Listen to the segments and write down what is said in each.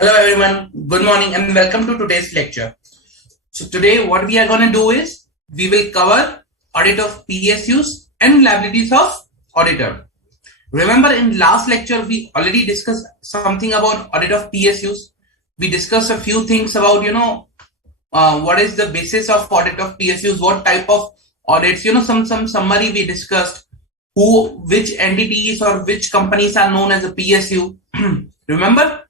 Hello everyone, good morning and welcome to today's lecture. So today what we are going to do is we will cover audit of PSUs and liabilities of auditor. Remember in last lecture we already discussed something about audit of PSUs. We discussed a few things about what is the basis of audit of PSUs, what type of audits, some summary we discussed, which entities or which companies are known as a PSU. Remember?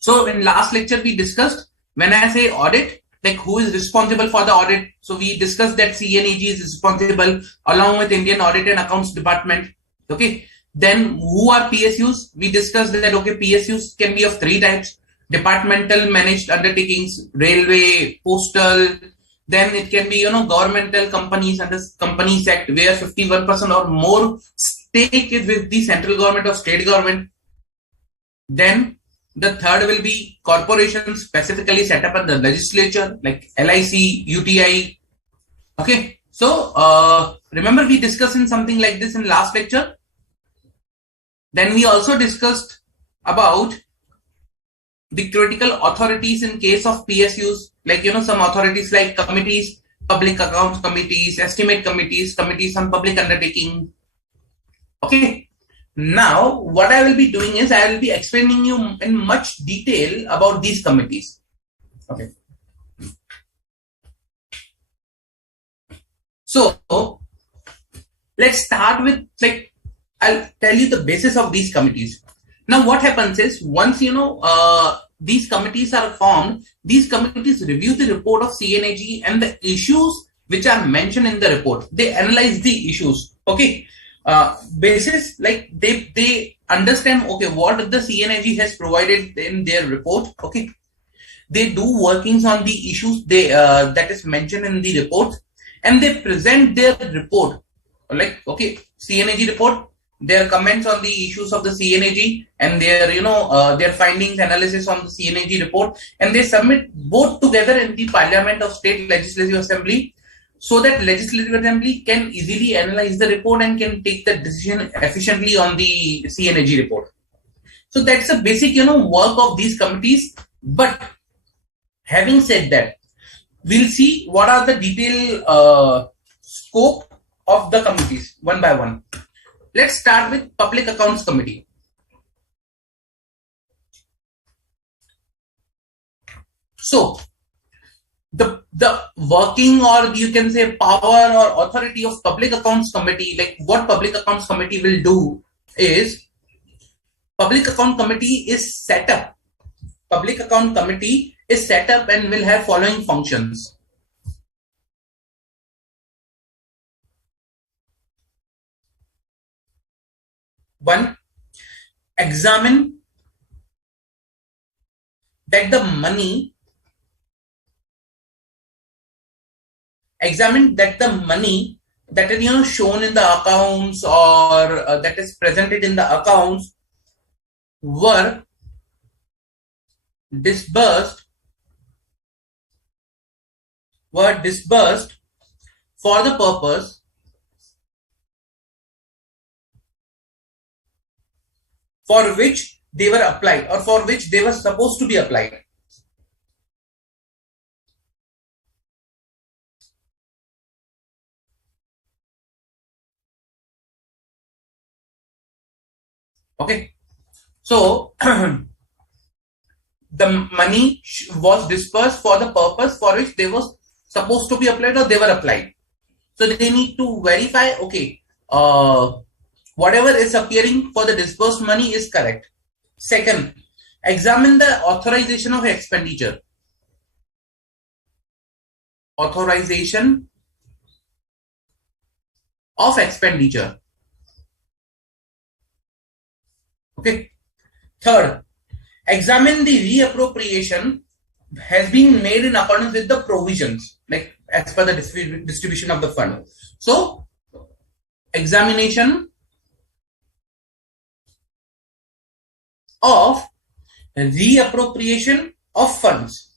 So in last lecture, we discussed when I say audit, like who is responsible for the audit. So we discussed that CNAG is responsible along with Indian Audit and Accounts Department. Okay. Then who are PSUs? We discussed that, okay, PSUs can be of three types: departmental managed undertakings, railway, postal. Then it can be, governmental companies under Companies Act where 51% or more stake is with the central government or state government. Then the third will be corporations specifically set up at the legislature like LIC, UTI. Okay. So remember we discussed in something like this in last lecture. Then we also discussed about the critical authorities in case of PSUs, like some authorities like committees, public accounts committees, estimate committees, committees on public undertaking. Okay. Now, what I will be doing is I will be explaining you in much detail about these committees. Okay. So, let's start with, I'll tell you the basis of these committees. Now, what happens is once, these committees are formed, these committees review the report of CNAG and the issues which are mentioned in the report. They analyze the issues. Okay. Basis, like they understand, okay, what the CNAG has provided in their report. Okay, they do workings on the issues that is mentioned in the report, and they present their report, like, okay, CNAG report, their comments on the issues of the CNAG and their their findings, analysis on the CNAG report, and they submit both together in the Parliament of State Legislative Assembly, so that Legislative Assembly can easily analyze the report and can take the decision efficiently on the CNAG report. So that's the basic, work of these committees. But having said that, we'll see what are the detailed scope of the committees one by one. Let's start with Public Accounts Committee. So the working, or you can say power or authority of Public Accounts Committee, like what Public Accounts Committee will do is, Public Account Committee is set up. Public Account Committee is set up and will have following functions. One, examine that the money that is shown in the accounts, or that is presented in the accounts, were disbursed for the purpose for which they were applied, or for which they were supposed to be applied. Okay, so the money was dispersed for the purpose for which they were supposed to be applied, or they were applied. So they need to verify, okay, whatever is appearing for the disbursed money is correct. Second, examine the authorization of expenditure. Authorization of expenditure. Okay. Third, examine the reappropriation has been made in accordance with the provisions, like as per the distribution of the fund. So, examination of reappropriation of funds.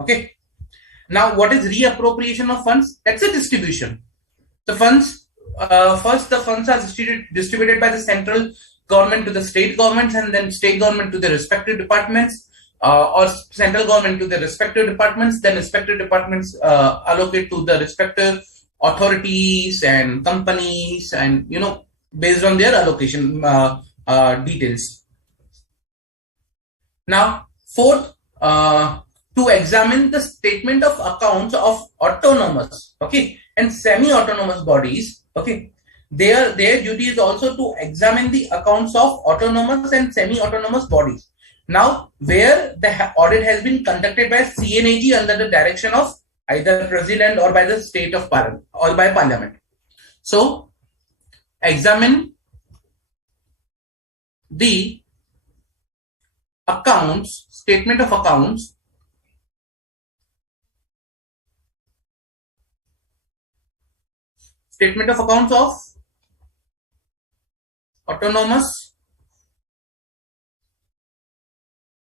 Okay. Now, what is reappropriation of funds? That's a distribution. The funds, first the funds are distributed by the central government to the state governments, and then state government to the respective departments, or central government to the respective departments. Then respective departments allocate to the respective authorities and companies, and based on their allocation details. Now, fourth, to examine the statement of accounts of autonomous, okay, and semi-autonomous bodies, okay, their duty is also to examine the accounts of autonomous and semi-autonomous bodies. Now, where the audit has been conducted by CNAG under the direction of either president or by the state of parliament or by parliament. So, examine the accounts, statement of accounts of autonomous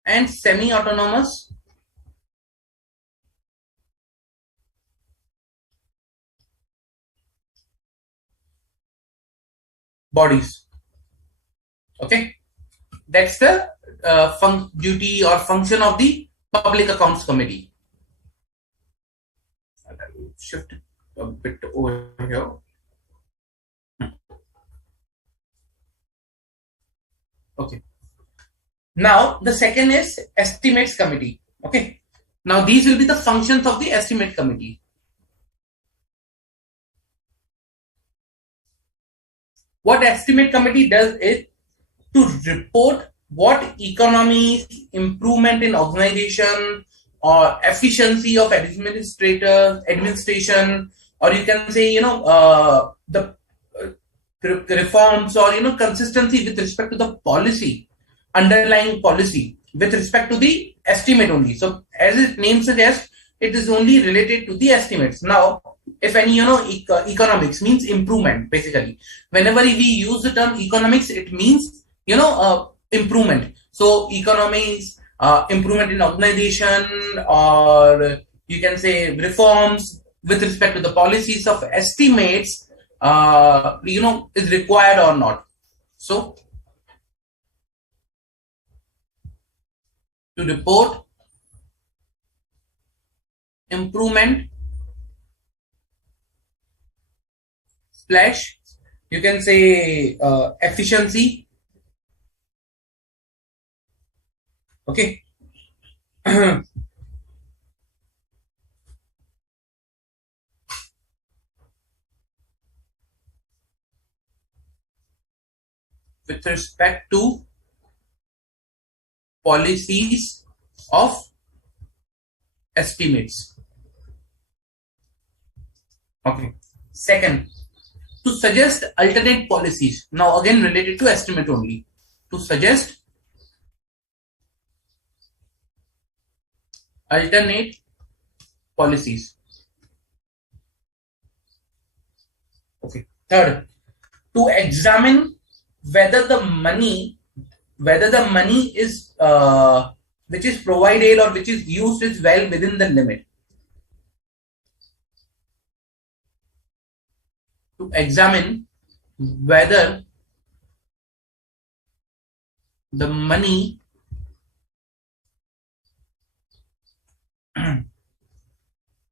and semi-autonomous bodies. Okay, that's the duty or function of the Public Accounts Committee. I'll shift a bit over here. Okay. Now the second is Estimates Committee. Okay. Now these will be the functions of the Estimate Committee. What Estimate Committee does is to report what economies, improvement in organization, or efficiency of administration, or you can say the reforms, or consistency with respect to the policy, underlying policy with respect to the estimate only. So as its name suggests, it is only related to the estimates. Now, if any economics means improvement, basically whenever we use the term economics, it means improvement. So economies, improvement in organization, or you can say reforms with respect to the policies of estimates, is required or not. So to report improvement slash, you can say efficiency. Okay. With respect to policies of estimates. Okay. Second, to suggest alternate policies. Now again related to estimate only. To suggest alternate policies. Okay. Third, to examine whether the money is which is provided or which is used is well within the limit. To examine whether the money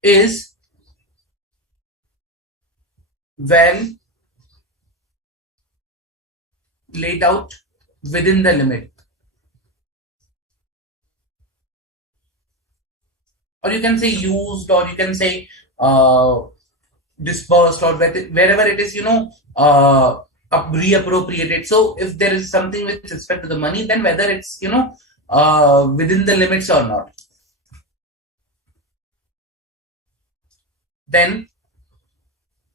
is well laid out within the limit, or you can say used, or you can say disbursed, or wherever it is reappropriated. So if there is something with respect to the money, then whether it's within the limits or not. Then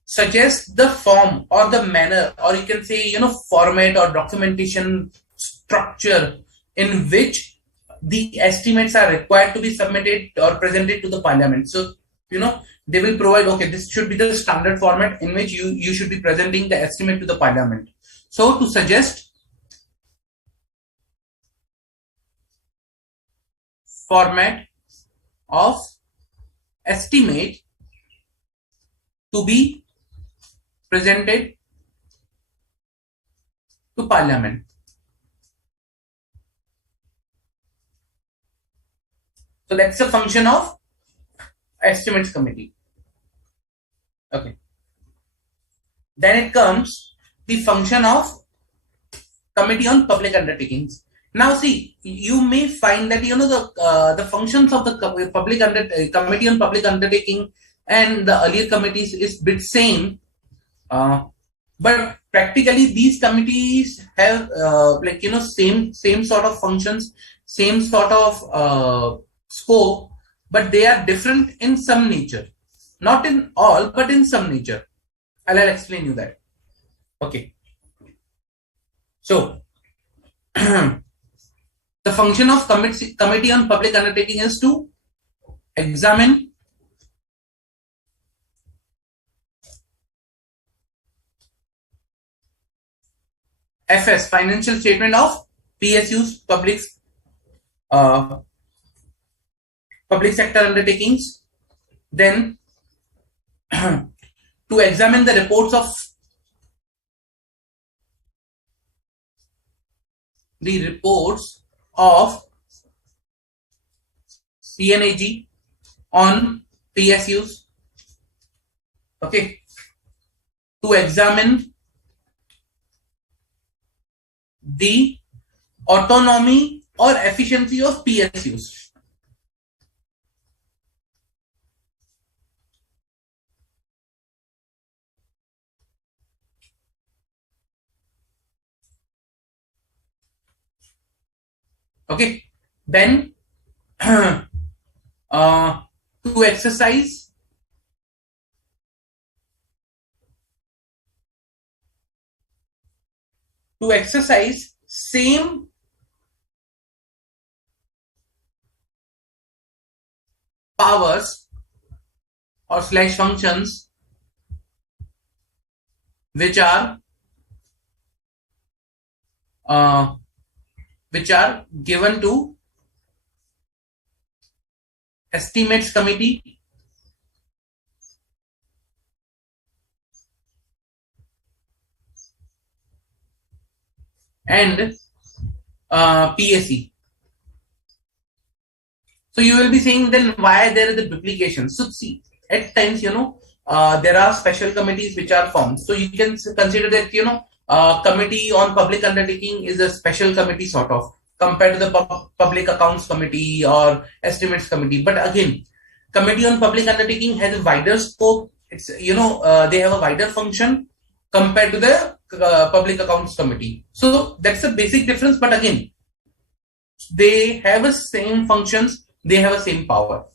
suggest the form or the manner, or you can say format or documentation structure in which the estimates are required to be submitted or presented to the parliament. So they will provide, okay, this should be the standard format in which you should be presenting the estimate to the parliament. So to suggest format of estimate to be presented to Parliament. So that's a function of estimates committee. Okay. Then it comes the function of committee on public undertakings. Now see, you may find that the functions of the committee on public undertaking and the earlier committees is bit same, but practically these committees have same sort of functions, same sort of scope, but they are different in some nature, not in all, but in some nature. I'll explain you that. Okay. So the function of committee on public undertaking is to examine FS, financial statement of PSUs, public sector undertakings, then to examine the reports of CNAG on PSUs, okay, to examine the autonomy or efficiency of PSUs. Okay, then to exercise same powers or slash functions which are given to estimates committee and PSE. So you will be saying then why there is the duplication. So see, at times there are special committees which are formed. So you can consider that committee on public undertaking is a special committee sort of compared to the public accounts committee or estimates committee. But again, committee on public undertaking has a wider scope. It's they have a wider function compared to the public accounts committee. So that's the basic difference. But again, they have the same functions. They have the same power.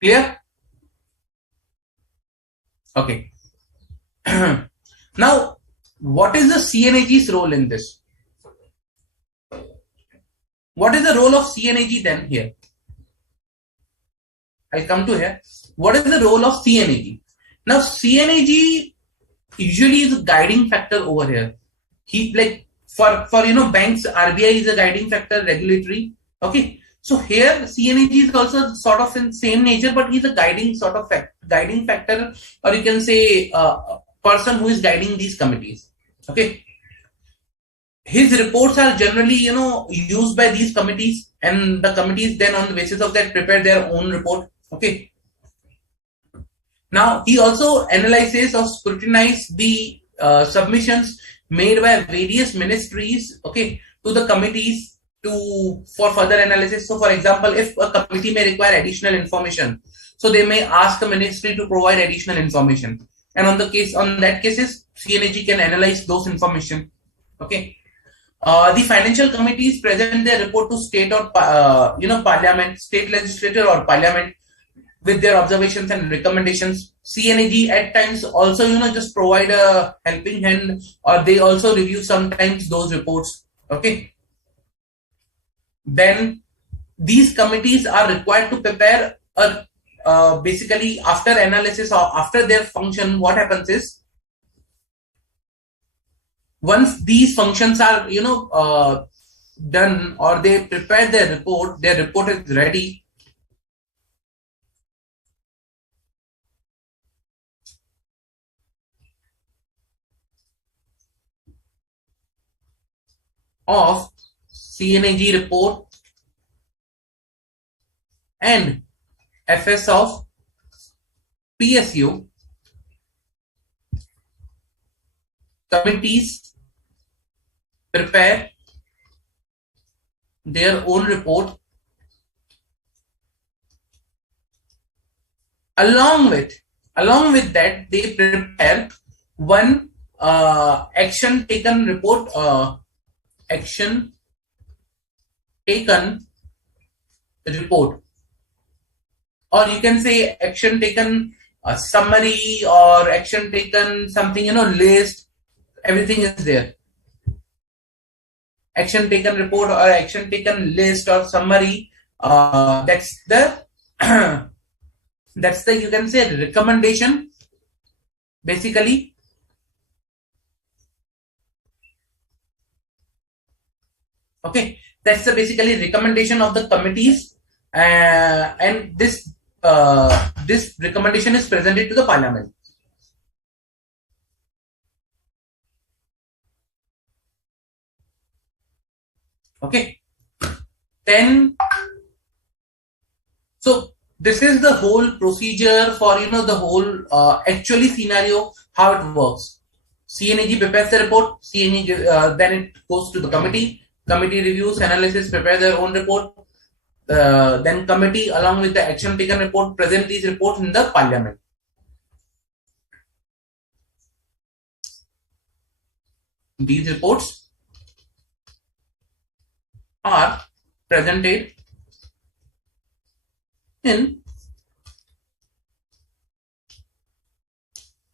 Clear? Okay. Now, what is the CNAG's role in this? What is the role of CNAG then here? I'll come to here. What is the role of CNAG? Now, CNAG usually is a guiding factor over here. He for banks, RBI is a guiding factor, regulatory. Okay. So here CNAG is also sort of in same nature, but he's a guiding factor, or you can say person who is guiding these committees. Okay. His reports are generally used by these committees, and the committees then on the basis of that prepare their own report. Okay. Now he also analyzes or scrutinizes the submissions made by various ministries, okay, to the committees for further analysis. So for example, if a committee may require additional information, so they may ask the ministry to provide additional information, and on that cases CNAG can analyze those information. Okay. The financial committees present their report to state or parliament, state legislature or parliament with their observations and recommendations. CNAG at times also just provide a helping hand, or they also review sometimes those reports. Okay. Then these committees are required to prepare basically after analysis or after their function. What happens is, once these functions are done, or they prepare their report is ready, of CAG report and FS of PSU, committees prepare their own report. Along with that, they prepare one action taken report, action taken report, or you can say action taken summary, or action taken something, list. Everything is there. Action taken report or action taken list or summary. That's the that's the, you can say, recommendation. Basically, okay, that's the basically recommendation of the committees, and this recommendation is presented to the parliament. Okay, then so this is the whole procedure for the whole actually scenario, how it works. CNAG prepares the report, CNAG then it goes to the committee. Committee reviews, analysis, prepare their own report. Then committee, along with the action taken report, present these reports in the parliament. These reports are presented in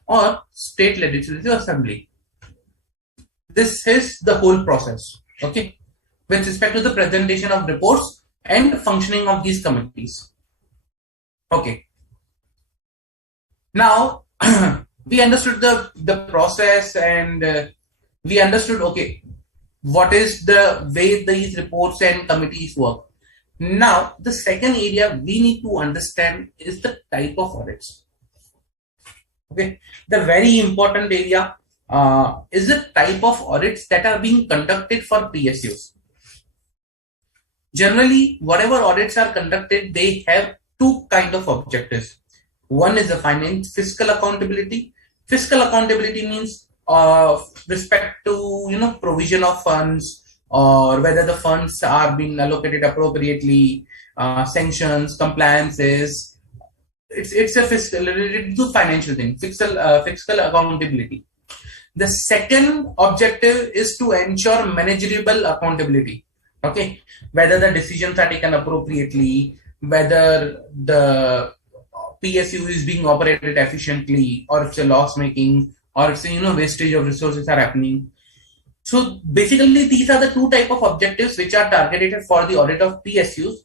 or state legislative assembly. This is the whole process. Okay, with respect to the presentation of reports and functioning of these committees. Okay, now we understood the process, and we understood, okay, what is the way these reports and committees work. Now the second area we need to understand is the type of audits. Okay, the very important area is the type of audits that are being conducted for PSUs. Generally, whatever audits are conducted, they have two kind of objectives. One is the fiscal accountability. Fiscal accountability means respect to provision of funds, or whether the funds are being allocated appropriately, sanctions, compliances. It's a fiscal related to financial thing, fiscal accountability. The second objective is to ensure managerial accountability. Okay, whether the decisions are taken appropriately, whether the PSU is being operated efficiently, or if it's a loss making, or if it's wastage of resources are happening. So basically, these are the two type of objectives which are targeted for the audit of PSUs.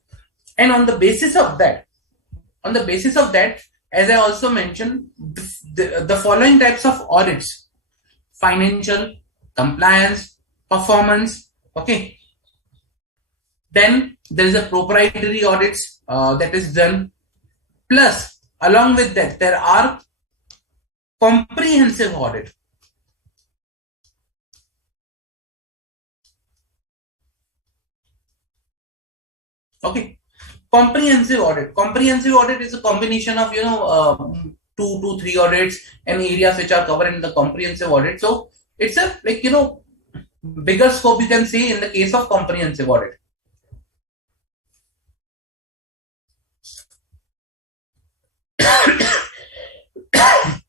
And on the basis of that, as I also mentioned, the following types of audits: financial, compliance, performance. Okay. Then there is a proprietary audits that is done. Plus, along with that, there are comprehensive audit. Okay, comprehensive audit. Comprehensive audit is a combination of 2 to 3 audits and areas which are covered in the comprehensive audit. So it's a bigger scope, you can say, in the case of comprehensive audit.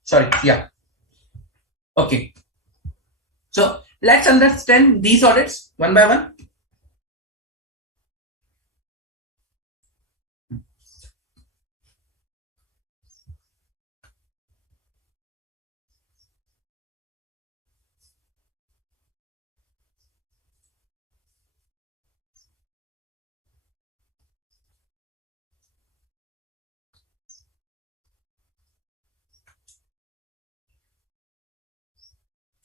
Sorry, yeah. Okay. So let's understand these audits one by one.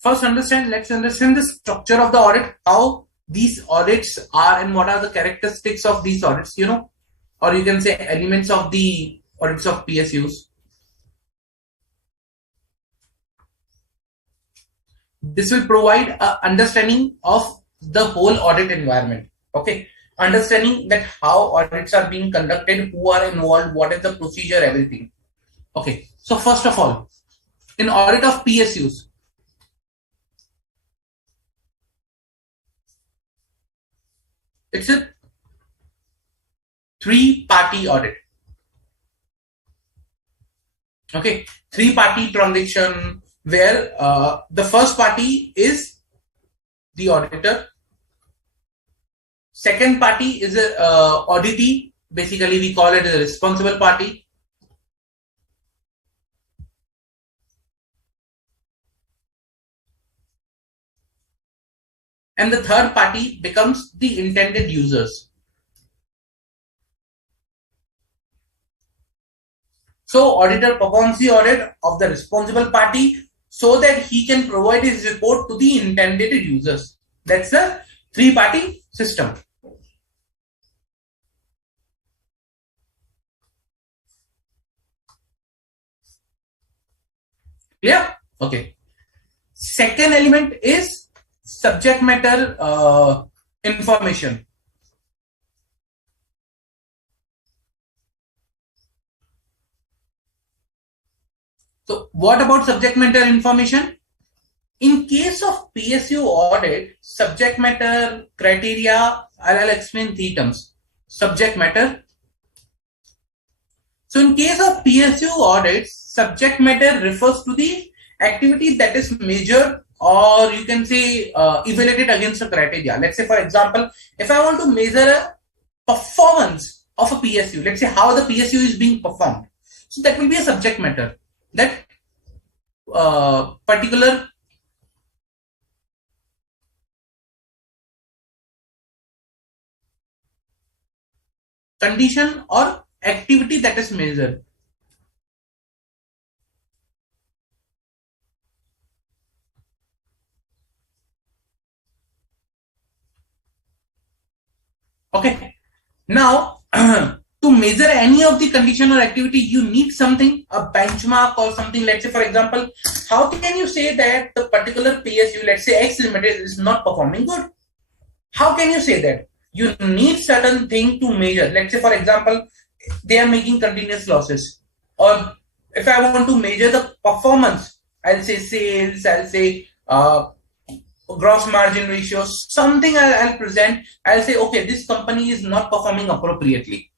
First, let's understand the structure of the audit, how these audits are and what are the characteristics of these audits, or you can say elements of the audits of PSUs. This will provide an understanding of the whole audit environment. Okay, understanding that how audits are being conducted, who are involved, what is the procedure, everything. Okay, so first of all, in audit of PSUs, it's a three-party audit. Okay, three-party transaction where the first party is the auditor. Second party is a auditee. Basically, we call it a responsible party. And the third party becomes the intended users. So auditor performs the audit of the responsible party so that he can provide his report to the intended users. That's a three-party system. Clear? Okay. Second element is subject matter information. So what about subject matter information? In case of PSU audit, subject matter criteria, I'll explain three terms. Subject matter. So in case of PSU audits, subject matter refers to the activity that is measured, or you can say evaluated against a criteria. Let's say, for example, if I want to measure a performance of a PSU, let's say how the PSU is being performed. So that will be a subject matter. That particular condition or activity that is measured. Okay. Now, to measure any of the condition or activity, you need something, a benchmark or something. Let's say, for example, how can you say that the particular PSU, let's say X Limited, is not performing good? How can you say that? You need certain thing to measure. Let's say, for example, they are making continuous losses. Or if I want to measure the performance, I'll say sales, I'll say gross margin ratios, something I'll present. I'll say, okay, this company is not performing appropriately.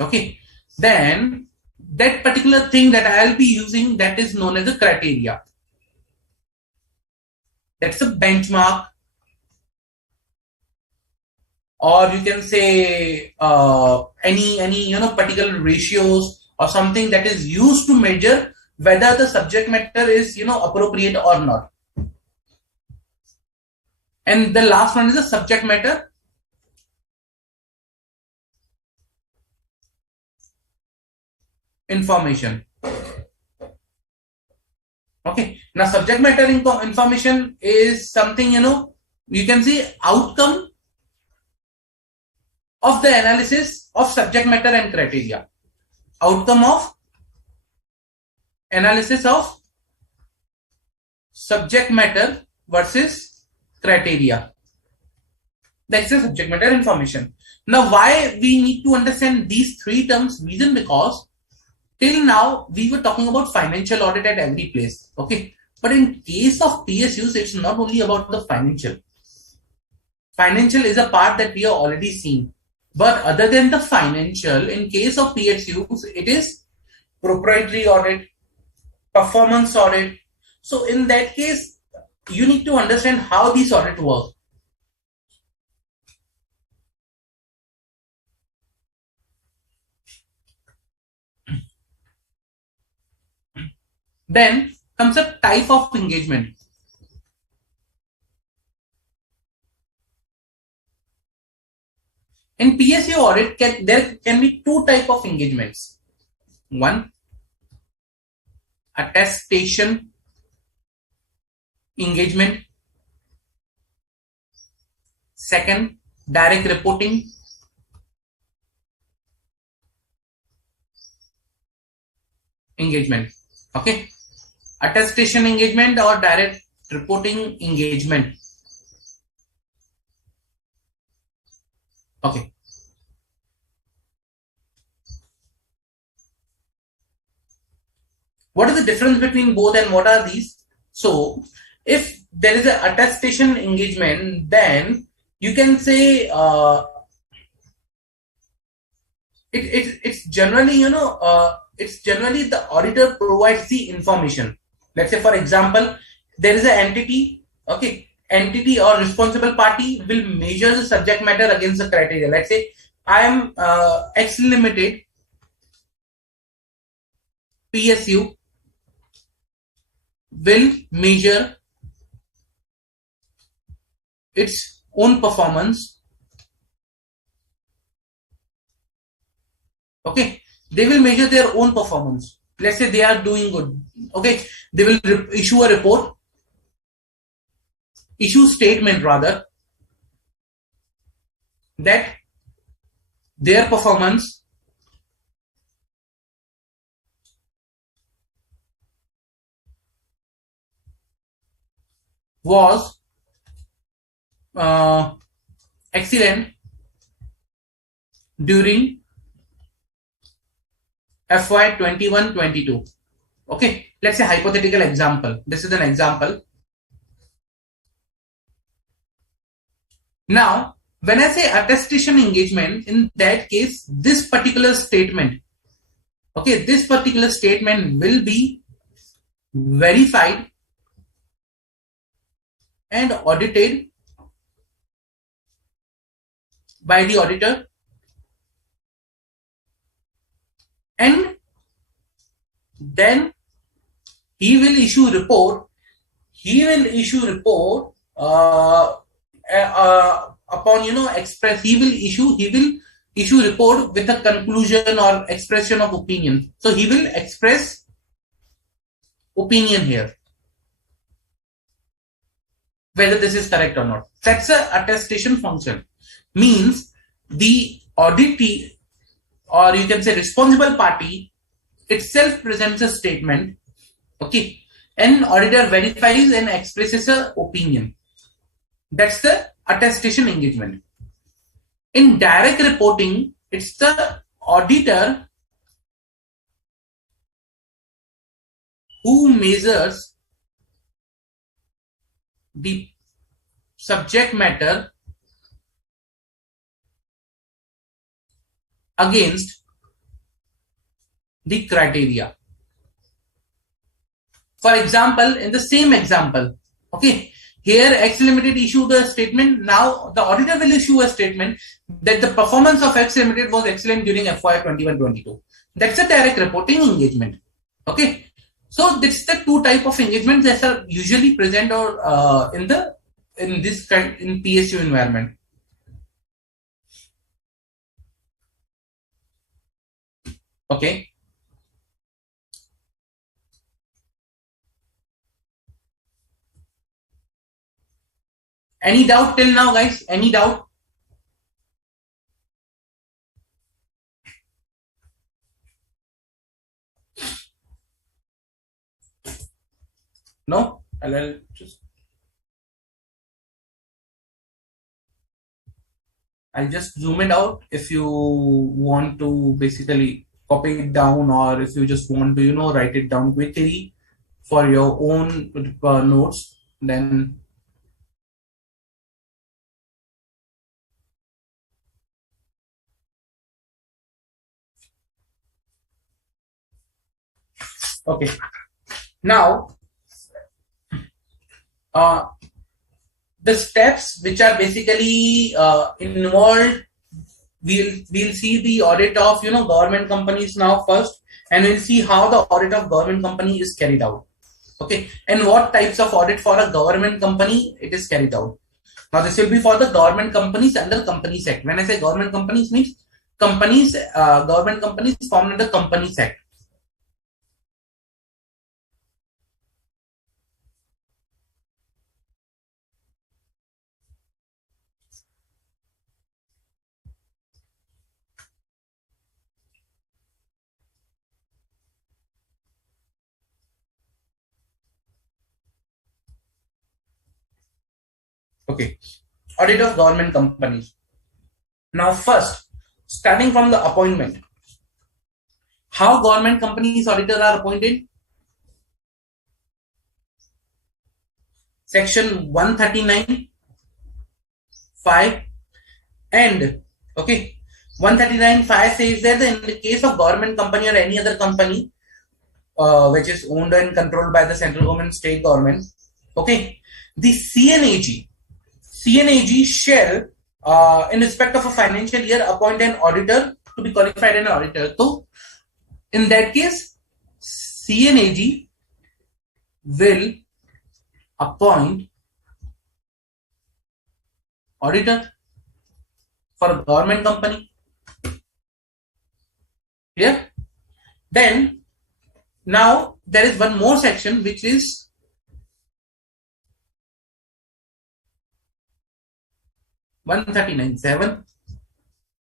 Okay, then that particular thing that I'll be using, that is known as a criteria. That's a benchmark, or you can say any particular ratios or something that is used to measure whether the subject matter is appropriate or not. And the last one is the subject matter information. Okay, now subject matter information is something, you can see outcome of the analysis of subject matter and criteria. Outcome of analysis of subject matter versus criteria. That's the subject matter information. Now, why we need to understand these three terms? Reason because till now we were talking about financial audit at every place. Okay, but in case of PSUs, it's not only about the financial. Financial is a part that we are already seeing. But other than the financial, in case of PSUs, it is proprietary audit, performance audit. So in that case, you need to understand how these audit work. Then comes a type of engagement. In PSU audit, there can be two type of engagements. One, attestation engagement. Second, direct reporting engagement. Okay, attestation engagement or direct reporting engagement. Okay. What is the difference between both and what are these? So, if there is a attestation engagement, then you can say it's generally, it's generally the auditor provides the information. Let's say, for example, there is an entity, okay, entity or responsible party will measure the subject matter against the criteria. Let's say I am X Limited PSU will measure its own performance. Okay, they will measure their own performance. Let's say they are doing good. Okay, they will issue a report, issue statement rather, that their performance was uh, excellent during FY 21-22. Okay, let's say hypothetical example. This is an example. Now, when I say attestation engagement, in that case, this particular statement, okay, this particular statement will be verified and audited by the auditor, and then he will issue report. He will issue report upon express. He will issue report with a conclusion or expression of opinion. So he will express opinion here, whether this is correct or not. That's a attestation function. Means the auditee, or you can say responsible party, itself presents a statement, okay, and auditor verifies and expresses a opinion. That's the attestation engagement. In direct reporting, it's the auditor who measures the subject matter against the criteria. For example, in the same example, okay, here X Limited issued a statement. Now the auditor will issue a statement that the performance of X Limited was excellent during FY 21-22. That's a direct reporting engagement. Okay, so this the two type of engagements that are usually present or in this kind in PSU environment. Okay. Any doubt till now, guys? Any doubt? No? I'll just zoom it out if you want to basically copy it down, or if you just want to, write it down quickly for your own notes, then okay. Now, the steps which are basically involved, we'll see the audit of government companies now first, and we'll see how the audit of government company is carried out. Okay, and what types of audit for a government company it is carried out. Now this will be for the government companies under Companies Act. When I say government companies, means companies, government companies formed under Companies Act. Okay, audit of government companies. Now first, starting from the appointment, how government companies auditor are appointed? Section 139 5 and okay, 139(5) says that in the case of government company or any other company which is owned and controlled by the central government, state government, okay, the CNAG shall in respect of a financial year appoint an auditor to be qualified an auditor. So in that case, CNAG will appoint auditor for a government company. Clear? Then now there is one more section which is 139(7).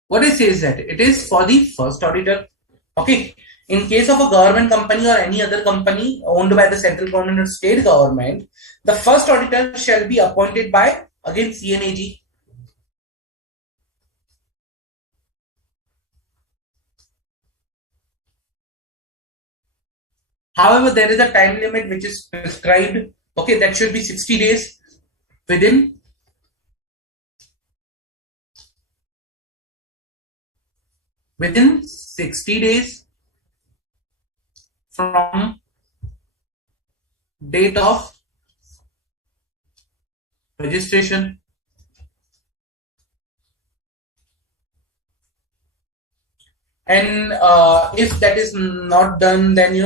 What it says that it is for the first auditor. Okay. In case of a government company or any other company owned by the central government or state government, the first auditor shall be appointed by again CNAG. However, there is a time limit which is prescribed. Okay, that should be 60 days within 60 days from date of registration. And if that is not done, then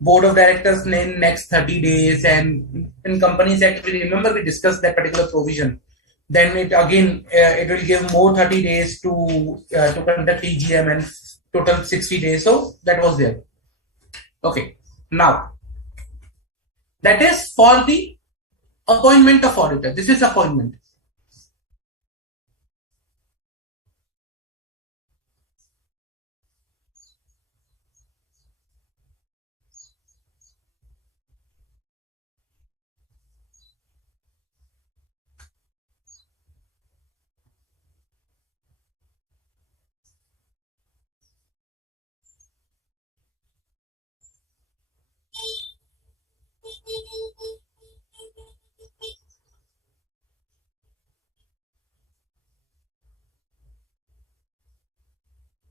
board of directors name next 30 days, and in Companies Act, we remember we discussed that particular provision. Then it again it will give more 30 days to conduct EGM and total 60 days. So that was there. Okay, now that is for the appointment of auditor. This is appointment.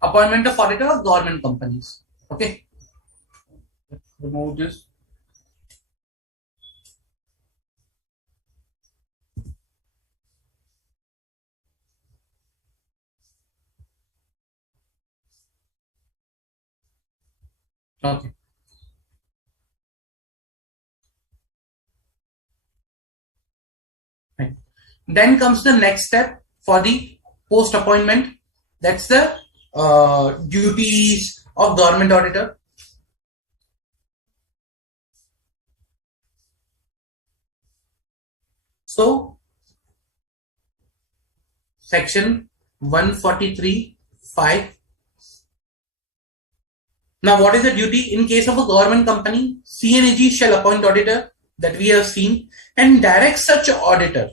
Appointment of auditor of government companies. Okay. Let's remove this. Okay. Right. Then comes the next step for the post appointment. That's the duties of government auditor. So section 143(5). Now, what is the duty in case of a government company? CNAG shall appoint auditor, that we have seen, and direct such auditor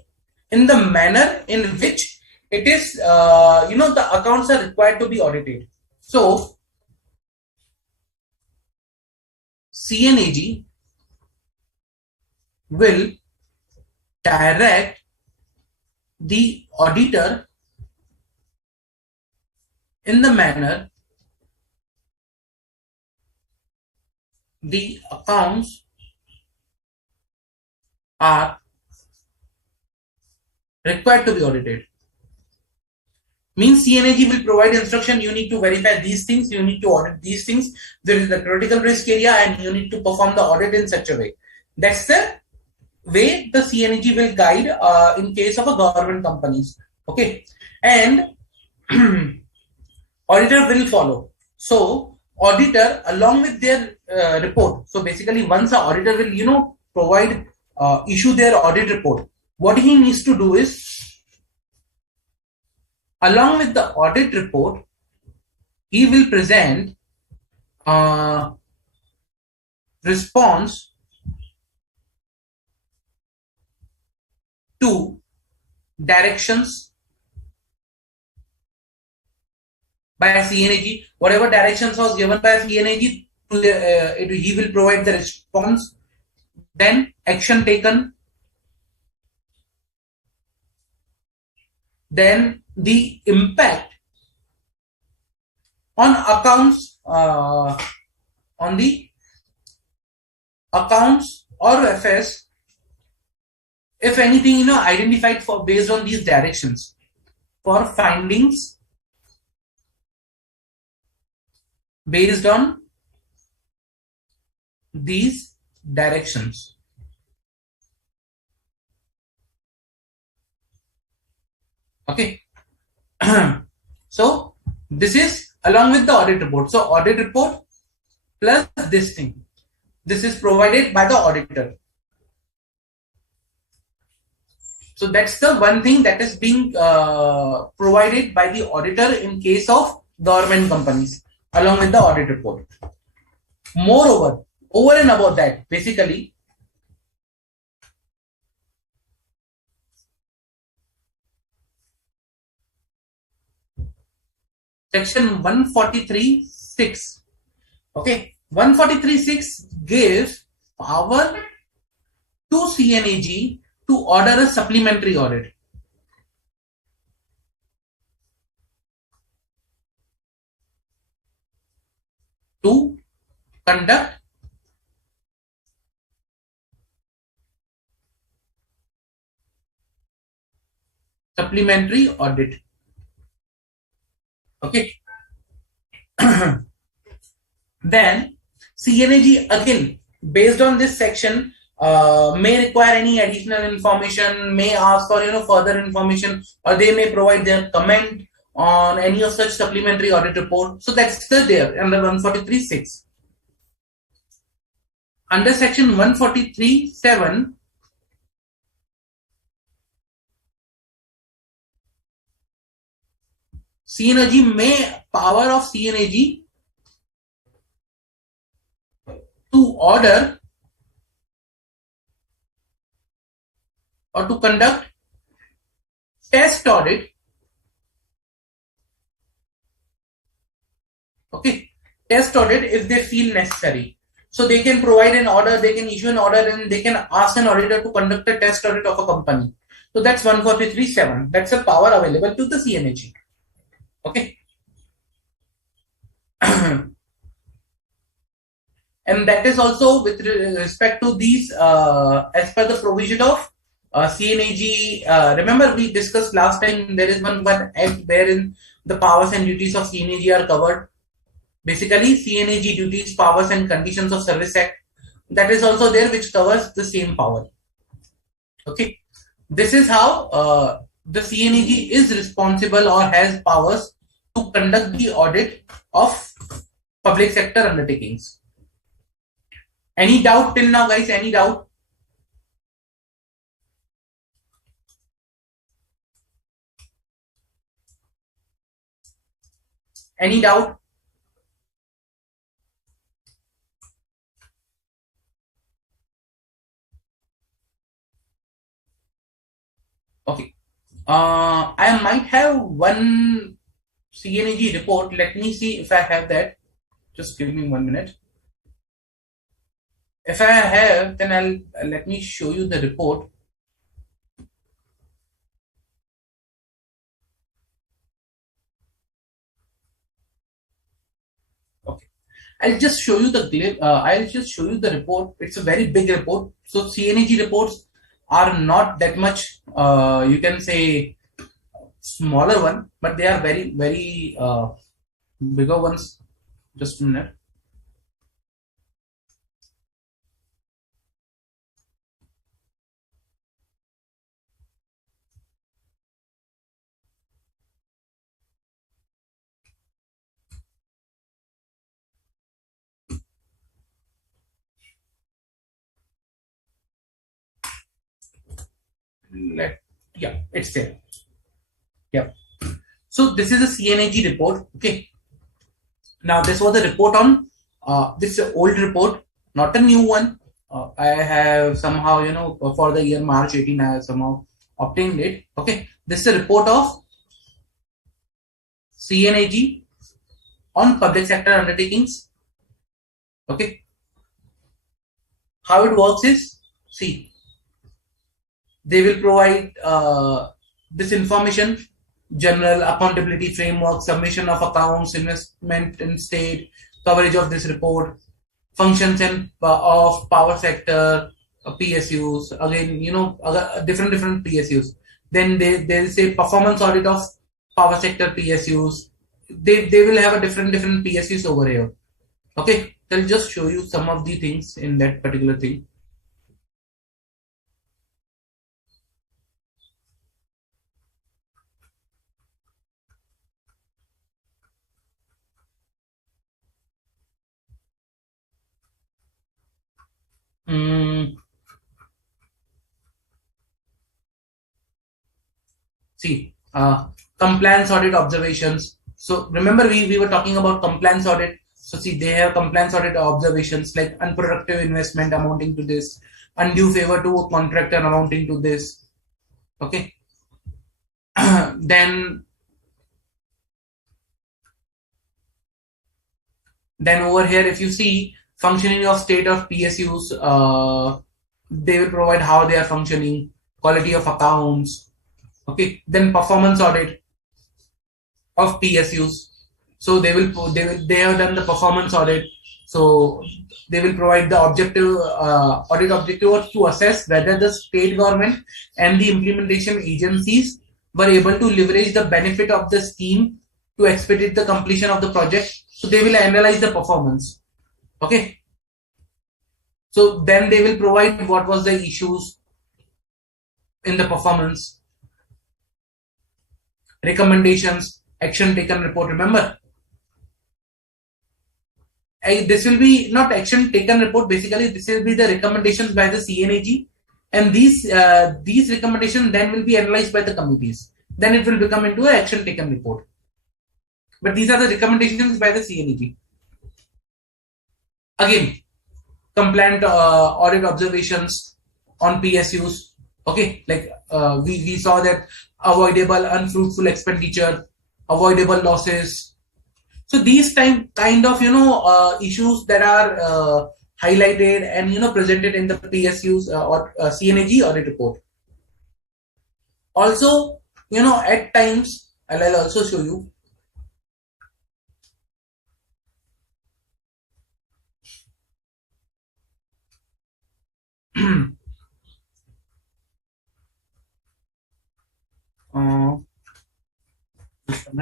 in the manner in which it is, the accounts are required to be audited. So, CNAG will direct the auditor in the manner the accounts are required to be audited. Means CNAG will provide instruction, you need to verify these things, you need to audit these things, there is the critical risk area, and you need to perform the audit in such a way. That's the way the CNAG will guide in case of a government companies. Okay, and auditor will follow. So auditor along with their report. So basically, once the auditor will provide issue their audit report, what he needs to do is, along with the audit report, he will present response to directions by CNAG. Whatever directions was given by CNAG, he will provide the response. Then action taken. Then the impact on accounts, on the accounts or FS, if anything, identified for based on these directions for findings based on these directions. Okay. So this is along with the audit report. So audit report plus this thing. This is provided by the auditor. So that's the one thing that is being provided by the auditor in case of government companies along with the audit report. Moreover, over and above that, basically, section 143.6. Okay, 143.6 gives power to CNAG to order a supplementary audit. To conduct supplementary audit. Okay. Then CNAG again, based on this section, may require any additional information, may ask for further information, or they may provide their comment on any of such supplementary audit report. So that's there under 143.6. Under section 143.7, CNAG may power of CNAG to order or to conduct test audit. Okay, test audit if they feel necessary. So they can provide an order, they can issue an order, and they can ask an auditor to conduct a test audit of a company. So that's 143.7. That's a power available to the CNAG. Okay. And that is also with respect to these, as per the provision of CNAG. Remember we discussed last time, there is one act wherein the powers and duties of CNAG are covered. Basically, CNAG duties, powers and conditions of service act, that is also there, which covers the same power. Okay, this is how the CNAG is responsible or has powers to conduct the audit of public sector undertakings. Any doubt till now, guys? Any doubt? Any doubt? Okay. I might have one CNAG report. Let me see if I have that. Just give me 1 minute. If I have, then let me show you the report. Okay, I'll just show you the I'll just show you the report. It's a very big report. So CNAG reports are not that much, you can say, smaller one, but they are very bigger ones. Just a minute. Yeah, it's there. Yeah. So this is a CNAG report. Okay. Now this was a report on this is an old report, not a new one. I have somehow, for the year March 18, I have somehow obtained it. Okay. This is a report of CNAG on public sector undertakings. Okay, how it works is, see, they will provide this information: general accountability framework, submission of accounts, investment in state, coverage of this report, functions and of power sector, PSUs. Again, different PSUs. Then they'll say performance audit of power sector PSUs. They will have a different PSUs over here. Okay, I'll just show you some of the things in that particular thing. Mm, See, compliance audit observations. So remember we were talking about compliance audit. So see, they have compliance audit observations like unproductive investment amounting to this, undue favor to a contractor amounting to this. Okay. then then over here, if you see functioning of state of PSUs, they will provide how they are functioning, quality of accounts. Okay. Then performance audit of PSUs. So they have done the performance audit. So they will provide the objective audit objective to assess whether the state government and the implementation agencies were able to leverage the benefit of the scheme to expedite the completion of the project. So they will analyze the performance. Okay. So then they will provide what was the issues in the performance, recommendations, action taken report. Remember, this will be not action taken report. Basically, this will be the recommendations by the CNAG, and these recommendations then will be analyzed by the committees. Then it will become into an action taken report. But these are the recommendations by the CNAG. Again, compliant audit observations on PSUs. Okay, like we saw that avoidable unfruitful expenditure, avoidable losses. So these kind of issues that are highlighted and presented in the PSUs or CNAG audit report. Also, at times I'll also show you.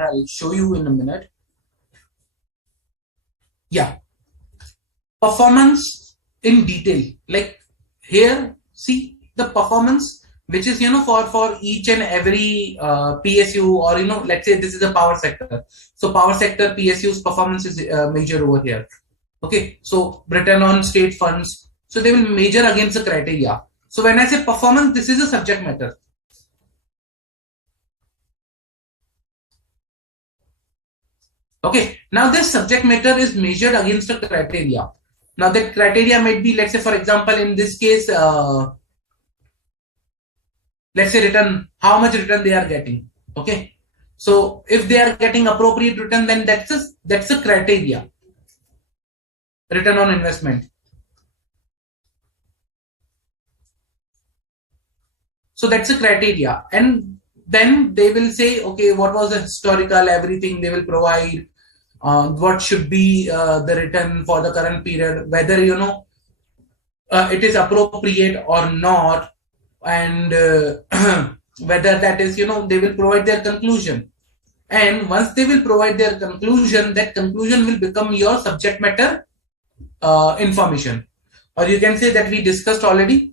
I'll show you in a minute. Yeah, performance in detail. Like here, see the performance, which is for each and every PSU, or let's say this is a power sector. So power sector PSU's performance is measured over here. Okay, so return on state funds. So they will measure against the criteria. So when I say performance, this is a subject matter. Okay, now this subject matter is measured against a criteria. Now that criteria might be, let's say, for example, in this case, let's say return, how much return they are getting. Okay, so if they are getting appropriate return, then that's a criteria. Return on investment. So that's a criteria, and then they will say, okay, what was the historical, everything they will provide. What should be the return for the current period, whether it is appropriate or not, and whether that is they will provide their conclusion. And once they will provide their conclusion, that conclusion will become your subject matter information, or you can say that we discussed already.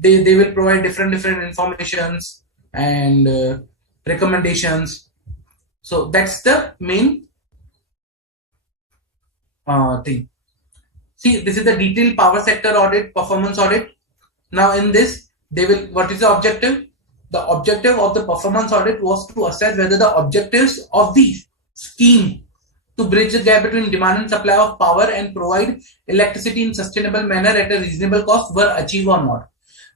They will provide different informations and recommendations. So that's the main thing. See, this is the detailed power sector audit, performance audit. Now in this, what is the objective? The objective of the performance audit was to assess whether the objectives of the scheme to bridge the gap between demand and supply of power and provide electricity in sustainable manner at a reasonable cost were achieved or not.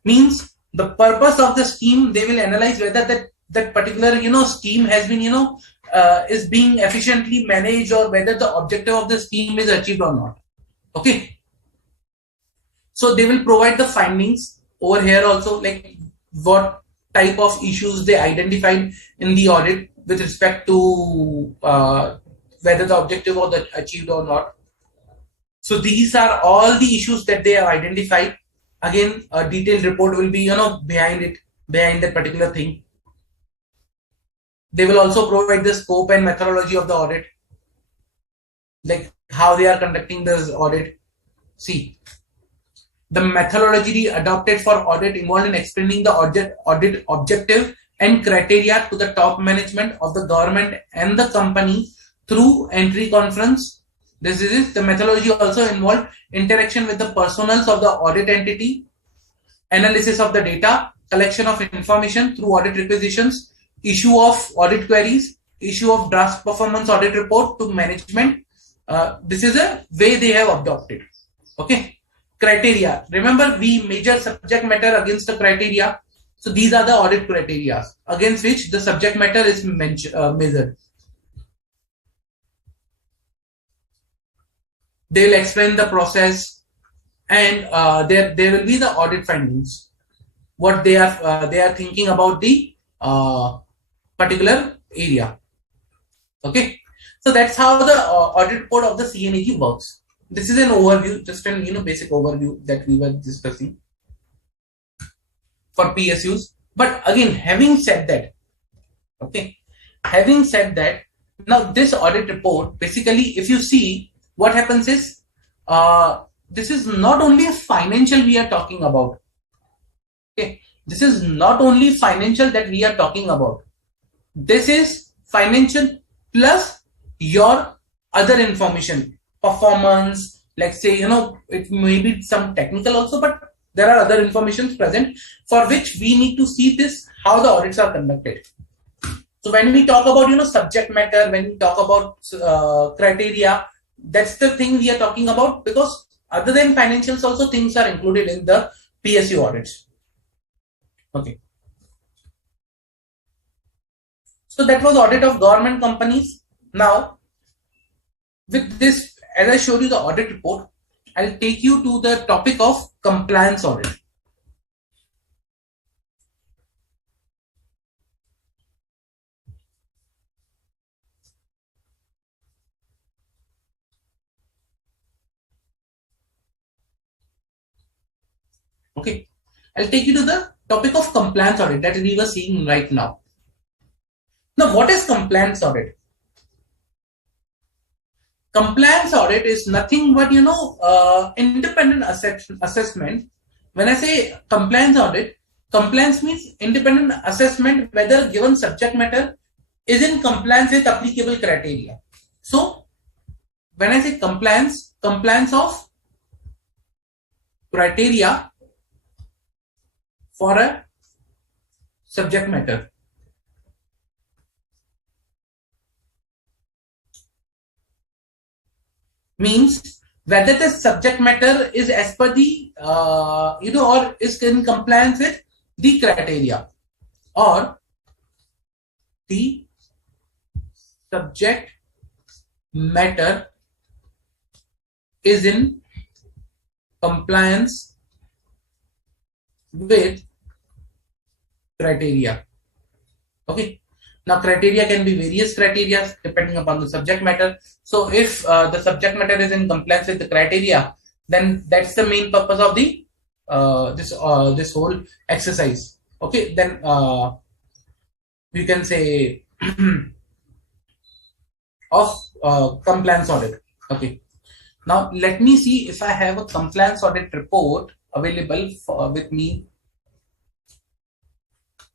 Means The purpose of the scheme, they will analyze whether that particular scheme has been is being efficiently managed, or whether the objective of the scheme is achieved or not. Okay, so they will provide the findings over here also, like what type of issues they identified in the audit with respect to whether the objective was achieved or not. So these are all the issues that they have identified. Again, a detailed report will be behind it, behind that particular thing. They will also provide the scope and methodology of the audit, like how they are conducting this audit. See, the methodology adopted for audit involved in explaining the audit objective and criteria to the top management of the government and the company through entry conference. This is it. The methodology also involved interaction with the personals of the audit entity, analysis of the data, collection of information through audit requisitions, issue of audit queries, issue of draft performance audit report to management. This is a way they have adopted. Okay. Criteria. Remember, we measure subject matter against the criteria. So these are the audit criteria against which the subject matter is measured. They will explain the process, and there will be the audit findings. What they are thinking about the particular area. Okay, so that's how the audit report of the CNAG works. This is an overview, just an basic overview that we were discussing for PSUs. But again, having said that, now this audit report, basically, if you see, what happens is, this is not only a financial we are talking about. Okay, this is not only financial that we are talking about. This is financial plus your other information, performance, like say, it may be some technical also, but there are other informations present for which we need to see this, how the audits are conducted. So when we talk about, subject matter, when we talk about criteria, that's the thing we are talking about, because other than financials also things are included in the PSU audits. Okay. So that was audit of government companies. Now, with this, as I showed you the audit report, I'll take you to the topic of compliance audit. Okay, I'll take you to the topic of compliance audit that we were seeing right now. Now, what is compliance audit? Compliance audit is nothing but independent assessment. When I say compliance audit, compliance means independent assessment whether given subject matter is in compliance with applicable criteria. So when I say compliance of criteria for a subject matter. Means whether the subject matter is as per the or is in compliance with the criteria, or the subject matter is in compliance with criteria. Okay. Now, criteria can be various criteria depending upon the subject matter. So, if the subject matter is in compliance with the criteria, then that's the main purpose of the this whole exercise. Okay, then we can say of compliance audit. Okay. Now, let me see if I have a compliance audit report available with me.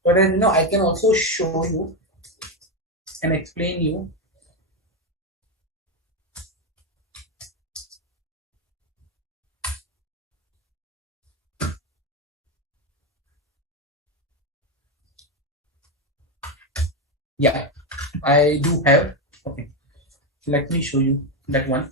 But I can also show you and explain you. Yeah, I do have. Okay, let me show you that one.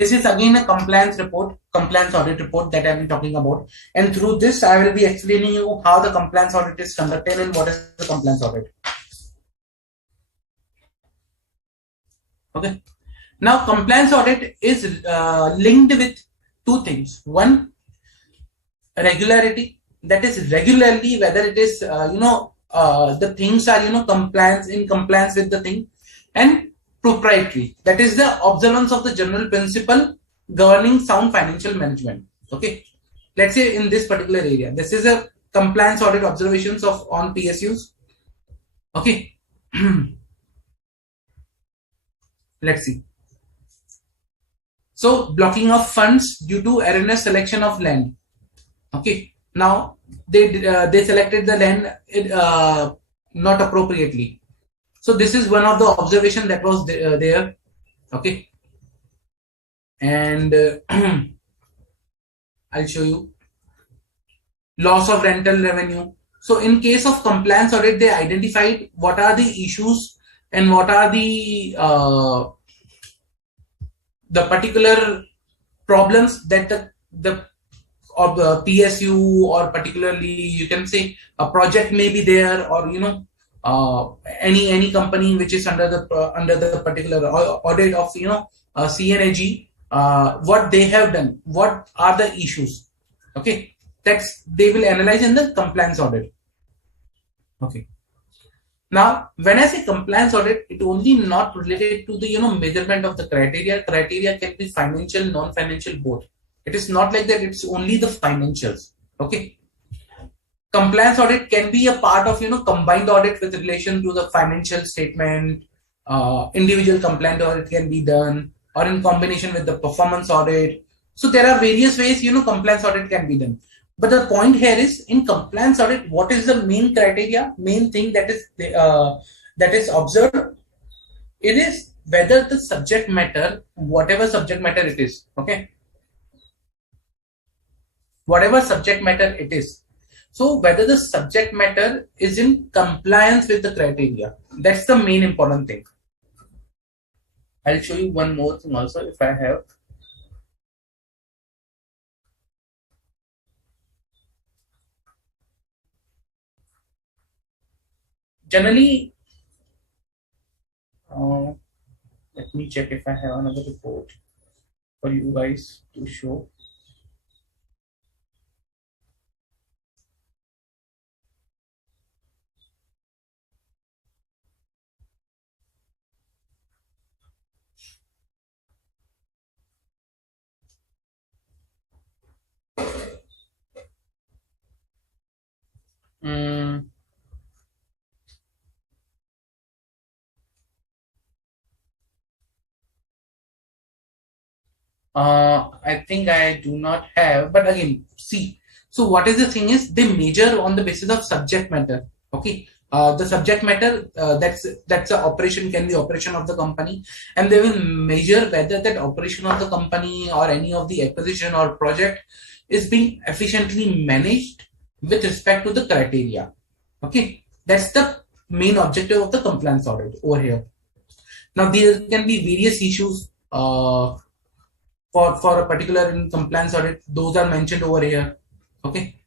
This is again a compliance report, compliance audit report that I am talking about. And through this, I will be explaining you how the compliance audit is conducted and what is the compliance audit. Okay. Now, compliance audit is linked with two things. One, regularity. That is regularly whether it is the things are compliance with the thing, and proprietary. That is the observance of the general principle governing sound financial management. Okay. Let's say in this particular area, this is a compliance audit observations of on PSUs. Okay. Let's see. So blocking of funds due to erroneous selection of land. Okay. Now they selected the land not appropriately. So this is one of the observation that was there. Okay. And I'll show you. Loss of rental revenue. So in case of compliance audit, they identified what are the issues and what are the particular problems that the PSU, or particularly you can say a project may be there, or any company which is under the particular audit of CNAG, what they have done, what are the issues. Okay, that's they will analyze in the compliance audit. Okay. Now, when I say compliance audit, it only not related to the measurement of the criteria. Criteria can be financial, non-financial, both. It is not like that. It's only the financials. Okay. Compliance audit can be a part of combined audit with relation to the financial statement. Individual compliance audit can be done, or in combination with the performance audit. So there are various ways compliance audit can be done. But the point here is, in compliance audit, what is the main criteria, main thing that is observed? It is whether the subject matter, whatever subject matter it is, okay, whatever subject matter it is. So whether the subject matter is in compliance with the criteria, that's the main important thing. I'll show you one more thing also if I have. Generally, let me check if I have another report for you guys to show. I think I do not have, but again, see. So what is the thing is, they measure on the basis of subject matter. Okay, the subject matter that's the operation, can be operation of the company, and they will measure whether that operation of the company or any of the acquisition or project is being efficiently managed with respect to the criteria. Okay, that's the main objective of the compliance audit over here. Now there can be various issues for a particular in compliance audit. Those are mentioned over here. Okay,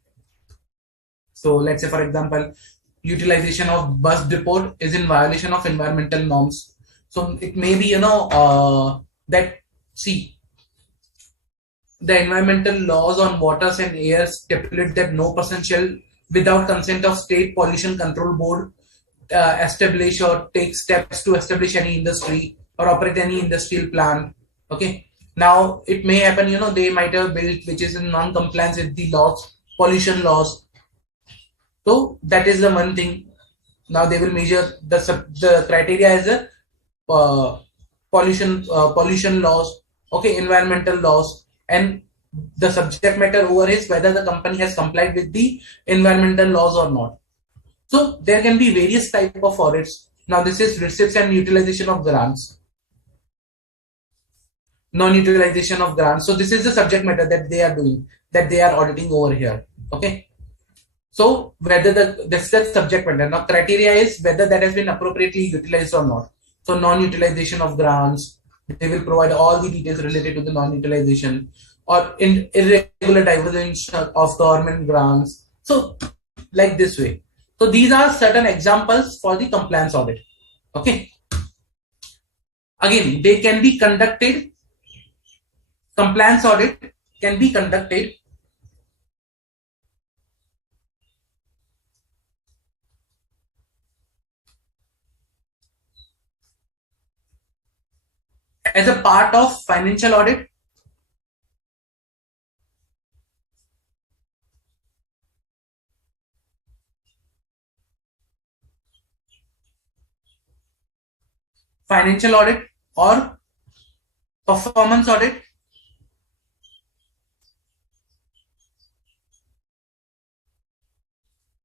so let's say, for example, utilization of bus depot is in violation of environmental norms. So it may be that, see, the environmental laws on waters and air stipulate that no person shall, without consent of state pollution control board, establish or take steps to establish any industry or operate any industrial plant. Okay, now it may happen they might have built which is in non-compliance with the laws, pollution laws. So that is the one thing. Now they will measure the criteria as a pollution laws, okay, environmental laws, and the subject matter over is whether the company has complied with the environmental laws or not. So there can be various type of audits. Now this is receipts and utilization of grants, non-utilization of grants. So this is the subject matter that they are doing, that they are auditing over here. Okay. So whether that's the subject matter. Now criteria is whether that has been appropriately utilized or not. So non-utilization of grants, They will provide all the details related to the non-utilization or irregular diversion of government grants. So, like this way. So these are certain examples for the compliance audit. Okay. Again, they can be conducted. Compliance audit can be conducted as a part of financial audit. Financial audit or performance audit,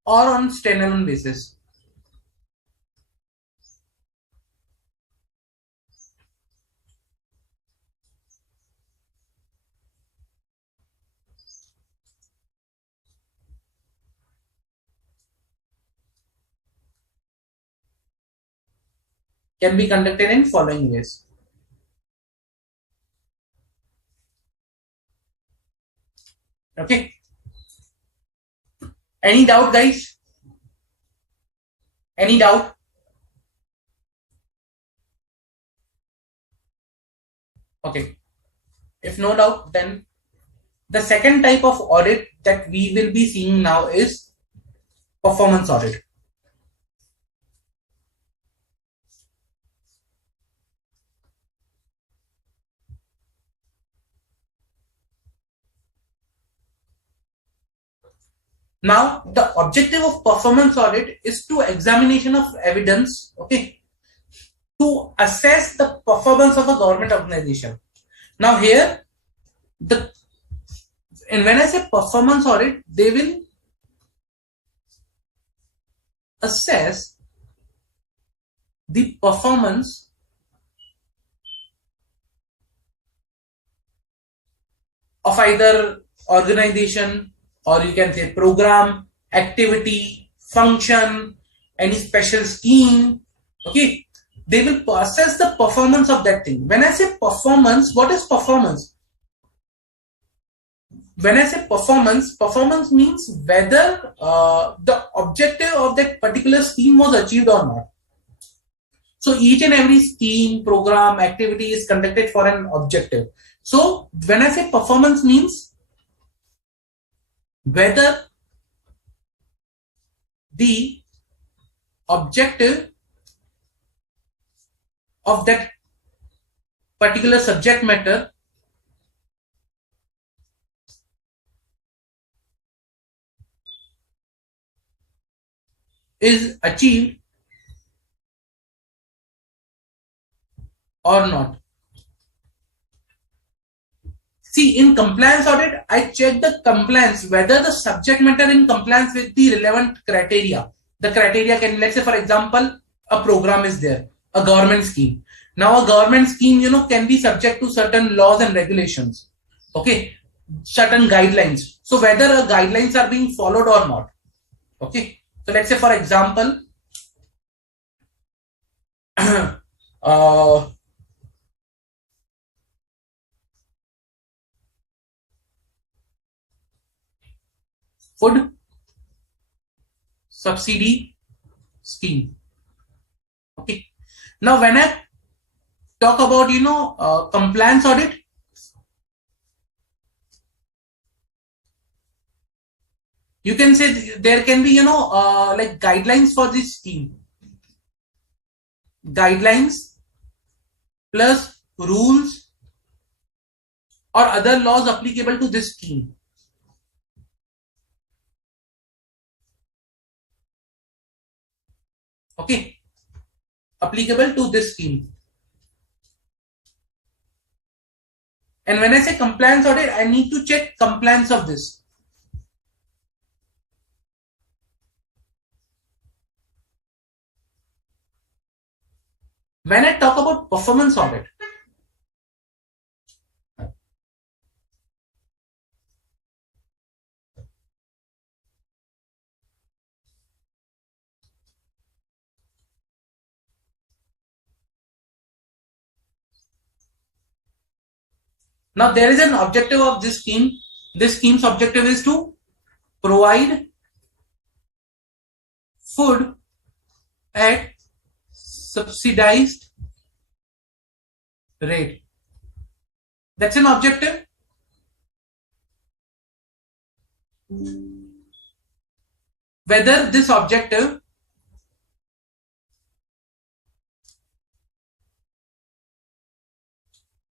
or on standalone basis. Can be conducted in following ways. Okay. Any doubt, guys? Any doubt? Okay. If no doubt, then the second type of audit that we will be seeing now is performance audit. Now, the objective of performance audit is to examination of evidence, okay, to assess the performance of a government organization. Now, here, the and when I say performance audit, they will assess the performance of either organization, or you can say program, activity, function, any special scheme. Okay, they will assess the performance of that thing. When I say performance, what is performance? When I say performance, performance means whether the objective of that particular scheme was achieved or not. So each and every scheme, program, activity is conducted for an objective. So when I say performance means whether the objective of that particular subject matter is achieved or not. See, in compliance audit, I check the compliance, whether the subject matter in compliance with the relevant criteria. The criteria can, let's say, for example, a program is there, a government scheme. Now, a government scheme, can be subject to certain laws and regulations. Okay, certain guidelines. So, whether guidelines are being followed or not. Okay, so let's say, for example, uh, food subsidy scheme. Okay. Now, when I talk about compliance audit, you can say there can be like guidelines for this scheme, guidelines plus rules or other laws applicable to this scheme. Okay, applicable to this scheme. And when I say compliance audit, I need to check compliance of this. When I talk about performance audit, Now there is an objective of this scheme. This scheme's objective is to provide food at subsidized rate. That's an objective. Whether this objective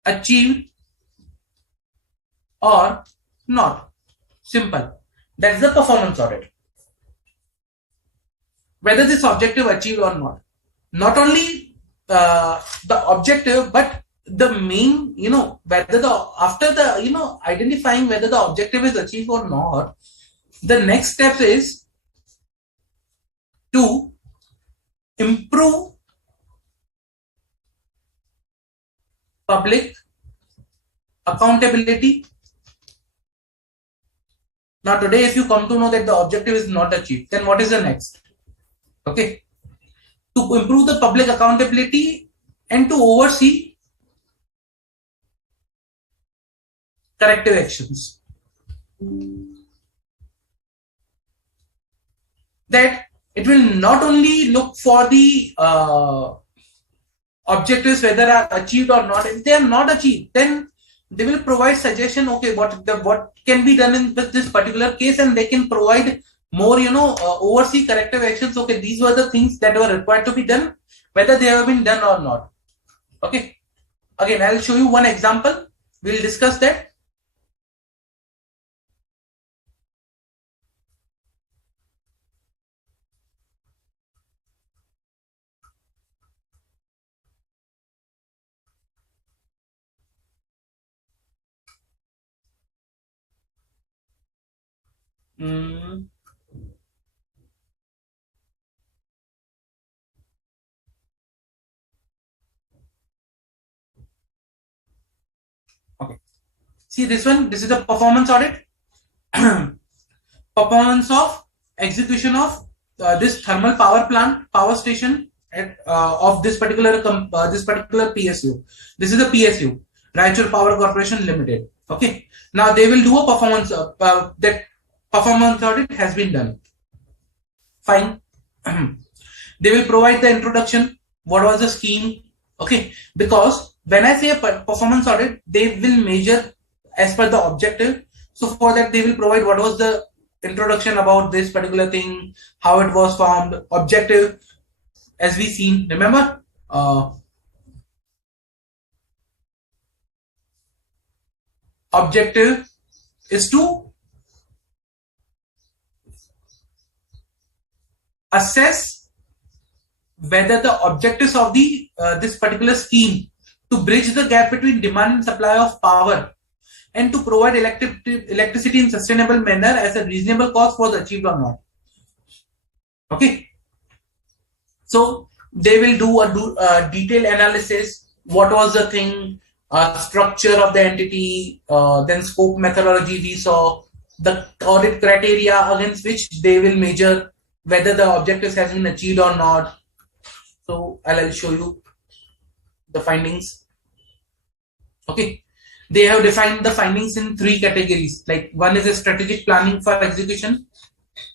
achieved or not. Simple. That's the performance audit. Whether this objective achieved or not. Not only the objective, but the main, whether after the, identifying whether the objective is achieved or not, the next step is to improve public accountability. Now today, if you come to know that the objective is not achieved, then what is the next? Okay. To improve the public accountability and to oversee corrective actions. That it will not only look for the objectives whether are achieved or not. If they are not achieved, then they will provide suggestion. Okay, what can be done in this particular case, and they can provide more, oversee corrective actions. Okay, these were the things that were required to be done, whether they have been done or not. Okay, again, I'll show you one example. We'll discuss that. Okay. See this one. This is a performance audit. Performance of execution of this thermal power station at, of this particular PSU. This is a PSU, Raichur Power Corporation Limited. Okay. Now they will do a performance. That performance audit has been done. Fine. They will provide the introduction. What was the scheme? Okay. Because when I say a performance audit, they will measure as per the objective. So for that, they will provide what was the introduction about this particular thing, how it was formed, objective, as we seen. Remember, objective is to assess whether the objectives of the this particular scheme to bridge the gap between demand and supply of power and to provide electricity in sustainable manner as a reasonable cost was achieved or not. Okay. So they will do a detailed analysis. What was the thing, structure of the entity, then scope methodology we saw, the audit criteria against which they will measure whether the objectives has been achieved or not. So I'll show you the findings. Okay. They have defined the findings in 3 categories. Like one is a strategic planning for execution,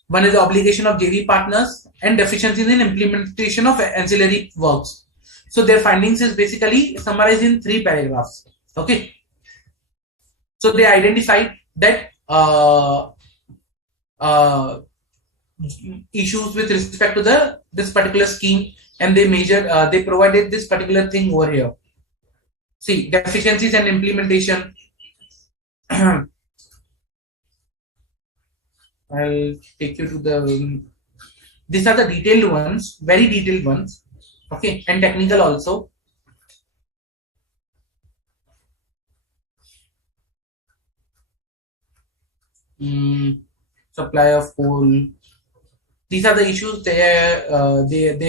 one is the obligation of JV partners, and deficiencies in implementation of ancillary works. So their findings is basically summarized in 3 paragraphs. Okay. So they identified that issues with respect to this particular scheme, and they measured. They provided this particular thing over here. See, deficiencies and implementation. I'll take you to the. These are the detailed ones, very detailed ones. Okay, and technical also. Supply of coal. These are the issues they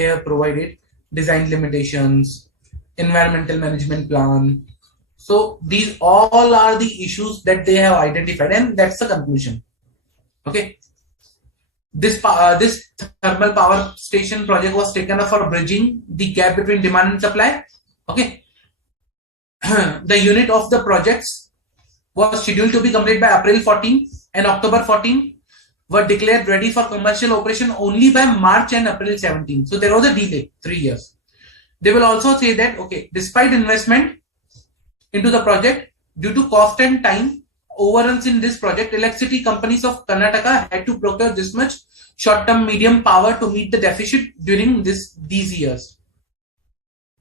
have provided. Design limitations, environmental management plan. So these all are the issues that they have identified, and that's the conclusion. Okay. This thermal power station project was taken up for bridging the gap between demand and supply. Okay. The unit of the projects was scheduled to be completed by April 14 and October 14 were declared ready for commercial operation only by March and April 17. So there was a delay, 3 years. They will also say that, okay, despite investment into the project, due to cost and time overruns in this project, electricity companies of Karnataka had to procure this much short-term medium power to meet the deficit during these years.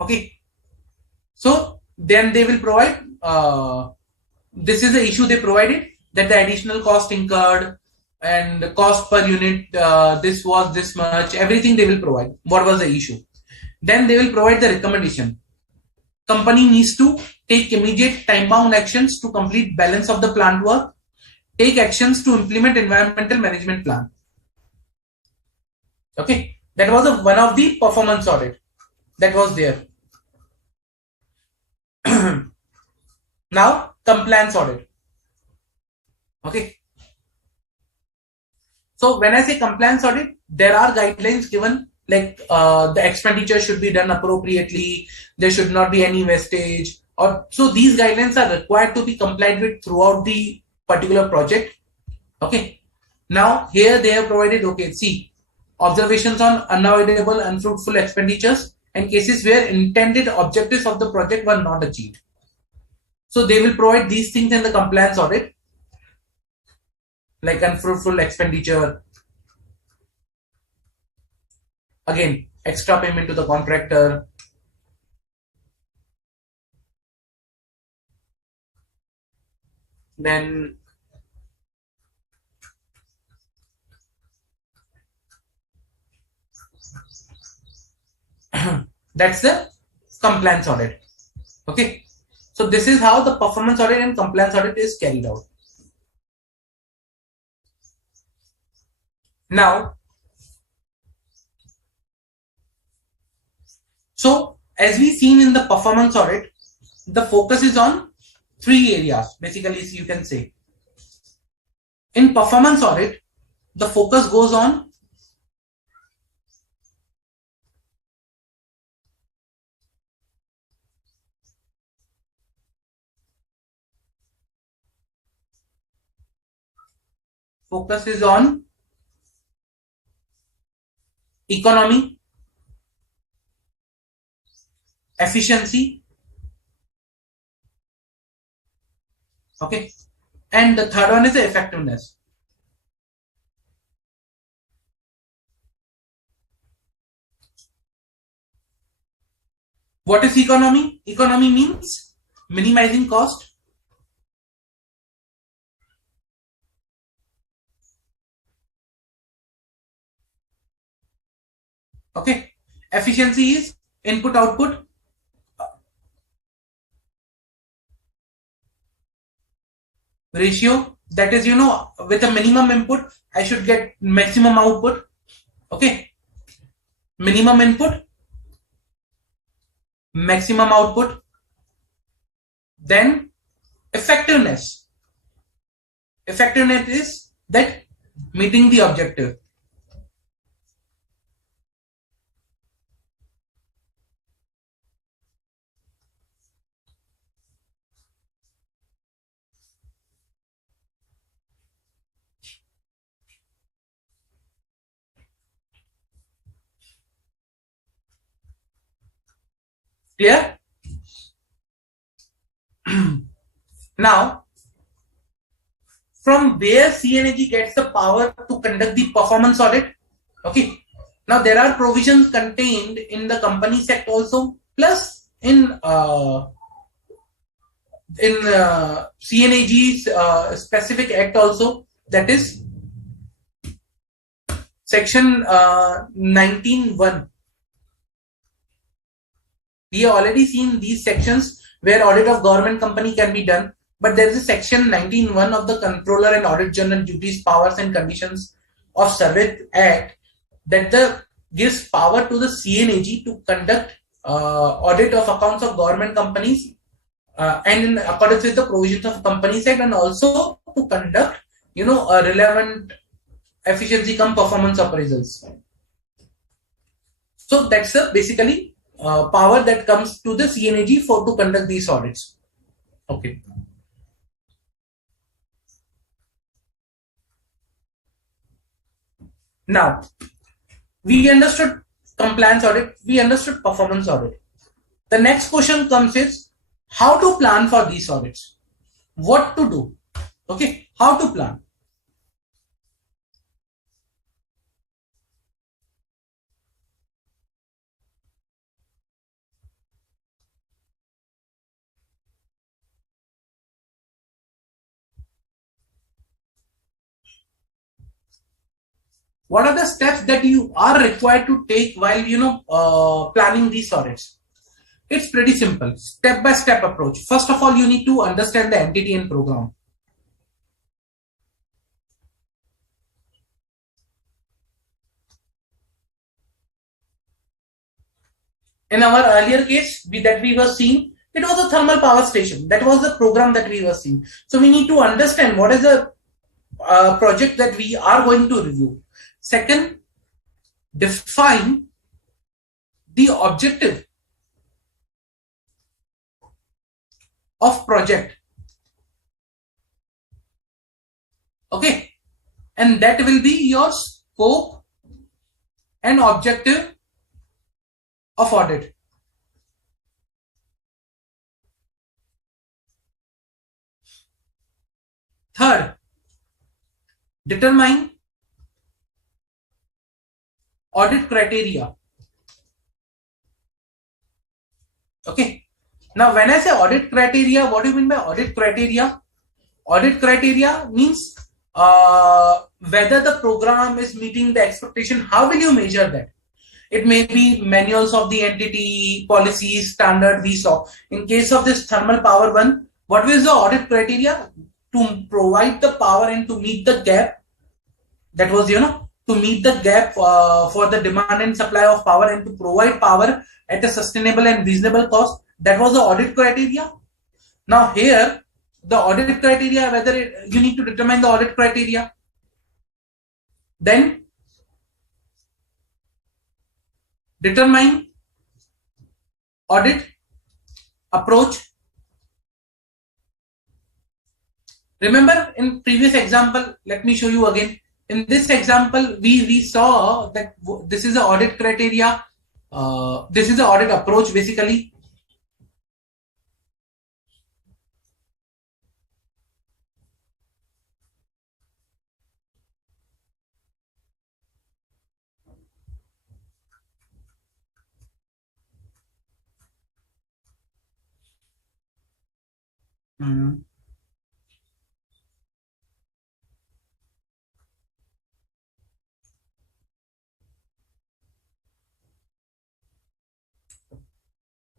Okay. So then they will provide, this is the issue they provided, that the additional cost incurred and the cost per unit, this was this much, everything they will provide. What was the issue? Then they will provide the recommendation. Company needs to take immediate time-bound actions to complete balance of the plant work, take actions to implement environmental management plan. Okay, that was one of the performance audit that was there. Now, compliance audit. Okay. So when I say compliance audit, there are guidelines given, like the expenditure should be done appropriately, there should not be any wastage, or so these guidelines are required to be complied with throughout the particular project. Okay. Now here they have provided, okay, see, observations on unavoidable unfruitful expenditures and cases where intended objectives of the project were not achieved. So they will provide these things in the compliance audit, like unfruitful expenditure, again, extra payment to the contractor, then that's the compliance audit. Okay. So this is how the performance audit and compliance audit is carried out. Now, so as we seen in the performance audit, the focus is on 3 areas, basically, you can say. In performance audit, the focus goes on economy, efficiency, okay, and the third one is the effectiveness. What is economy? Economy means minimizing cost, okay. Efficiency is input output, ratio, that is, with a minimum input I should get maximum output. Okay, minimum input, maximum output. Then effectiveness is that meeting the objective. Clear? Now, from where CNAG gets the power to conduct the performance audit? Okay. Now there are provisions contained in the Companies Act also, plus in CNAG's specific act also, that is section 19(1). We have already seen these sections where audit of government company can be done, but there is a section 19(1) of the Controller and Audit General Duties, Powers and Conditions of Service Act that gives power to the CNAG to conduct audit of accounts of government companies and in accordance with the provisions of Companies Act, and also to conduct a relevant efficiency cum performance appraisals. So that's basically power that comes to the CNAG to conduct these audits. Okay. Now, we understood compliance audit, we understood performance audit. The next question comes is how to plan for these audits. What to do? Okay, how to plan. What are the steps that you are required to take while planning these audits? It's pretty simple, step by step approach. First of all, you need to understand the entity and program. In our earlier case that we were seeing, it was a thermal power station. That was the program that we were seeing. So we need to understand what is the project that we are going to review. Second, define the objective of project. Okay, and that will be your scope and objective of audit. Third, determine audit criteria. Okay. Now, when I say audit criteria, what do you mean by audit criteria? Audit criteria means whether the program is meeting the expectation. How will you measure that? It may be manuals of the entity, policies, standard we saw. In case of this thermal power one, what was the audit criteria? To provide the power and to meet the gap. That was, to meet the gap for the demand and supply of power and to provide power at a sustainable and reasonable cost. That was the audit criteria. Now here, the audit criteria, you need to determine the audit criteria. Then determine audit approach. Remember in previous example, let me show you again. In this example, we saw that this is the audit criteria. This is the audit approach basically.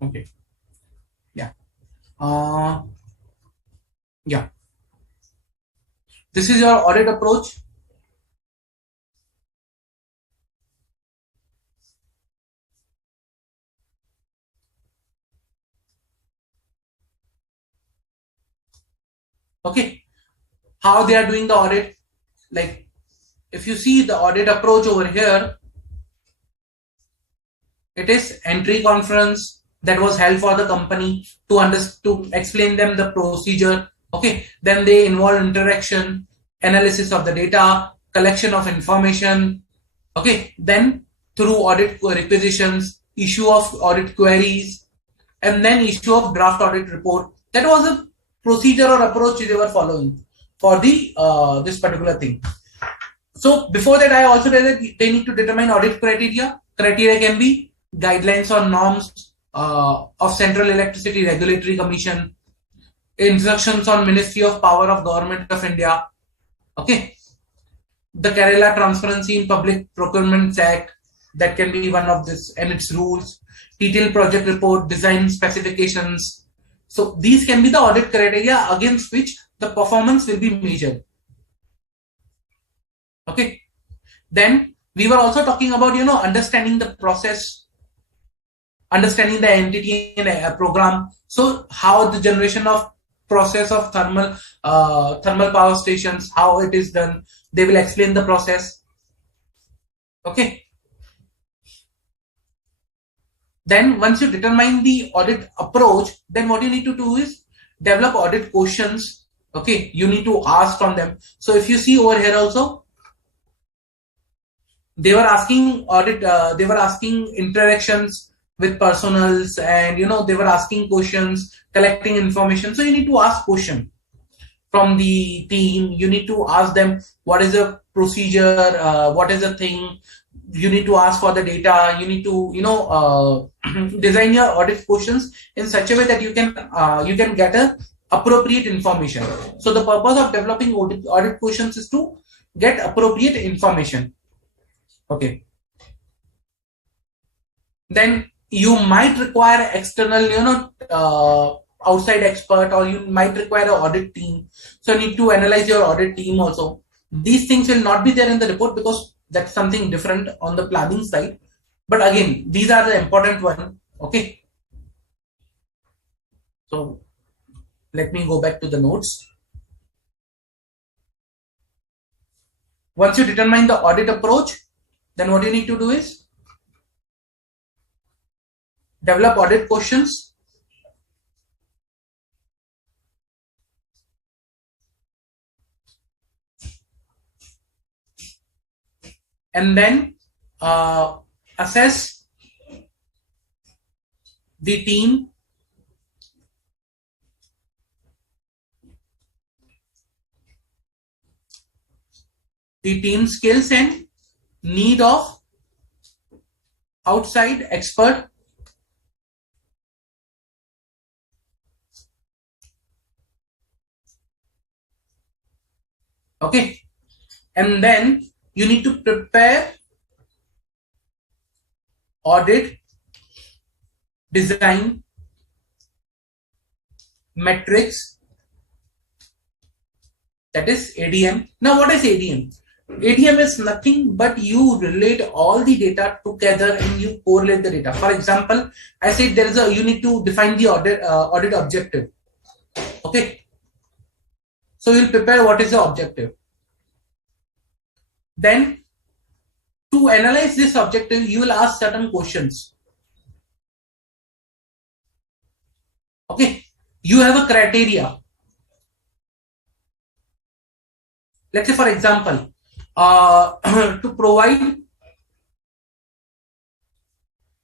Okay. Yeah. Yeah. This is your audit approach. Okay. How they are doing the audit. Like if you see the audit approach over here, it is entry conference that was held for the company to explain them the procedure. Okay. Then they involve interaction, analysis of the data, collection of information. Okay. Then through audit requisitions, issue of audit queries, and then issue of draft audit report. That was a procedure or approach they were following for the this particular thing. So before that, I also said that they need to determine audit criteria. Criteria can be guidelines or norms of Central Electricity Regulatory Commission, instructions on Ministry of Power of Government of India. Okay, the Kerala Transparency in Public Procurement Act, that can be one of this, and its rules. Detailed project report, design specifications. So these can be the audit criteria against which the performance will be measured. Okay. Then we were also talking about, understanding the process, understanding the entity and a program. So how the generation of process of thermal power stations, how it is done. They will explain the process. Okay. Then once you determine the audit approach, then what you need to do is develop audit questions. Okay, you need to ask from them. So if you see over here also, they were asking audit, they were asking interactions with personals, and they were asking questions, collecting information. So you need to ask question from the team. You need to ask them what is the procedure, what is the thing. You need to ask for the data. You need to design your audit questions in such a way that you can get a appropriate information. So the purpose of developing audit questions is to get appropriate information. Okay. Then you might require external, outside expert, or you might require an audit team. So you need to analyze your audit team also. These things will not be there in the report because that's something different on the planning side. But again, these are the important one. Okay. So let me go back to the notes. Once you determine the audit approach, then what you need to do is develop audit questions, and then assess the team, skills and need of outside expert. Okay, and then you need to prepare audit design metrics, that is ADM. Now what is ADM? ADM is nothing but you relate all the data together and you correlate the data. For example, I said you need to define the audit objective. Okay, so you'll prepare what is the objective. Then to analyze this objective, you will ask certain questions. Okay, you have a criteria. Let's say, for example, to provide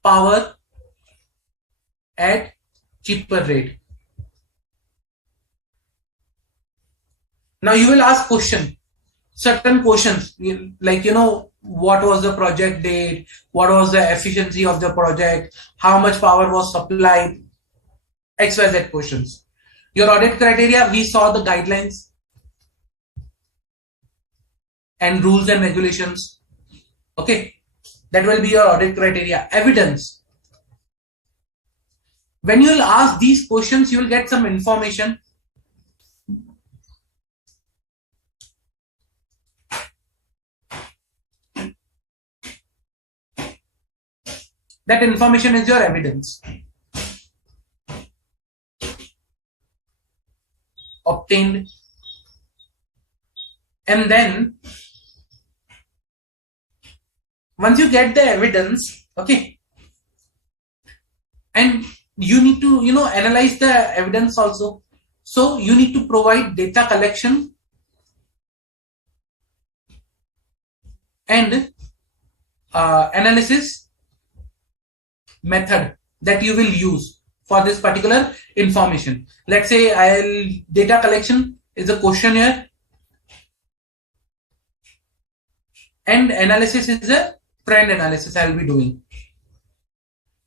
power at cheaper rate. Now you will ask certain questions like, what was the project date? What was the efficiency of the project? How much power was supplied? XYZ questions. Your audit criteria, we saw the guidelines and rules and regulations. Okay, that will be your audit criteria. Evidence. When you will ask these questions, you will get some information. That information is your evidence. Obtained. And then once you get the evidence, okay, and you need to analyze the evidence also. So you need to provide data collection and analysis method that you will use for this particular information. Let's say data collection is a questionnaire and analysis is a trend analysis I will be doing.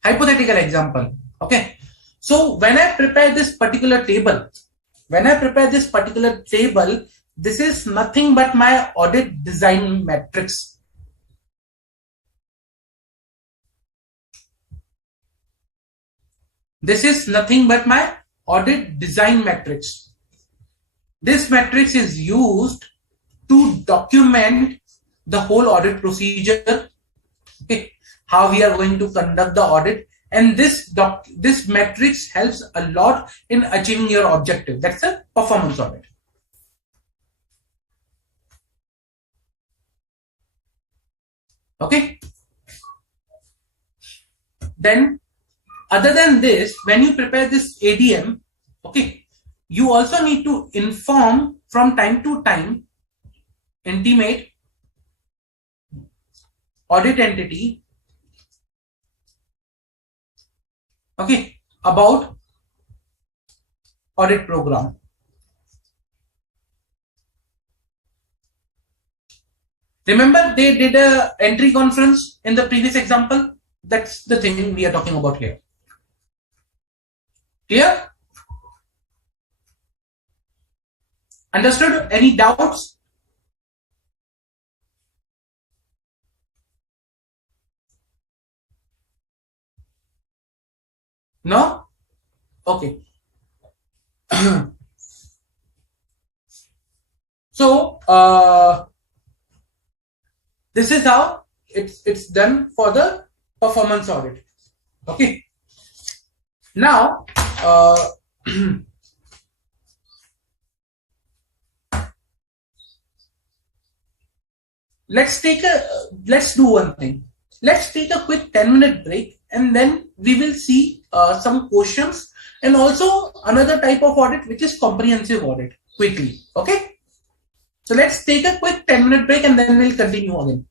Hypothetical example. Okay, so when I prepare this particular table, this is nothing but my audit design matrix. This is nothing but my audit design matrix. This matrix is used to document the whole audit procedure, okay, how we are going to conduct the audit, and this matrix helps a lot in achieving your objective. That's a performance audit. Okay. Then other than this, when you prepare this ADM, okay, you also need to inform from time to time, intimate audit entity, okay, about audit program. Remember they did a entry conference in the previous example? That's the thing we are talking about here. Clear? Understood? Any doubts? No? Okay. So this is how it's done for the performance audit. Okay. Now let's do one thing. Let's take a quick 10-minute break, and then we will see some questions and also another type of audit, which is comprehensive audit, quickly. Okay. So let's take a quick 10-minute break, and then we'll continue again.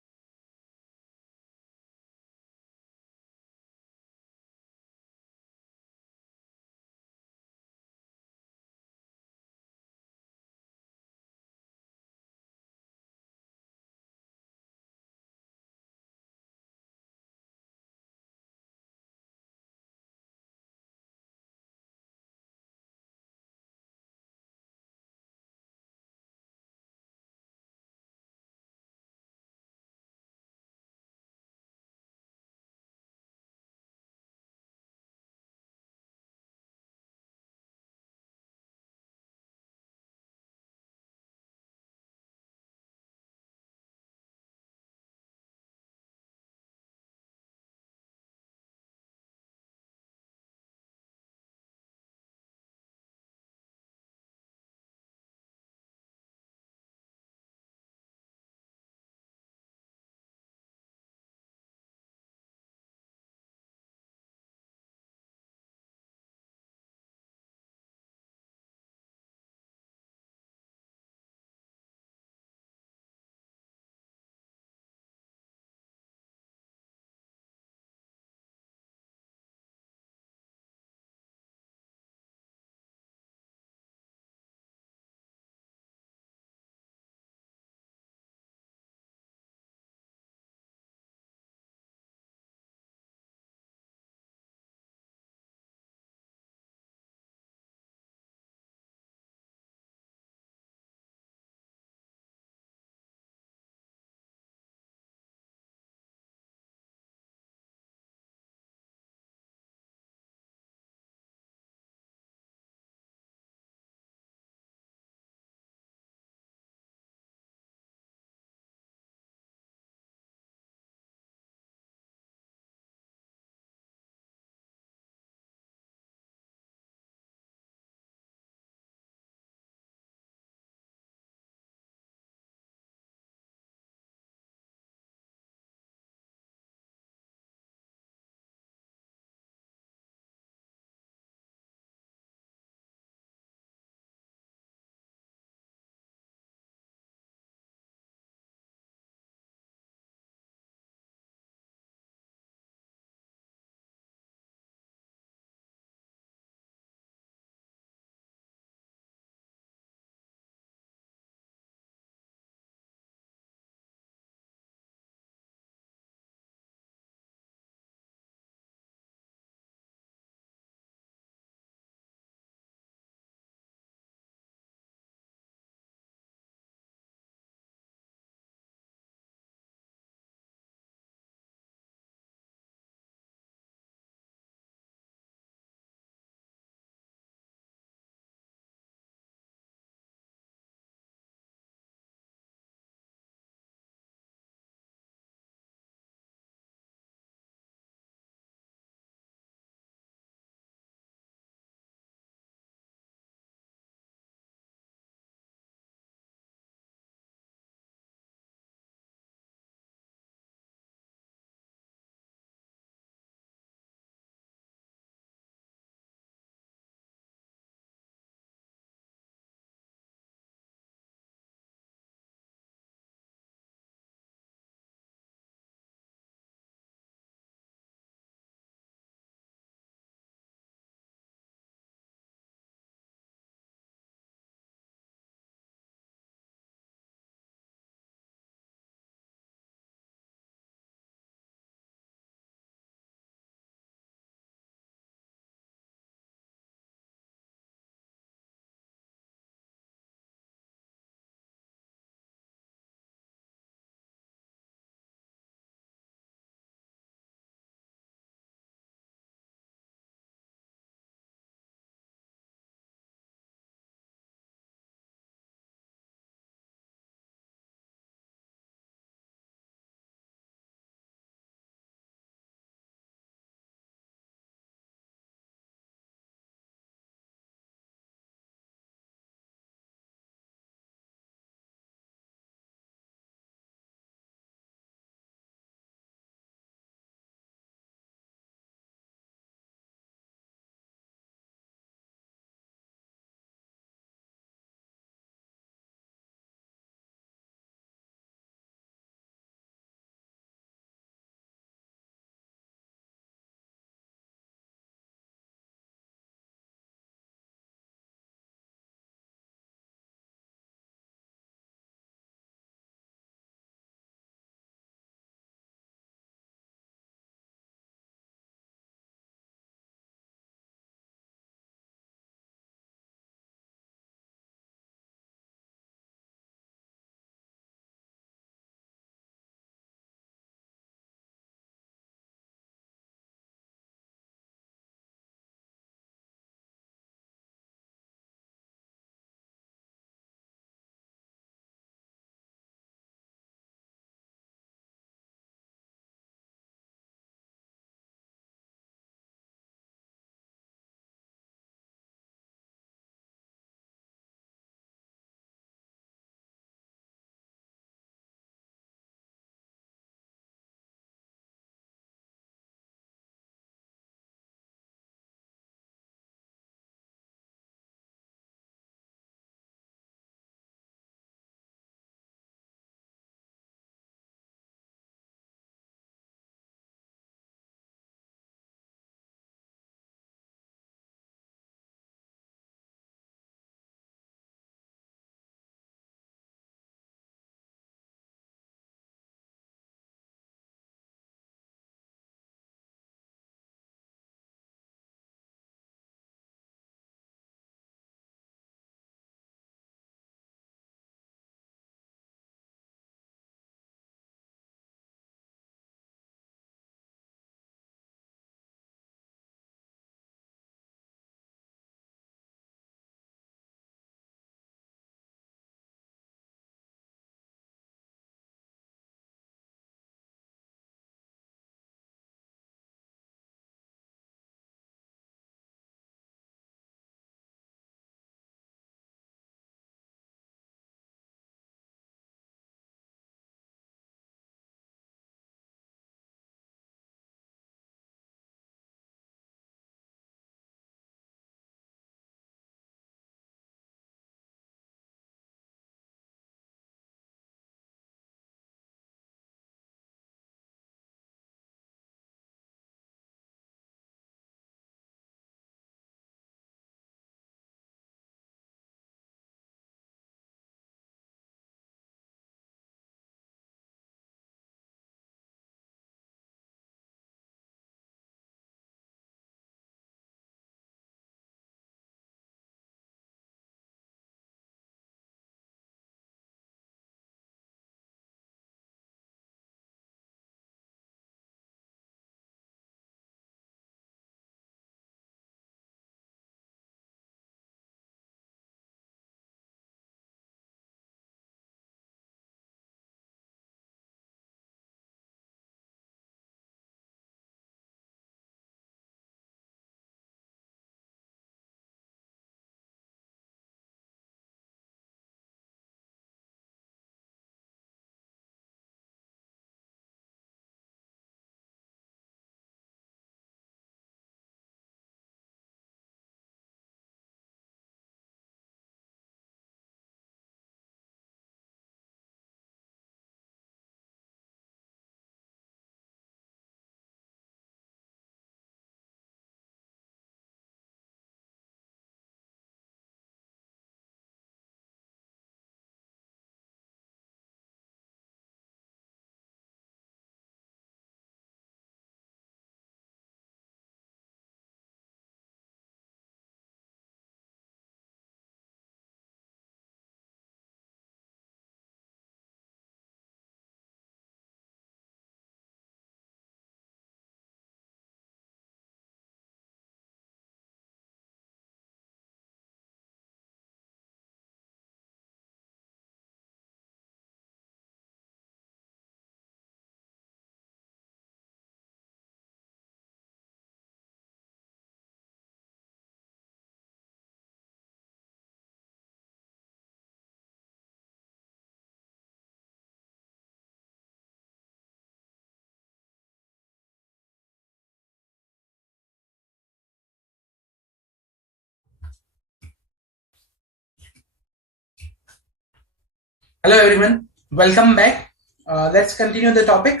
Hello everyone, welcome back. Let's continue the topic.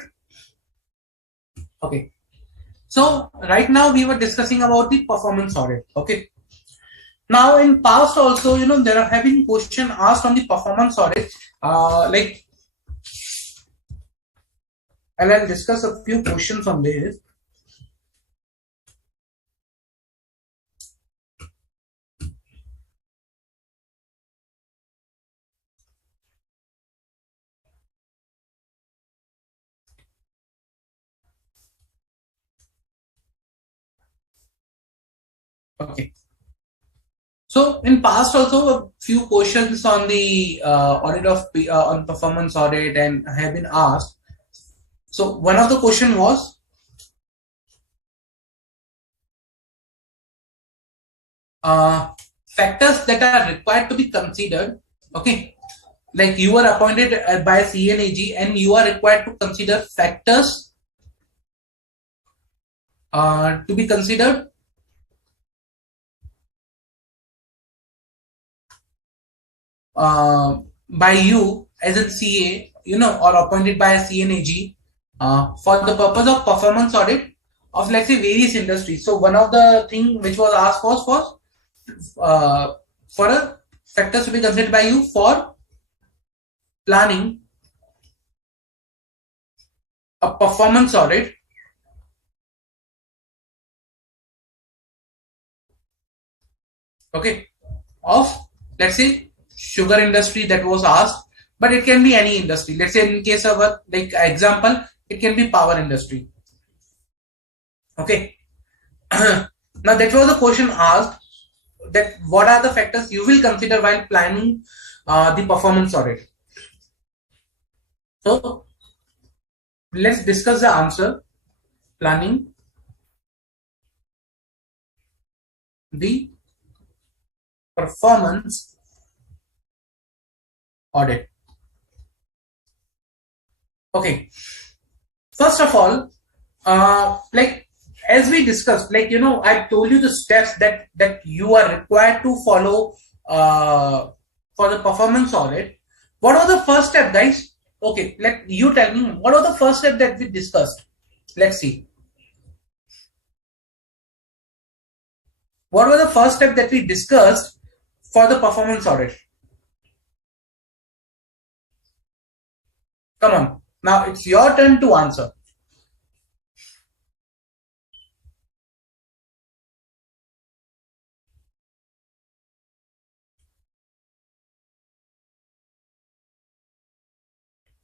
Okay, so right now we were discussing about the performance audit. Okay, now in past also, there are having question asked on the performance audit. Like, and I'll discuss a few questions on this. Okay, so in past also a few questions on the audit of on performance audit and have been asked. So one of the question was uh, factors that are required to be considered. Okay, like you are appointed by CNAG and you are required to consider factors to be considered by you as a CA, or appointed by a CNAG for the purpose of performance audit of, let's say, various industries. So one of the thing which was asked was for a factors to be considered by you for planning a performance audit. Okay, of, let's say, sugar industry, that was asked, but it can be any industry. Let's say in case of a like example, it can be power industry. Okay. Now that was the question asked, that what are the factors you will consider while planning the performance audit. So let's discuss the answer. Planning the performance audit. Okay, first of all, like as we discussed, like I told you the steps that you are required to follow for the performance audit. What was the first step, guys? Okay, let you tell me what was the first step that we discussed. Let's see. What was the first step that we discussed for the performance audit? Come on, now it's your turn to answer.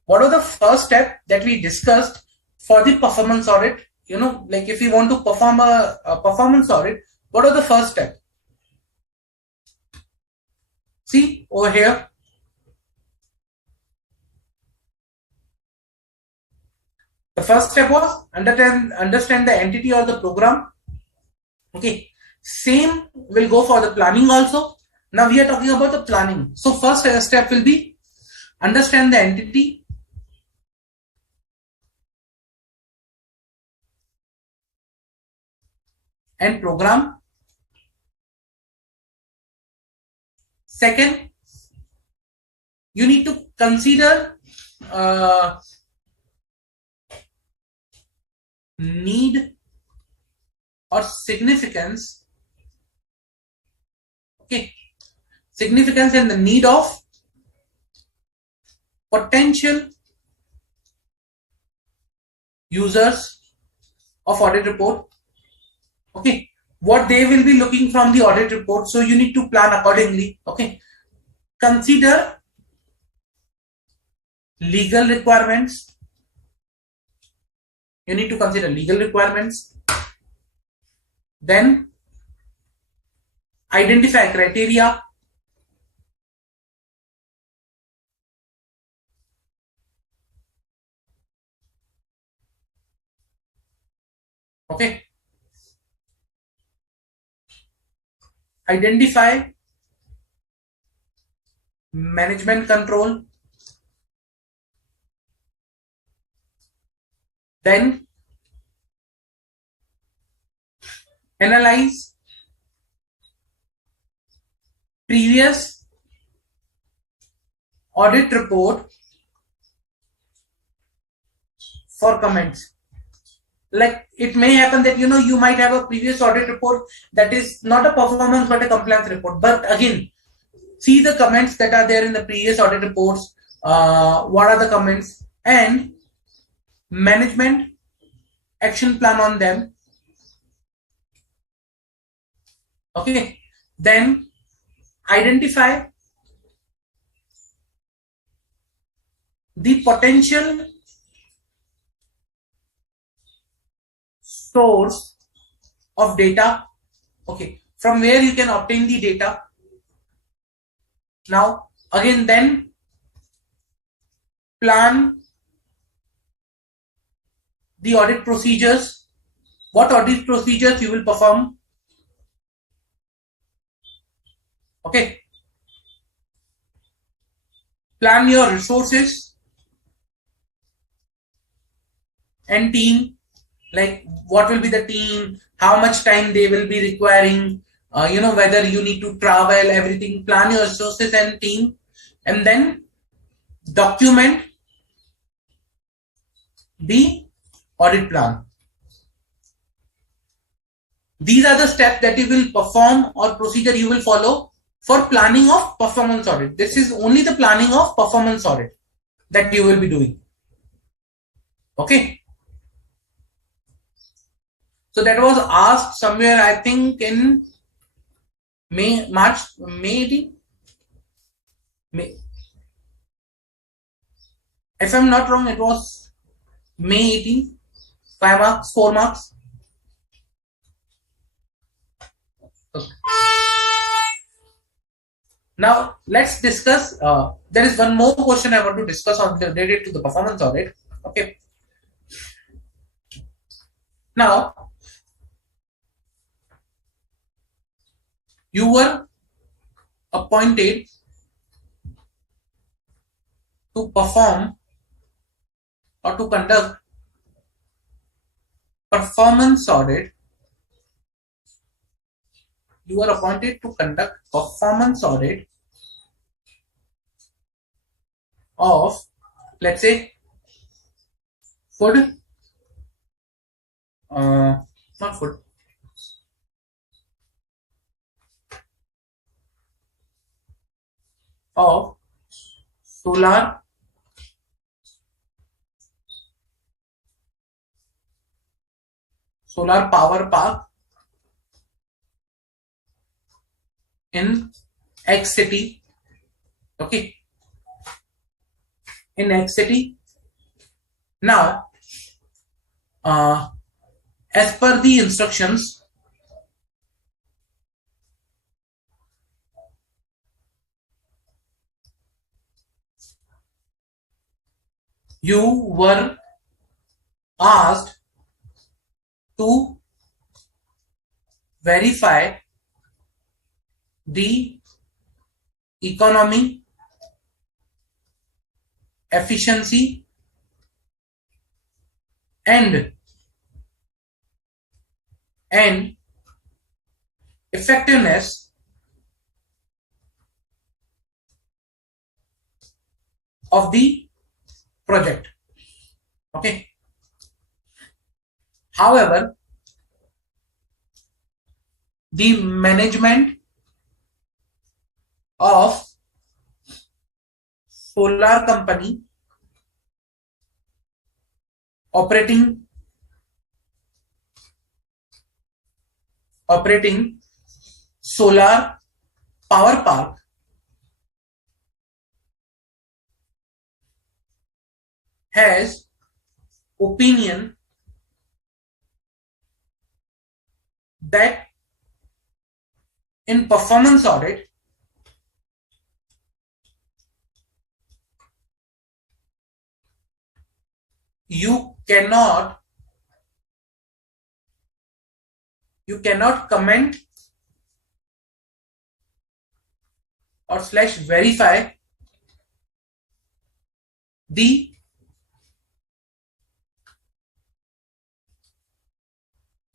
What was the first step that we discussed for the performance audit? Like if you want to perform a performance audit, what was the first step? See over here. The first step was understand the entity or the program. Okay. Same will go for the planning also. Now we are talking about the planning. So first step will be understand the entity and program. Second, you need to consider need or significance. Okay, significance and the need of potential users of audit report. Okay, what they will be looking from the audit report, so you need to plan accordingly. Okay, consider legal requirements. You need to consider legal requirements. Then identify criteria. Okay, identify management control. Then analyze previous audit report for comments. Like it may happen that you might have a previous audit report that is not a performance but a compliance report. But again, see the comments that are there in the previous audit reports. What are the comments and management action plan on them. Okay, then identify the potential source of data. Okay, from where you can obtain the data. Now again, then plan the audit procedures. What audit procedures you will perform. Okay, plan your resources and team, like what will be the team, how much time they will be requiring, whether you need to travel, everything. Plan your resources and team, and then document the audit plan. These are the steps that you will perform or procedure you will follow for planning of performance audit. This is only the planning of performance audit that you will be doing. Okay. So that was asked somewhere, I think in May. If I'm not wrong, it was May 18. 5 marks, 4 marks. Okay. Now let's discuss. There is one more question I want to discuss on related to the performance audit. Okay. Now you were appointed to perform or to conduct performance audit. You are appointed to conduct performance audit of, let's say, food, not food, of solar power park in X city. Okay, in X city. Now as per the instructions, you were asked to verify the economy, efficiency, and effectiveness of the project. Okay. However, the management of solar company operating solar power park has opinion that in performance audit you cannot comment or / verify the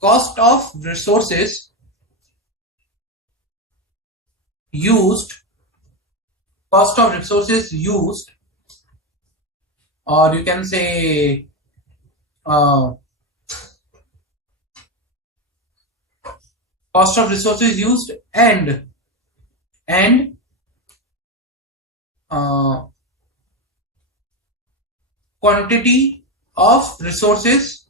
cost of resources used cost of resources used, or you can say cost of resources used and quantity of resources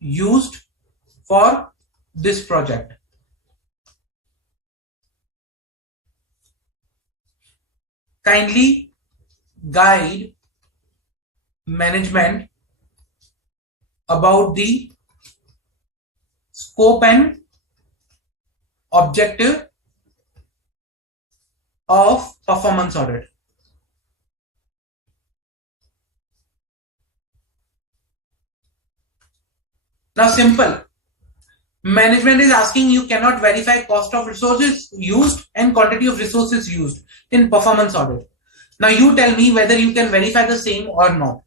used for this project. Kindly guide management about the scope and objective of performance audit. Now simple. Management is asking, you cannot verify cost of resources used and quantity of resources used in performance audit. Now you tell me whether you can verify the same or not.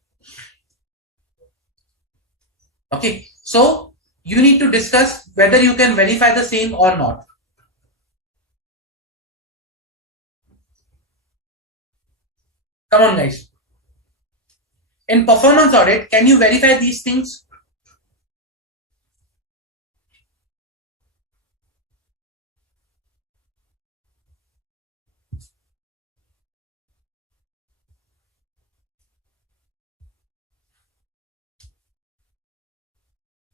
Okay, so you need to discuss whether you can verify the same or not. Come on guys. In performance audit, can you verify these things?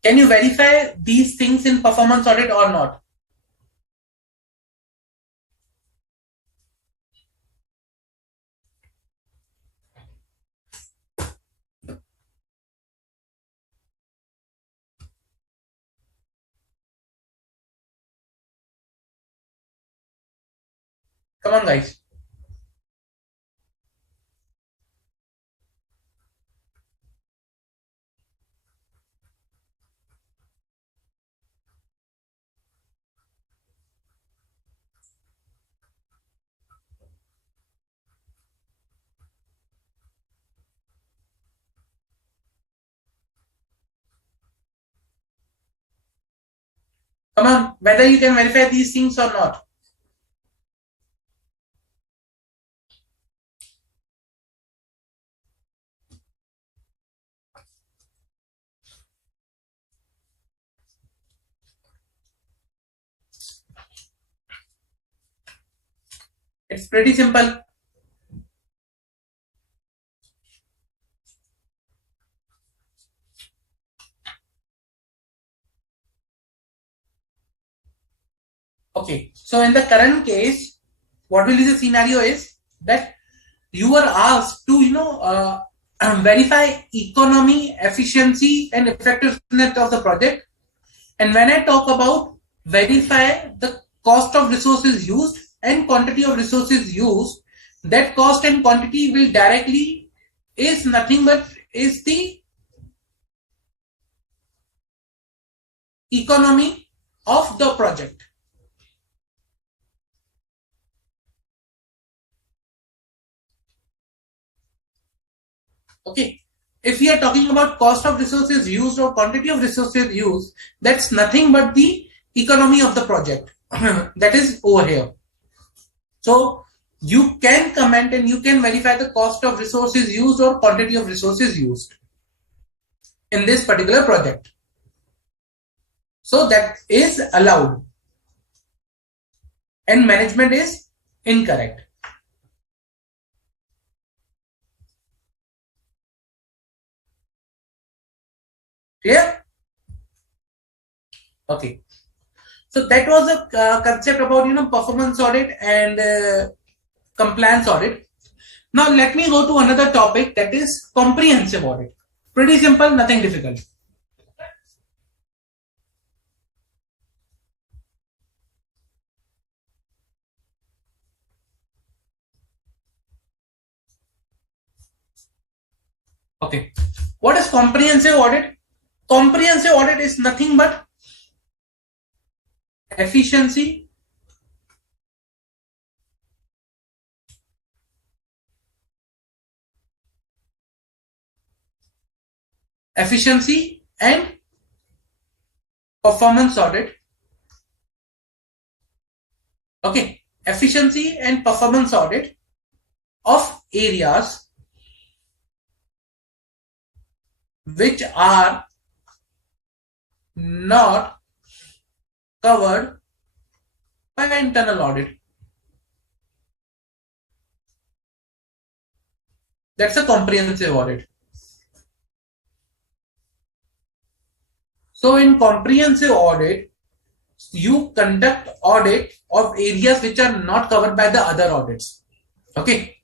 Can you verify these things in performance audit or not? Come on guys. Come on, whether you can verify these things or not. It's pretty simple. Okay, so in the current case, what will be the scenario is that you were asked to, verify economy, efficiency, and effectiveness of the project. And when I talk about verify the cost of resources used and quantity of resources used, that cost and quantity will directly is nothing but is the economy of the project. Okay, if we are talking about cost of resources used or quantity of resources used, that's nothing but the economy of the project. That is over here. So you can comment and you can verify the cost of resources used or quantity of resources used in this particular project. So that is allowed and management is incorrect. Clear? Okay. So that was a concept about performance audit and compliance audit. Now let me go to another topic, that is comprehensive audit. Pretty simple, nothing difficult. Okay. What is comprehensive audit? Comprehensive audit is nothing but efficiency, and performance audit. Okay. efficiency and performance audit of areas which are not covered by internal audit. That's a comprehensive audit. So in comprehensive audit, you conduct audit of areas which are not covered by the other audits. Okay.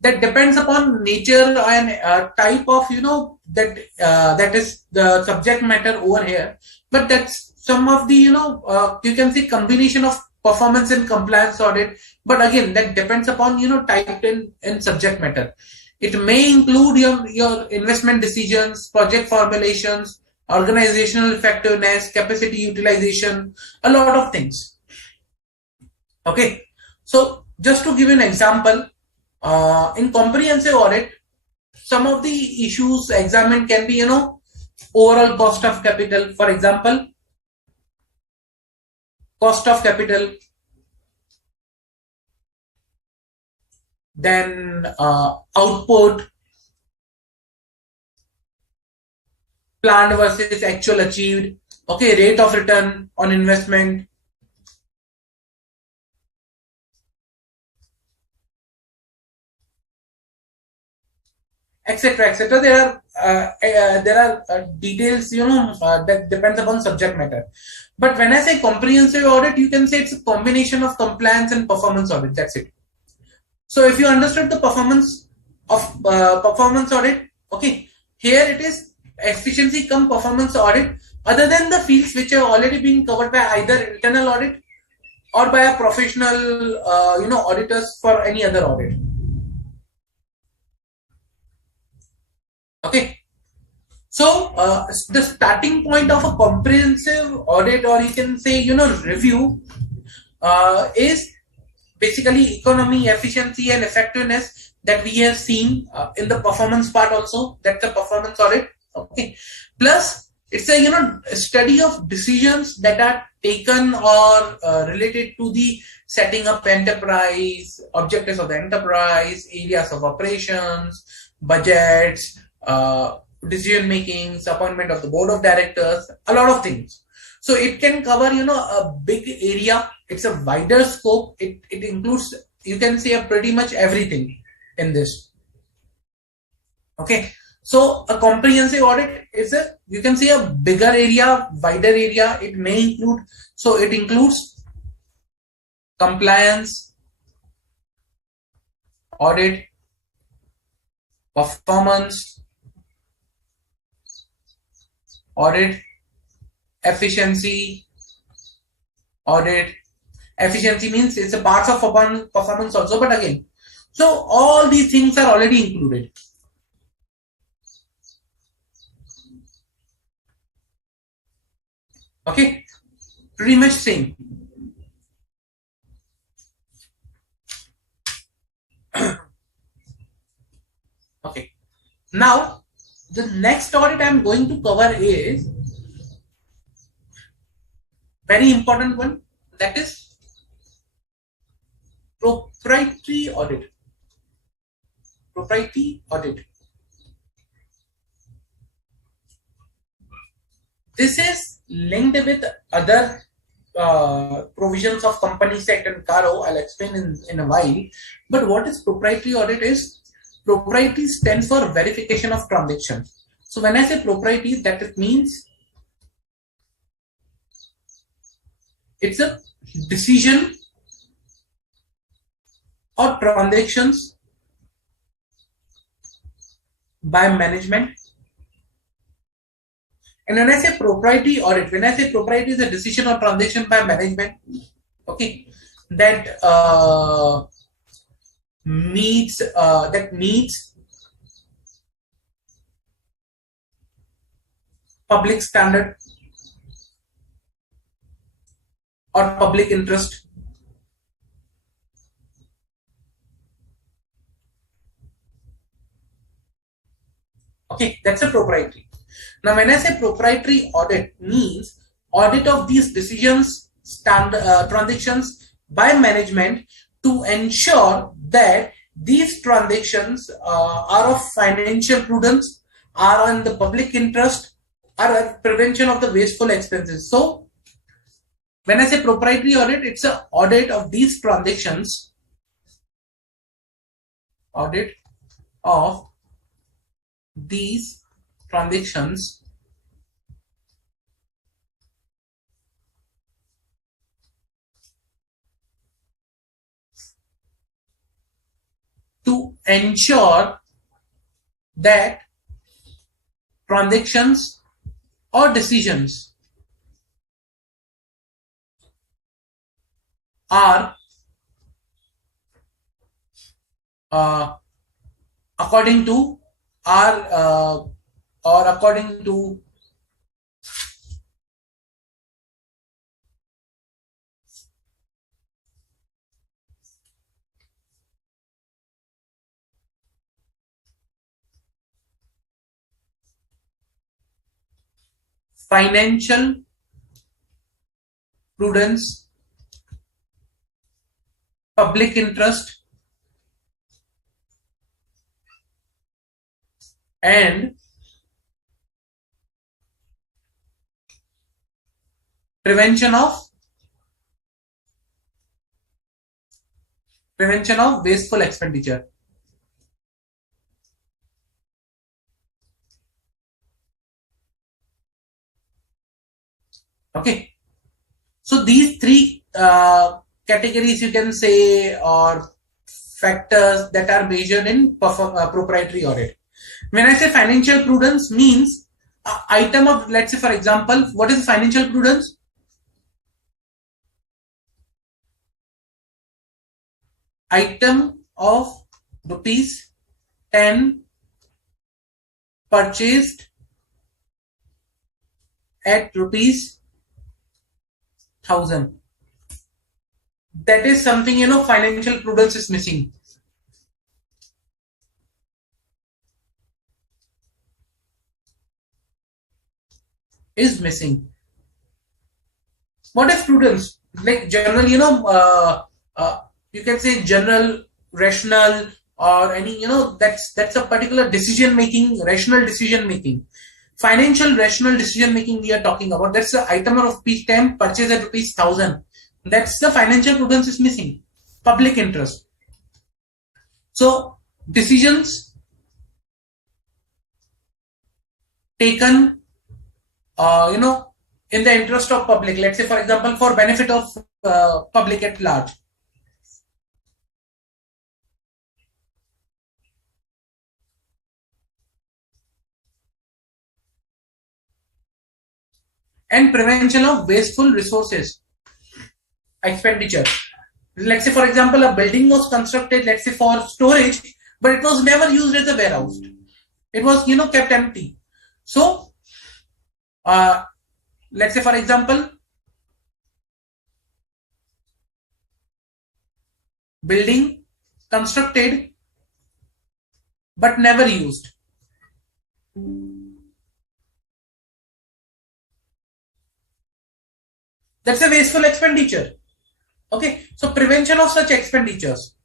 That depends upon nature and type of, that is the subject matter over here. But that's some of the, you can say combination of performance and compliance audit. But again, that depends upon, type and subject matter. It may include your investment decisions, project formulations, organizational effectiveness, capacity utilization, a lot of things. Okay. So just to give you an example, in comprehensive audit, some of the issues examined can be, overall cost of capital, for example, cost of capital, then output, planned versus actual achieved, okay, rate of return on investment, etc., etc. There are details, that depends upon subject matter. But when I say comprehensive audit, you can say it's a combination of compliance and performance audit. That's it. So if you understood the performance of performance audit, okay, here it is efficiency come performance audit, other than the fields which have already been covered by either internal audit or by a professional, auditors for any other audit. Okay. So the starting point of a comprehensive audit, or you can say, review, is basically economy, efficiency, and effectiveness that we have seen in the performance part also. That's a performance audit. Okay. Plus, it's a study of decisions that are taken or related to the setting up enterprise, objectives of the enterprise, areas of operations, budgets, decision makings, appointment of the board of directors, a lot of things. So it can cover, a big area. It's a wider scope. It includes, you can say, pretty much everything in this. Okay. So a comprehensive audit is you can say a bigger area, wider area. It may include, so it includes compliance audit, performance audit, efficiency audit. Efficiency means it's a part of performance also, but again, so all these things are already included. Okay, pretty much same. Okay, now the next audit I'm going to cover is very important one, that is proprietary audit. Proprietary audit. This is linked with other provisions of Companies Act and CARO. I'll explain in a while. But what is proprietary audit is, proprietary stands for verification of transactions. So when I say proprietary, that it means it's a decision or transactions by management. And when I say proprietary audit, when I say proprietary is a decision or transaction by management, okay, that meets public standard or public interest. Okay, that's a proprietary. Now, when I say proprietary audit, means audit of these decisions, transactions by management to ensure that these transactions are of financial prudence, are in the public interest, are a prevention of the wasteful expenses. So when I say proprietary audit, it's an audit of these transactions, audit of these transactions to ensure that transactions or decisions are according to our or according to financial prudence, public interest, and prevention of wasteful expenditure. Okay, so these three categories, you can say, or factors that are measured in proprietary audit. When I say financial prudence, means item of, let's say for example, what is financial prudence? Item of rupees 10 purchased at rupees 1000. That is something, financial prudence is missing. What is prudence? Like general, you can say general, rational, or any, that's a particular decision making, rational decision making. Financial rational decision making we are talking about. That's the item of rupees 10 purchase at rupees 1000. That's the financial prudence is missing. Public interest. So decisions taken, in the interest of public. Let's say for example, for benefit of public at large. And prevention of wasteful resources expenditure. Let's say for example, a building was constructed, let's say for storage, but it was never used as a warehouse. It was kept empty. So let's say for example, building constructed but never used. That's a wasteful expenditure. Okay, so prevention of such expenditures.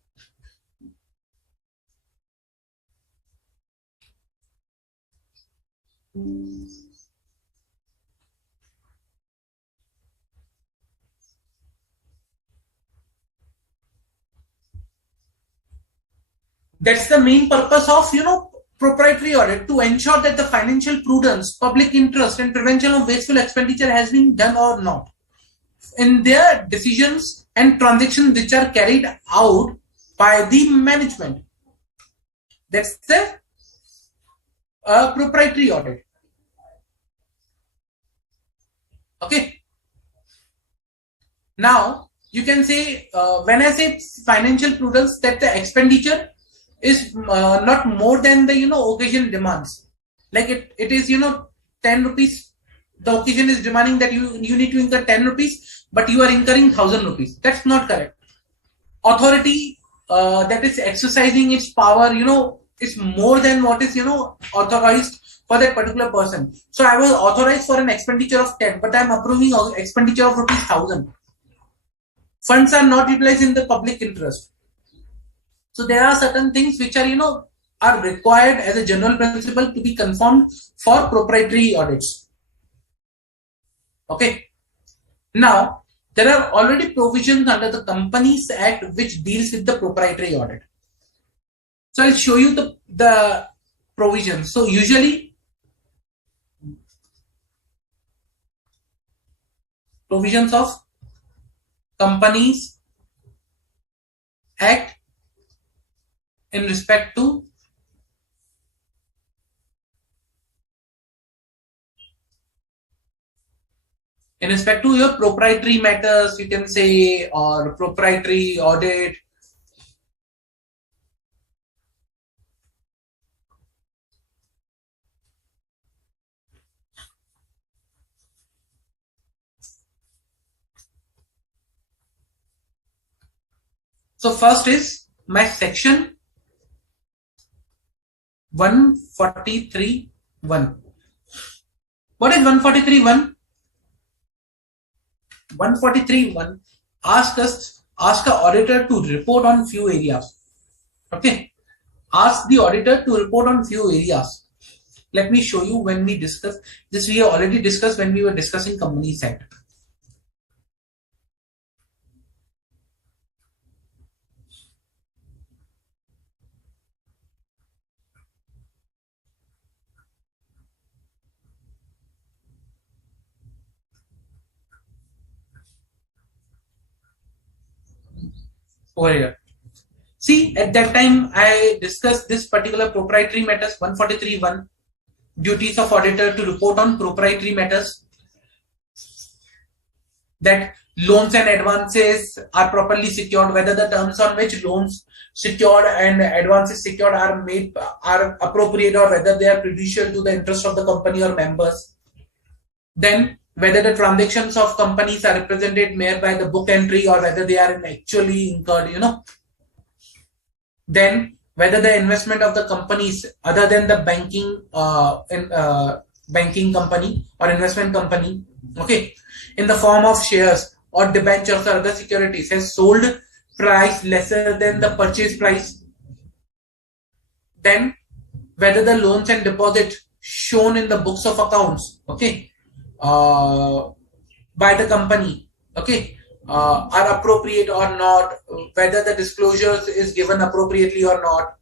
That's the main purpose of proprietary audit, to ensure that the financial prudence, public interest, and prevention of wasteful expenditure has been done or not in their decisions and transactions which are carried out by the management. That's the proprietary audit. Okay. Now you can say, when I say financial prudence, that the expenditure is not more than the occasion demands. Like it is 10 rupees. The occasion is demanding that you need to incur 10 rupees, but you are incurring 1000 rupees. That's not correct. Authority that is exercising its power, is more than what is authorized for that particular person. So I was authorized for an expenditure of 10, but I'm approving expenditure of rupees 1000. funds are not utilized in the public interest. So there are certain things which are, are required as a general principle to be confirmed for proprietary audits. Okay. Now, there are already provisions under the Companies Act which deals with the proprietary audit. So I'll show you the provisions. So usually provisions of Companies Act in respect to your proprietary matters, you can say, or proprietary audit. So first is my section 143.1. What is 143.1? 143.1 ask a auditor to report on few areas. Okay, ask the auditor to report on few areas. Let me show you when we discuss this. We have already discussed when we were discussing Companies Act. Over here. See, at that time I discussed this particular proprietary matters, 143.1, duties of auditor to report on proprietary matters, that loans and advances are properly secured, whether the terms on which loans secured and advances secured are appropriate, or whether they are prejudicial to the interest of the company or members. Then whether the transactions of companies are represented mere by the book entry or whether they are actually incurred, Then whether the investment of the companies other than the banking company or investment company, okay, in the form of shares or debentures or other securities has sold price lesser than the purchase price. Then whether the loans and deposits shown in the books of accounts, okay, by the company, okay, are appropriate or not, whether the disclosures is given appropriately or not.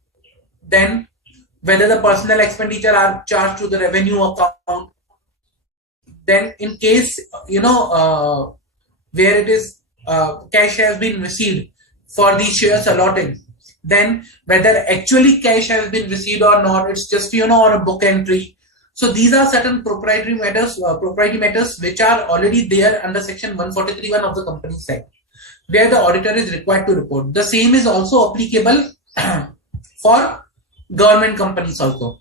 Then whether the personal expenditure are charged to the revenue account. Then in case, where it is cash has been received for the shares allotted, then whether actually cash has been received or not, it's just, on a book entry. So these are certain proprietary matters which are already there under section 143.1 of the Companies Act, where the auditor is required to report. The same is also applicable for government companies also.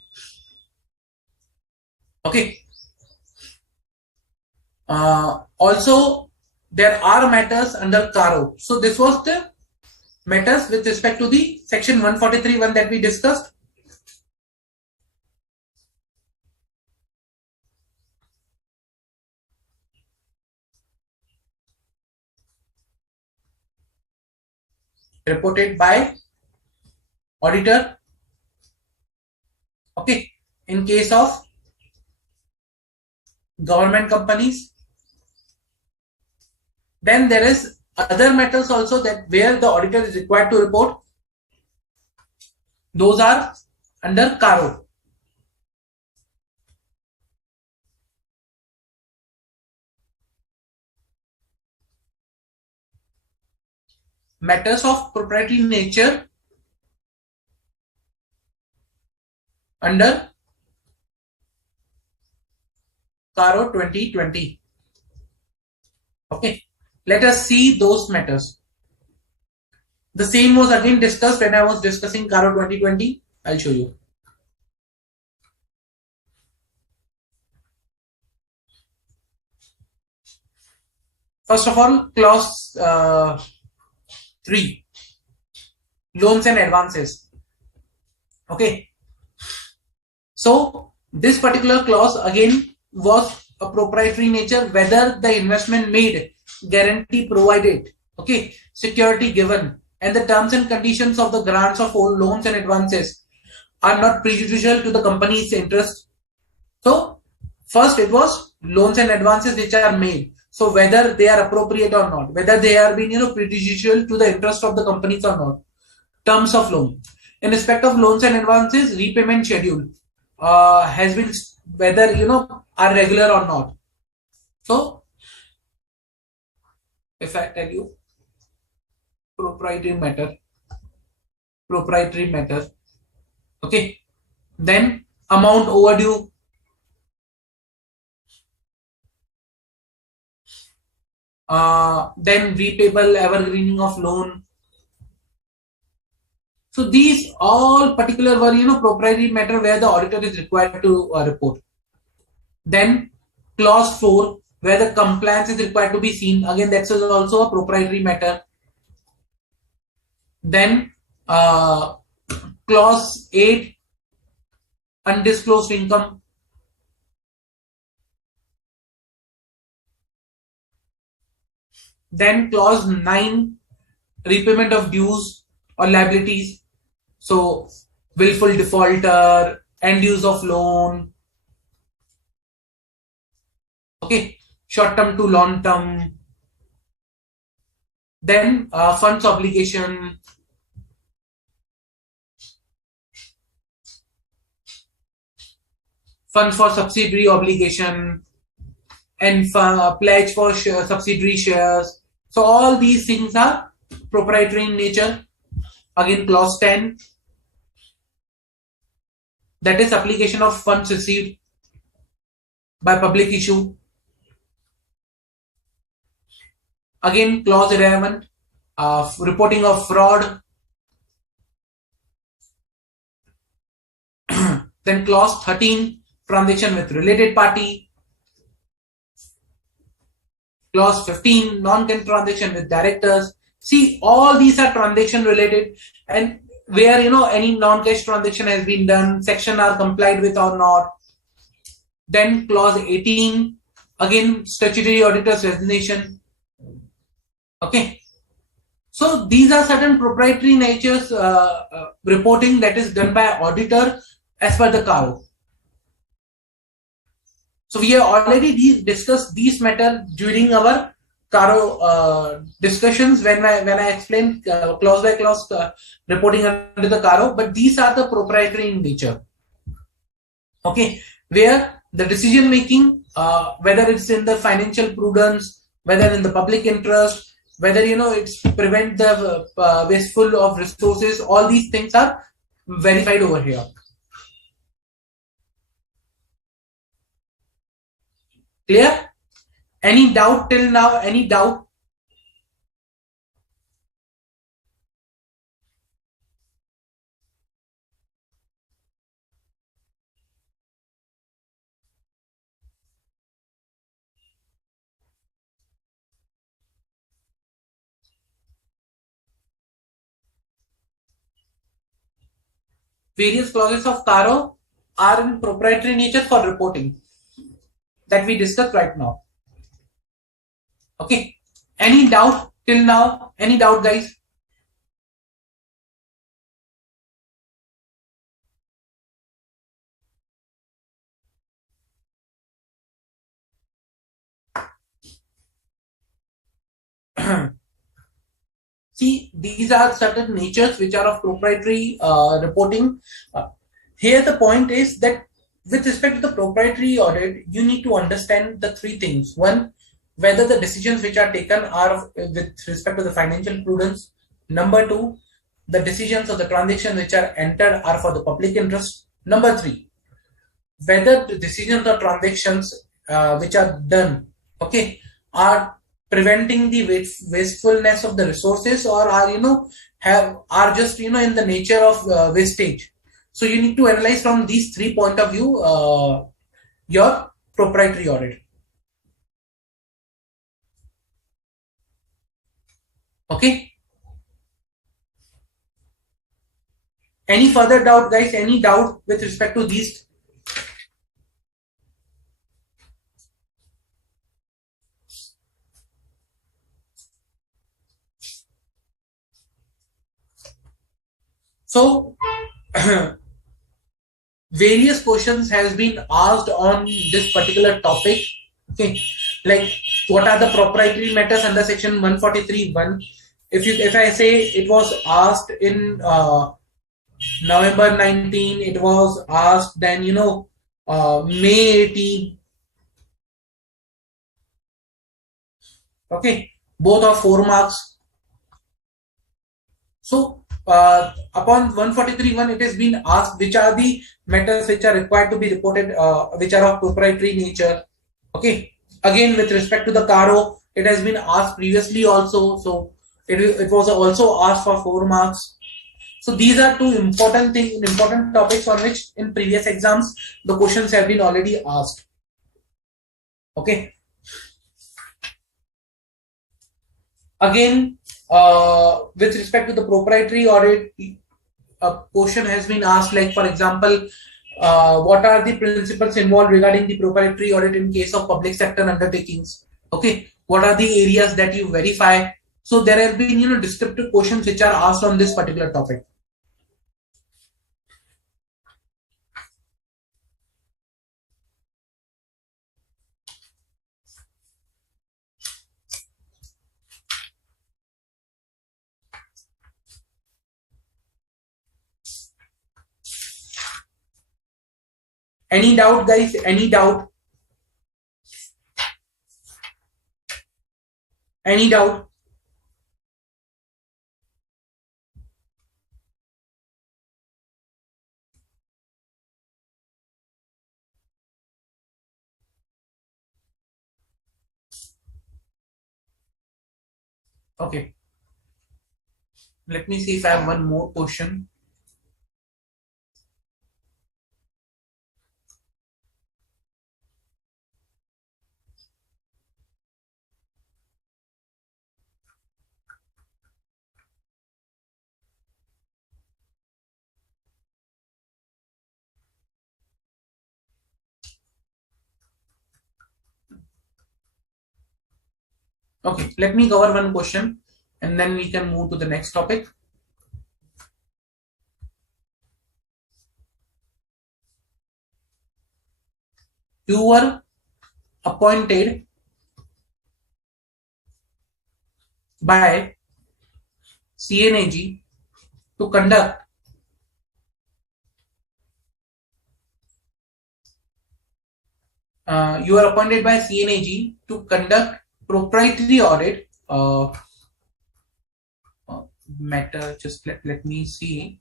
Okay. Also, there are matters under CARO. So this was the matters with respect to the section 143.1 that we discussed. Reported by auditor. Okay, in case of government companies. Then there is other matters also that where the auditor is required to report. Those are under CARO. Matters of proprietary nature under CARO 2020. Okay, let us see those matters. The same was again discussed when I was discussing CARO 2020. I'll show you. First of all, clause 3, loans and advances. Okay, so this particular clause again was a proprietary nature, whether the investment made, guarantee provided, Okay, security given and the terms and conditions of the grants of all loans and advances are not prejudicial to the company's interest. So first it was loans and advances which are made. So whether they are appropriate or not, whether they are being prejudicial to the interest of the companies or not. Terms of loan. In respect of loans and advances, repayment schedule has been whether are regular or not. So if I tell you proprietary matter, proprietary matter, okay, then amount overdue, then repayable evergreening of loan. So these all particular were proprietary matter where the auditor is required to report. Then clause 4 where the compliance is required to be seen. Again, that is also a proprietary matter. Then clause 8 undisclosed income. Then clause 9 repayment of dues or liabilities. So willful defaulter, end use of loan. Okay, short term to long term. Then funds obligation. Funds for subsidiary obligation and pledge for subsidiary shares. So all these things are proprietary in nature. Again, clause 10, that is application of funds received by public issue. Again, clause 11, reporting of fraud. Then clause 13, transaction with related party. Clause 15, non-con transaction with directors. See, all these are transaction related, and where any non-cash transaction has been done, section are complied with or not. Then clause 18, again statutory auditor's resignation. Okay, so these are certain proprietary natures reporting that is done by auditor as per the CAG. So we have already discussed these matter during our CARO discussions when I explained clause by clause reporting under the CARO, but these are the proprietary in nature. Okay, where the decision making, whether it's in the financial prudence, whether in the public interest, whether it's prevent the wasteful of resources, all these things are verified over here. Clear? Any doubt till now? Any doubt? Various clauses of CARO are in proprietary nature for reporting that we discussed right now. Okay. Any doubt till now? Any doubt, guys? See, these are certain natures which are of proprietary reporting. Here the point is that with respect to the proprietary audit, you need to understand the three things. One, whether the decisions which are taken are with respect to the financial prudence. Number two, the decisions of the transactions which are entered are for the public interest. Number three, whether the decisions or transactions which are done, okay, are preventing the wastefulness of the resources or are are just in the nature of wastage. So you need to analyze from these 3 point of view your proprietary audit. Okay, any further doubt, guys? Any doubt with respect to these? So various questions has been asked on this particular topic. Okay, like what are the proprietary matters under section 143(1). If I say it was asked in November 19, it was asked then May 18. Okay, both are 4 marks. So upon 143(1), it has been asked which are the matters which are required to be reported, which are of proprietary nature. Okay, again with respect to the CARO, it has been asked previously also, so it was also asked for 4 marks. So these are two important topics on which in previous exams the questions have been already asked. Okay. Again, with respect to the proprietary audit, a question has been asked, like for example, what are the principles involved regarding the proprietary audit in case of public sector undertakings? Okay, what are the areas that you verify? So there have been descriptive questions which are asked on this particular topic. Any doubt, guys? Any doubt? Any doubt? Okay. Let me see if I have one more question. Okay, let me cover one question and then we can move to the next topic. You were appointed by CNAG to conduct you are appointed by CNAG to conduct proprietary audit matter. Just let me see.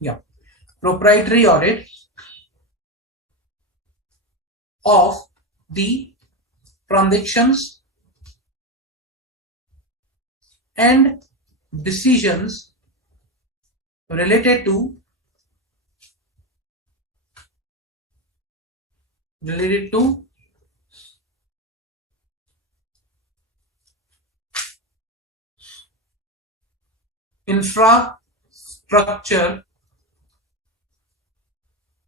Yeah, proprietary audit of the transactions and decisions related to infrastructure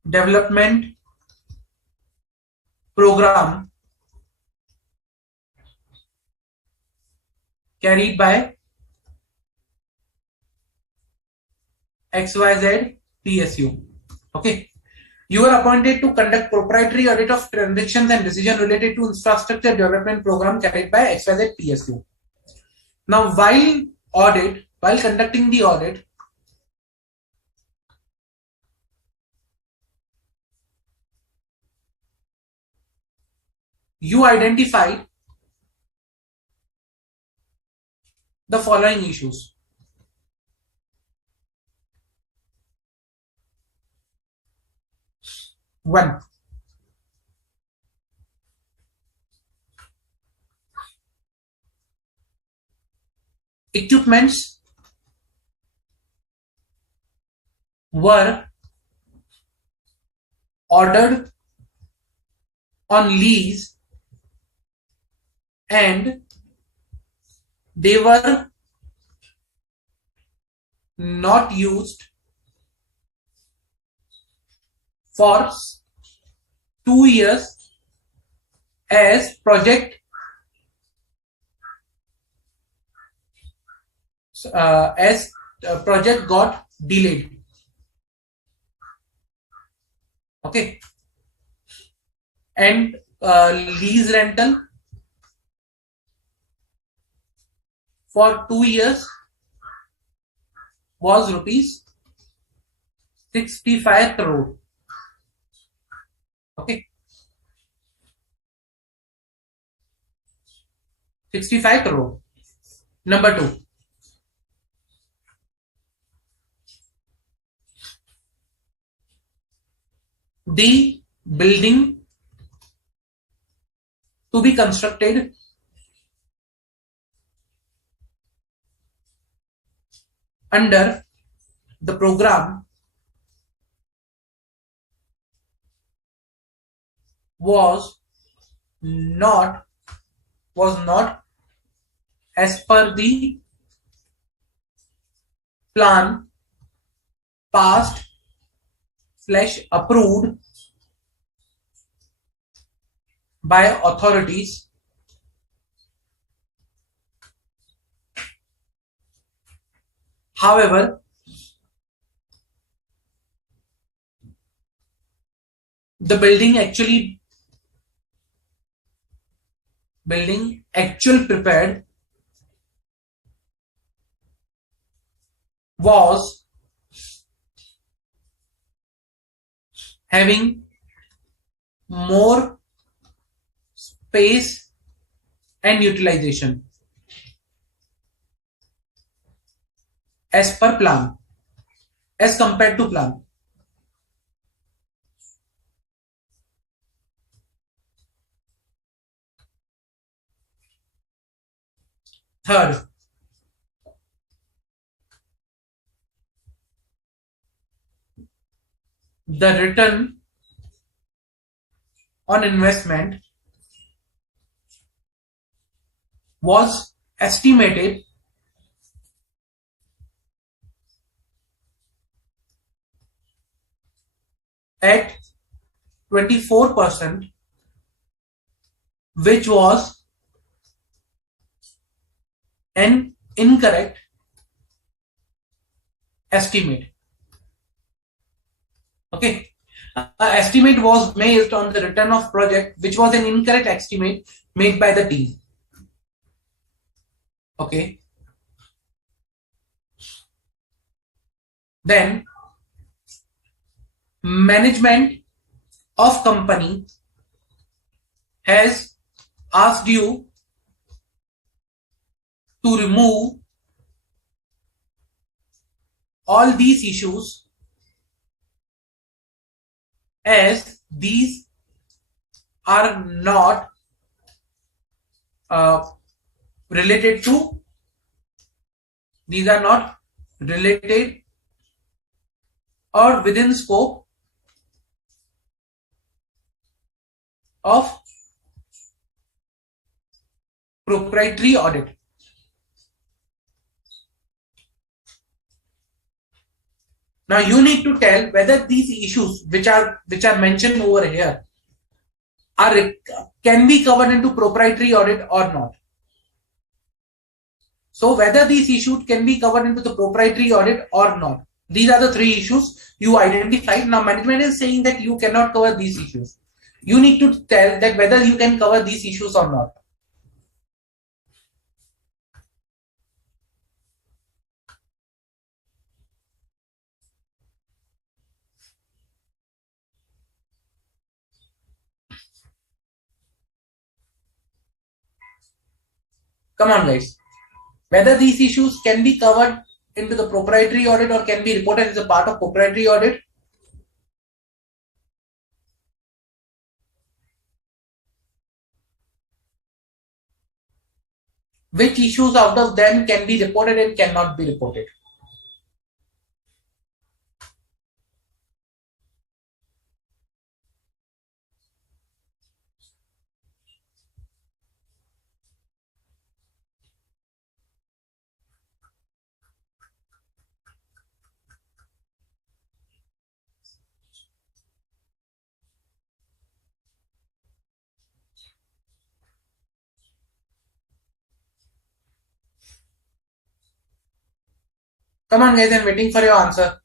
development program carried by XYZ PSU. Okay. You are appointed to conduct proprietary audit of transactions and decisions related to infrastructure development program carried by XYZ PSU. Now, while conducting the audit, you identified the following issues. One, equipments were ordered on lease and they were not used for 2 years as project as project got delayed. Okay, and lease rental for 2 years was rupees 65 crore. Okay, 65 crore. Number two, the building to be constructed under the program was not as per the plan passed / approved by authorities. However, the building actual prepared was having more space and utilization as per plan, as compared to plan. Third, the return on investment was estimated at 24%, which was an incorrect estimate. Okay, estimate was based on the return of project, which was an incorrect estimate made by the team. Okay, then management of company has asked you to remove all these issues, as these are not related to related or within scope of proprietary audit. Now you need to tell whether these issues which are mentioned over here can be covered into proprietary audit or not. So whether these issues can be covered into the proprietary audit or not. These are the three issues you identified. Now management is saying that you cannot cover these issues. You need to tell that whether you can cover these issues or not. Come on guys. Whether these issues can be covered into the proprietary audit or can be reported as a part of proprietary audit. Which issues out of them can be reported and cannot be reported? Come on guys, I'm waiting for your answer.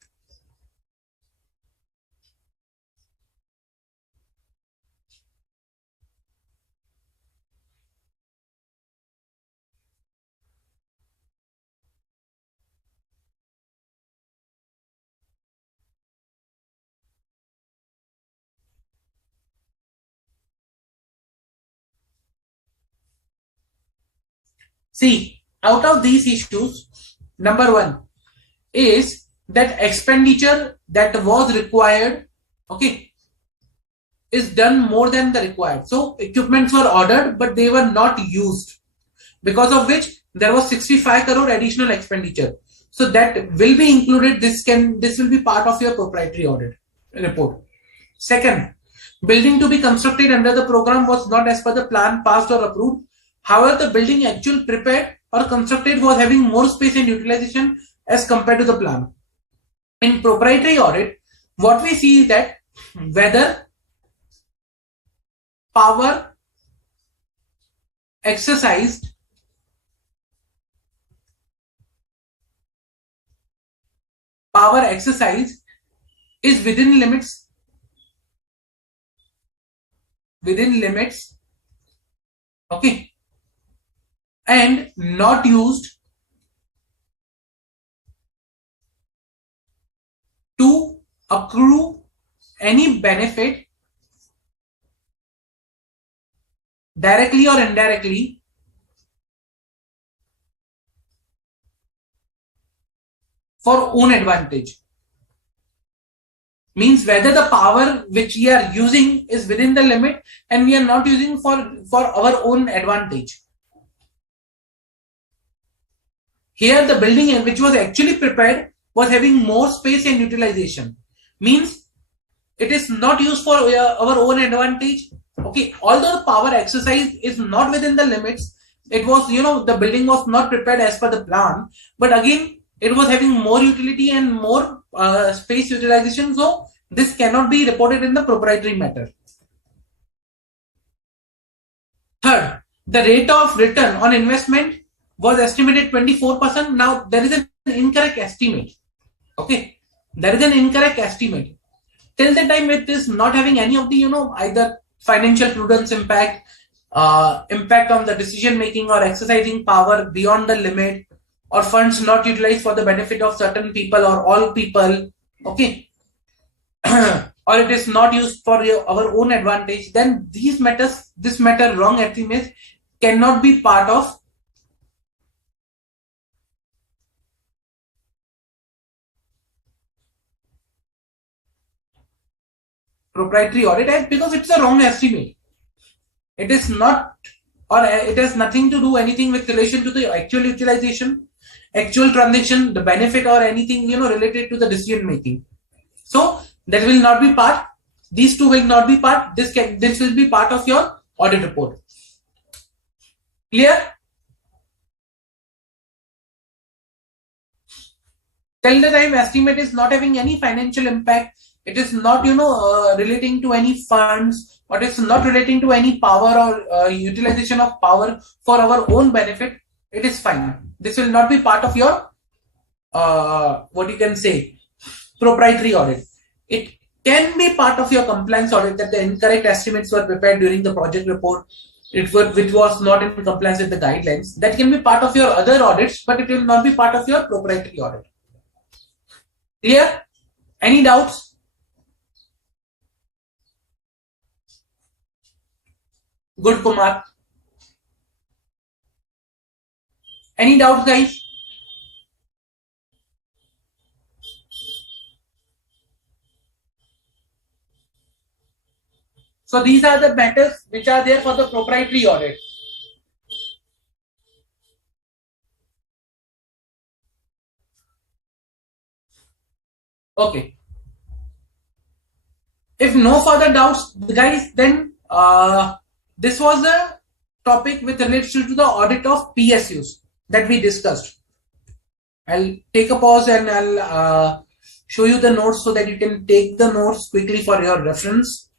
See, out of these issues, number one is that expenditure that was required, okay, is done more than the required. So equipments were ordered, but they were not used, because of which there was 65 crore additional expenditure. So that will be included. This will be part of your proprietary audit report. Second, building to be constructed under the program was not as per the plan passed or approved. However, the building actual prepared or constructed was having more space and utilization as compared to the plan. In proprietary audit, what we see is that whether power exercised power exercise is within limits, okay, and not used to accrue any benefit directly or indirectly for own advantage. Means whether the power which we are using is within the limit and we are not using for our own advantage. Here the building which was actually prepared was having more space and utilization. Means it is not used for our own advantage. Okay, although the power exercise is not within the limits, it was, the building was not prepared as per the plan, but again it was having more utility and more space utilization, so this cannot be reported in the proprietary matter. Third, the rate of return on investment was estimated 24%. Now there is an incorrect estimate. Okay, there is an incorrect estimate. Till the time it is not having any of the, either financial prudence impact, impact on the decision making or exercising power beyond the limit, or funds not utilized for the benefit of certain people or all people, okay, or it is not used for our own advantage, then this matter wrong estimates cannot be part of proprietary audit, because it's a wrong estimate. It is not, or it has nothing to do anything with relation to the actual utilization, actual transaction, the benefit, or anything, related to the decision making. So that will not be part. These two will not be part. This will be part of your audit report. Clear? Till the time estimate is not having any financial impact, it is not, relating to any funds, or it's not relating to any power or utilization of power for our own benefit, it is fine. This will not be part of your, what you can say, proprietary audit. It can be part of your compliance audit, that the incorrect estimates were prepared during the project report, which was not in compliance with the guidelines. That can be part of your other audits, but it will not be part of your proprietary audit. Clear? Any doubts? Good, Kumar. Any doubts, guys? So these are the matters which are there for the proprietary audit. Okay. If no further doubts, guys, then this was a topic with relation to the audit of PSUs that we discussed. I'll take a pause and I'll show you the notes so that you can take the notes quickly for your reference.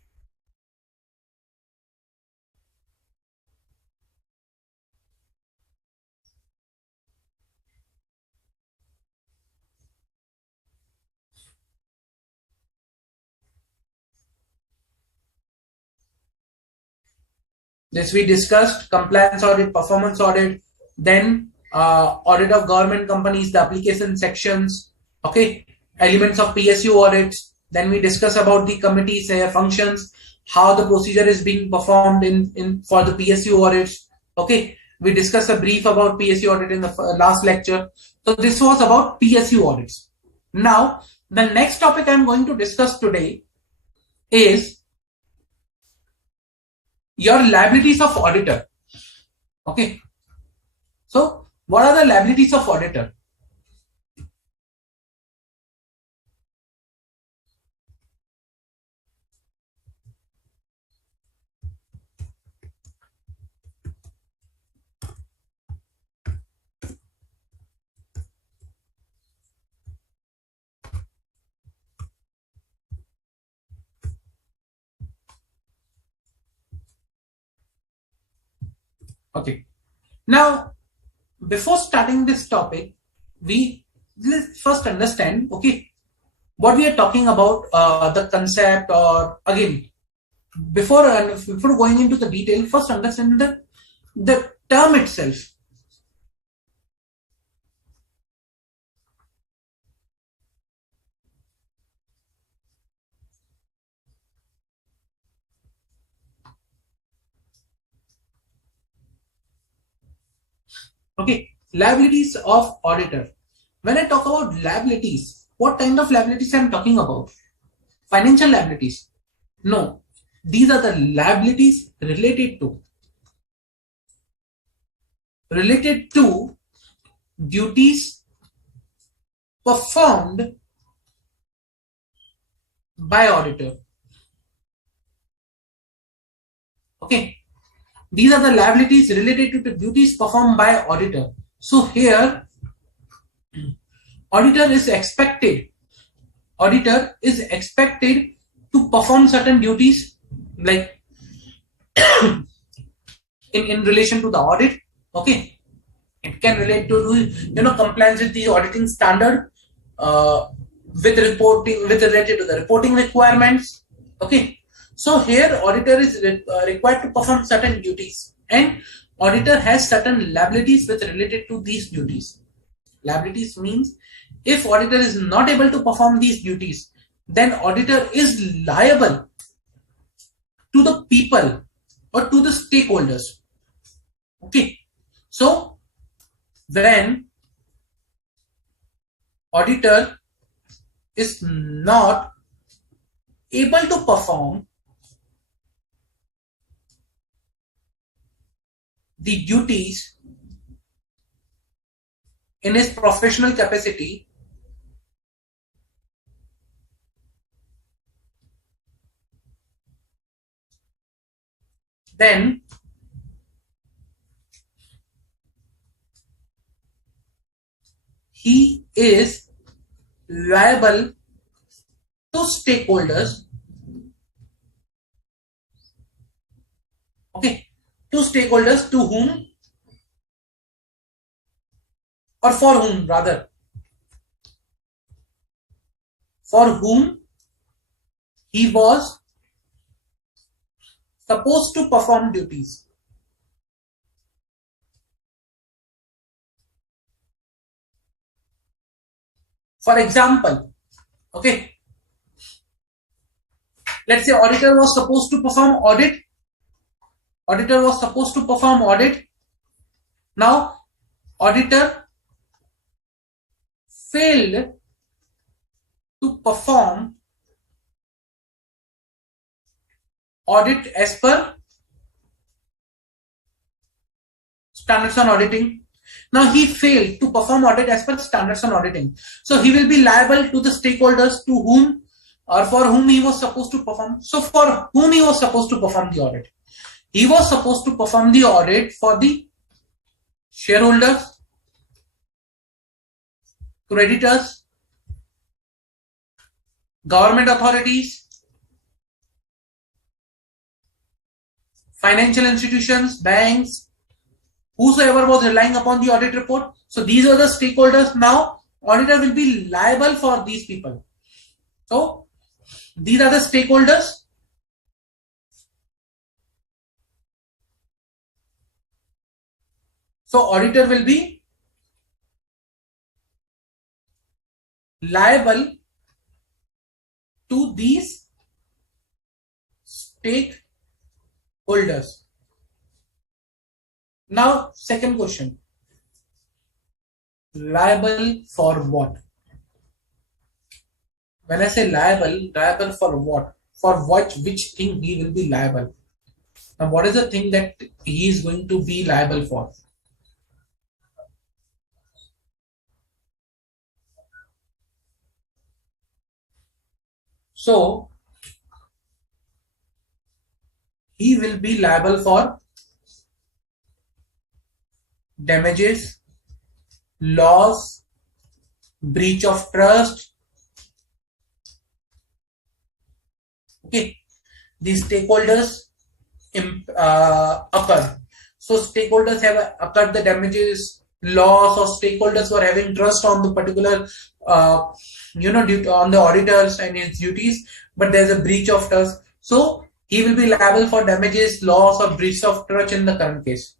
This we discussed: compliance audit, performance audit, then audit of government companies, the application sections, okay, elements of PSU audits. Then we discuss about the committees functions, how the procedure is being performed in for the PSU audits. Okay, we discussed a brief about PSU audit in the last lecture. So this was about PSU audits. Now the next topic I'm going to discuss today is your liabilities of auditor. Okay, so what are the liabilities of auditor? Okay, now before starting this topic, let's first understand, okay, what we are talking about, the concept, or again, before going into the detail, first understand the term itself. Okay, liabilities of auditor. When I talk about liabilities, what kind of liabilities I'm talking about? Financial liabilities? No, these are the liabilities related to duties performed by auditor. Okay, these are the liabilities related to the duties performed by auditor. So here, auditor is expected to perform certain duties, like in relation to the audit. Okay, it can relate to compliance with the auditing standard, uh, with related to the reporting requirements. Okay, so here auditor is required to perform certain duties, and auditor has certain liabilities with related to these duties. Liabilities means if auditor is not able to perform these duties, then auditor is liable to the people or to the stakeholders. Okay, so when auditor is not able to perform the duties in his professional capacity, then he is liable to stakeholders. Okay, to stakeholders to whom, or for whom rather, for whom he was supposed to perform duties. For example, okay, let's say auditor was supposed to perform audit. Auditor was supposed to perform audit. Now, auditor failed to perform audit as per standards on auditing. Now he failed to perform audit as per standards on auditing. So he will be liable to the stakeholders to whom or for whom he was supposed to perform. So for whom he was supposed to perform the audit? He was supposed to perform the audit for the shareholders, creditors, government authorities, financial institutions, banks, whosoever was relying upon the audit report. So these are the stakeholders. Now auditor will be liable for these people. So these are the stakeholders So auditor will be liable to these stakeholders. Now, second question, liable for what? When I say liable for what? For which thing he will be liable? Now, what is the thing that he is going to be liable for? So, he will be liable for damages, loss, breach of trust. Okay, these stakeholders occur. So stakeholders have occurred the damages, loss, or stakeholders were having trust on the particular, due on the auditors and his duties, but there's a breach of trust. So he will be liable for damages, loss, or breach of trust in the current case.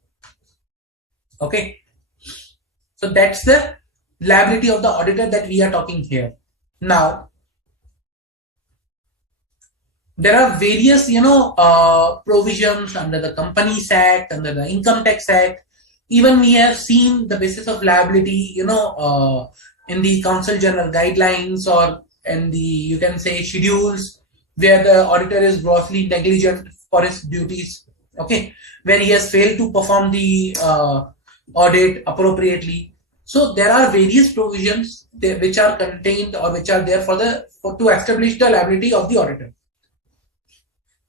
Okay, so that's the liability of the auditor that we are talking here. Now, there are various, provisions under the Companies Act, under the Income Tax Act. Even we have seen the basis of liability, in the Council General Guidelines or in the, you can say, schedules, where the auditor is grossly negligent for his duties. Okay, where he has failed to perform the audit appropriately. So there are various provisions which are contained or which are there to establish the liability of the auditor.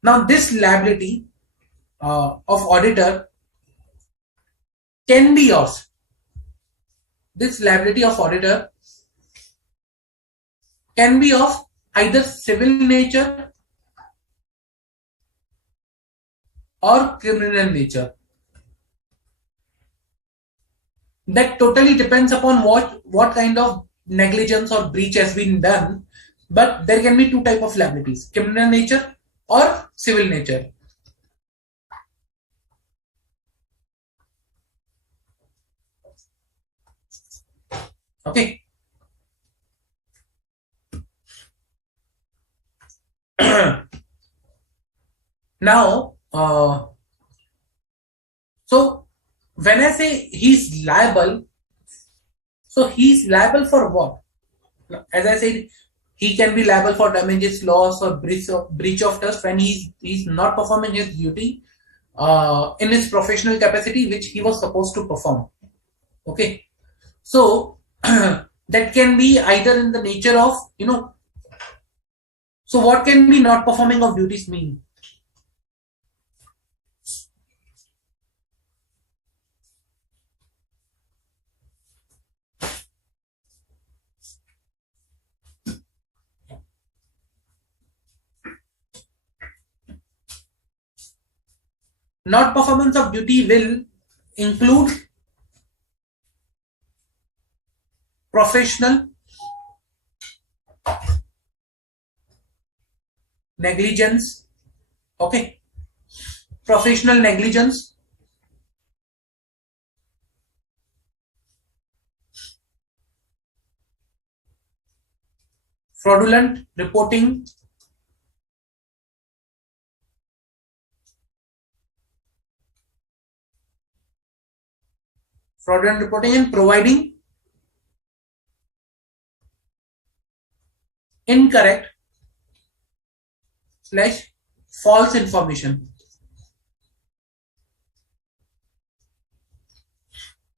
Now, this liability of auditor can be of this liability of auditor can be of either civil nature or criminal nature. That totally depends upon what kind of negligence or breach has been done. But there can be two types of liabilities: criminal nature or civil nature. Okay. Now, so when I say he's liable, so he's liable for what? As I said, he can be liable for damages, loss, or breach of trust when he's not performing his duty in his professional capacity, which he was supposed to perform. Okay, so that can be either in the nature of, so what can be not performing of duties mean? Not performance of duty will include professional negligence. Okay, professional negligence, fraudulent reporting, and providing incorrect / false information.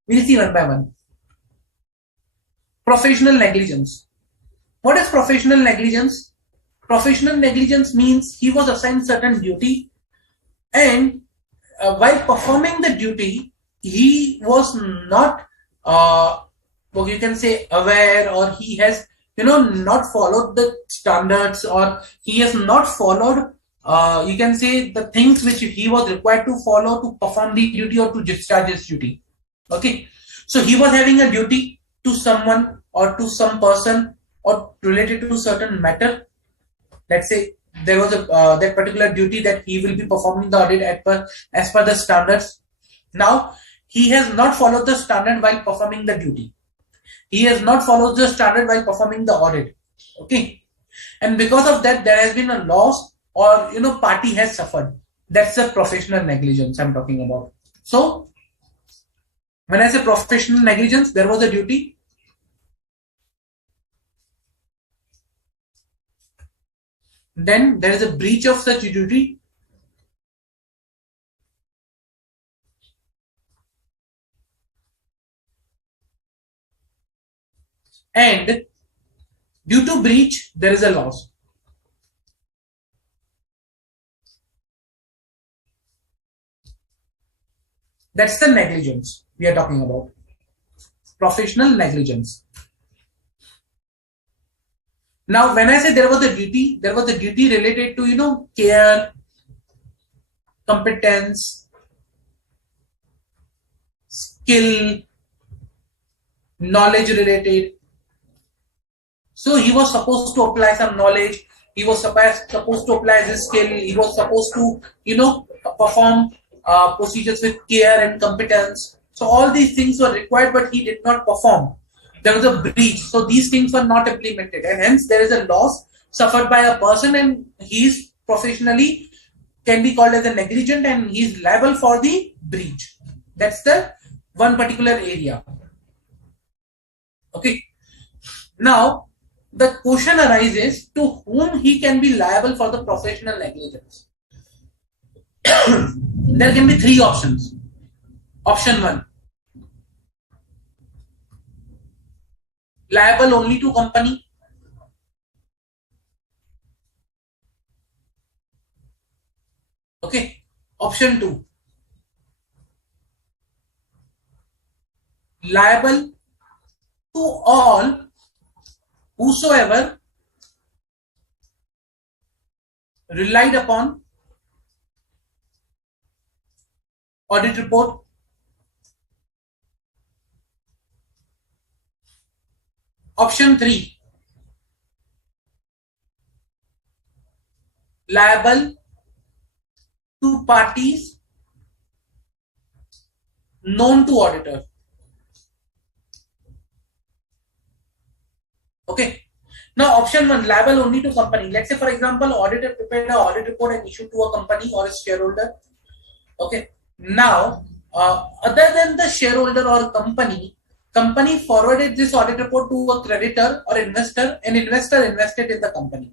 We'll see one by one. Professional negligence. What is professional negligence? Professional negligence means he was assigned certain duty, and while performing the duty, he was not, you can say, aware, or he has, not followed the standards, or he has not followed, you can say, the things which he was required to follow to perform the duty or to discharge his duty. Okay, so he was having a duty to someone or to some person or related to certain matter. Let's say there was a that particular duty that he will be performing the audit as per the standards. Now he has not followed the standard while performing the duty. He has not followed the standard while performing the audit. Okay. And because of that, there has been a loss or, party has suffered. That's the professional negligence I'm talking about. So, when I say professional negligence, there was a duty. Then there is a breach of such duty. And due to breach, there is a loss. That's the negligence we are talking about. Professional negligence. Now, when I say there was a duty related to, care, competence, skill, knowledge related. So he was supposed to apply some knowledge. He was supposed to apply his skill. He was supposed to, perform procedures with care and competence. So all these things were required, but he did not perform. There was a breach. So these things were not implemented, and hence there is a loss suffered by a person, and he is professionally can be called as a negligent, and he is liable for the breach. That's the one particular area. Okay. Now, the question arises to whom he can be liable for the professional negligence. There can be three options. Option 1, liable only to company. Okay. Option 2, liable to all whosoever relied upon audit report. Option 3, liable to parties known to auditor. Okay. Now, option 1, liable only to company. Let's say, for example, auditor prepared an audit report and issued to a company or a shareholder. Okay. Now, other than the shareholder or company forwarded this audit report to a creditor or investor, and investor invested in the company.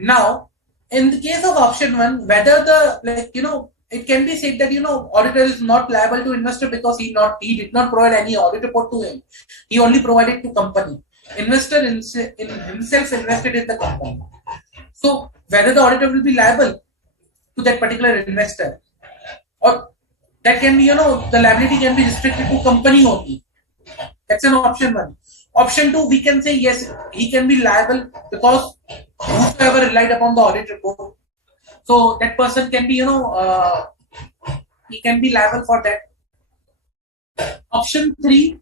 Now, in the case of option 1, whether it can be said that auditor is not liable to investor because he did not provide any audit report to him. He only provided to company. Investor in himself invested in the company. So whether the auditor will be liable to that particular investor, or that can be the liability can be restricted to company only. That's an option 1. Option 2, we can say yes, he can be liable because whoever relied upon the audit report. So that person can be he can be liable for that. Option 3,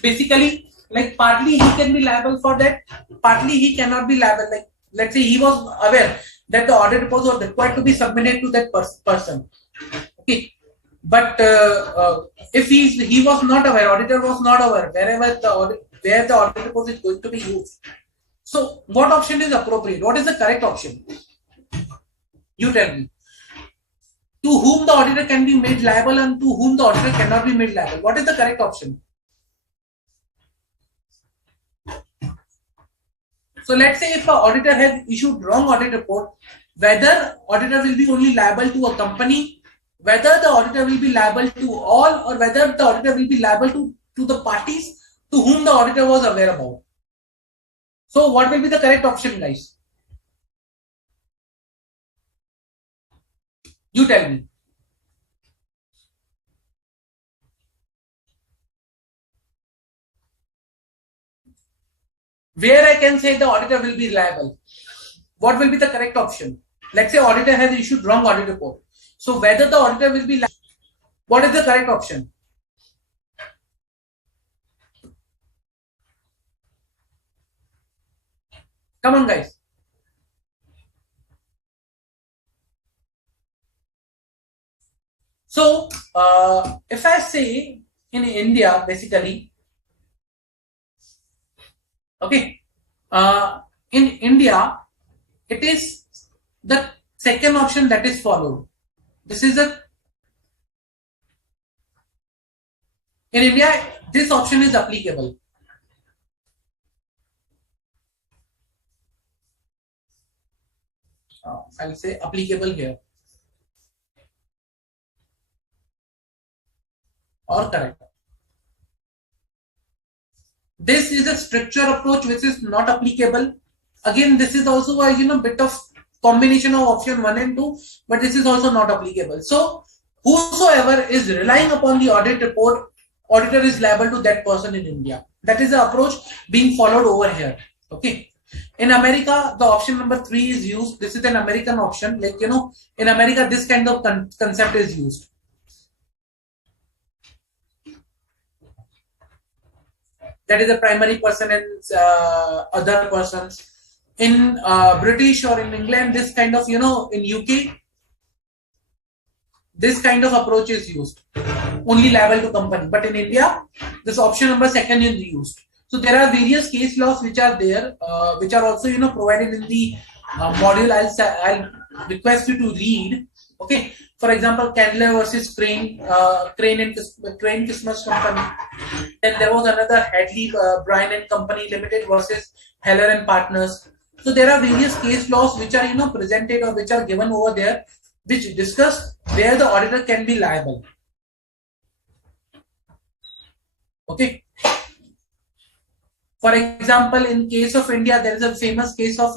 basically, like partly he can be liable for that, partly he cannot be liable. Like let's say he was aware that the audit report was required to be submitted to that person. Okay. But if he was not aware, auditor was not aware where the audit report is going to be used. So what option is appropriate? What is the correct option? You tell me. To whom the auditor can be made liable and to whom the auditor cannot be made liable. What is the correct option? So let's say if an auditor has issued wrong audit report, whether auditor will be only liable to a company, whether the auditor will be liable to all, or whether the auditor will be liable to the parties to whom the auditor was aware about. So what will be the correct option, guys? You tell me. Where I can say the auditor will be liable. What will be the correct option? Let's say auditor has issued wrong audit report. So whether the auditor will be liable, what is the correct option? Come on, guys. So if I say in India, basically, okay, in India, it is the second option that is followed. This is a in India, this option is applicable. I'll say applicable here or correct. This is a structure approach which is not applicable. Again, this is also a bit of combination of option 1 and 2, but this is also not applicable. So whosoever is relying upon the audit report, auditor is liable to that person in India. That is the approach being followed over here. Okay. In America, the option number 3 is used. This is an American option. Like, in America, this kind of concept is used. That is a primary person and other persons. In British or in England, this kind of, in UK, this kind of approach is used. Only liable to company. But in India, this option number 2 is used. So there are various case laws which are there, which are also, provided in the module. I'll request you to read. Okay. For example, Candler versus Crane Christmas Company. Then there was another Hadley, Bryan and Company Limited versus Heller and Partners. So there are various case laws which are presented or which are given over there, which discuss where the auditor can be liable. Okay. For example, in case of India, there is a famous case of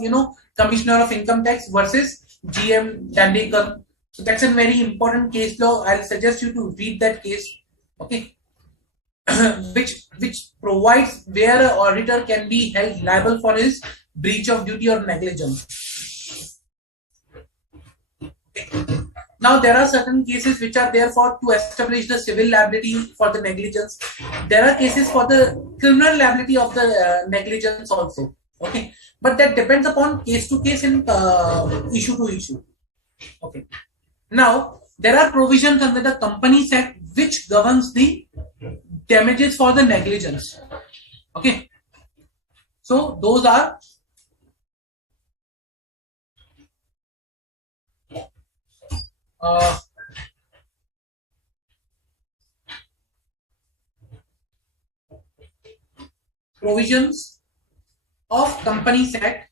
Commissioner of Income Tax versus GM Dandekar. So that's a very important case law. I'll suggest you to read that case. Okay. which provides where an auditor can be held liable for his breach of duty or negligence. Okay. Now there are certain cases which are there for to establish the civil liability for the negligence. There are cases for the criminal liability of the negligence also. Okay, but that depends upon case to case and issue to issue. Okay. Now there are provisions under the Companies Act which governs the damages for the negligence. Okay. So those are provisions of Companies Act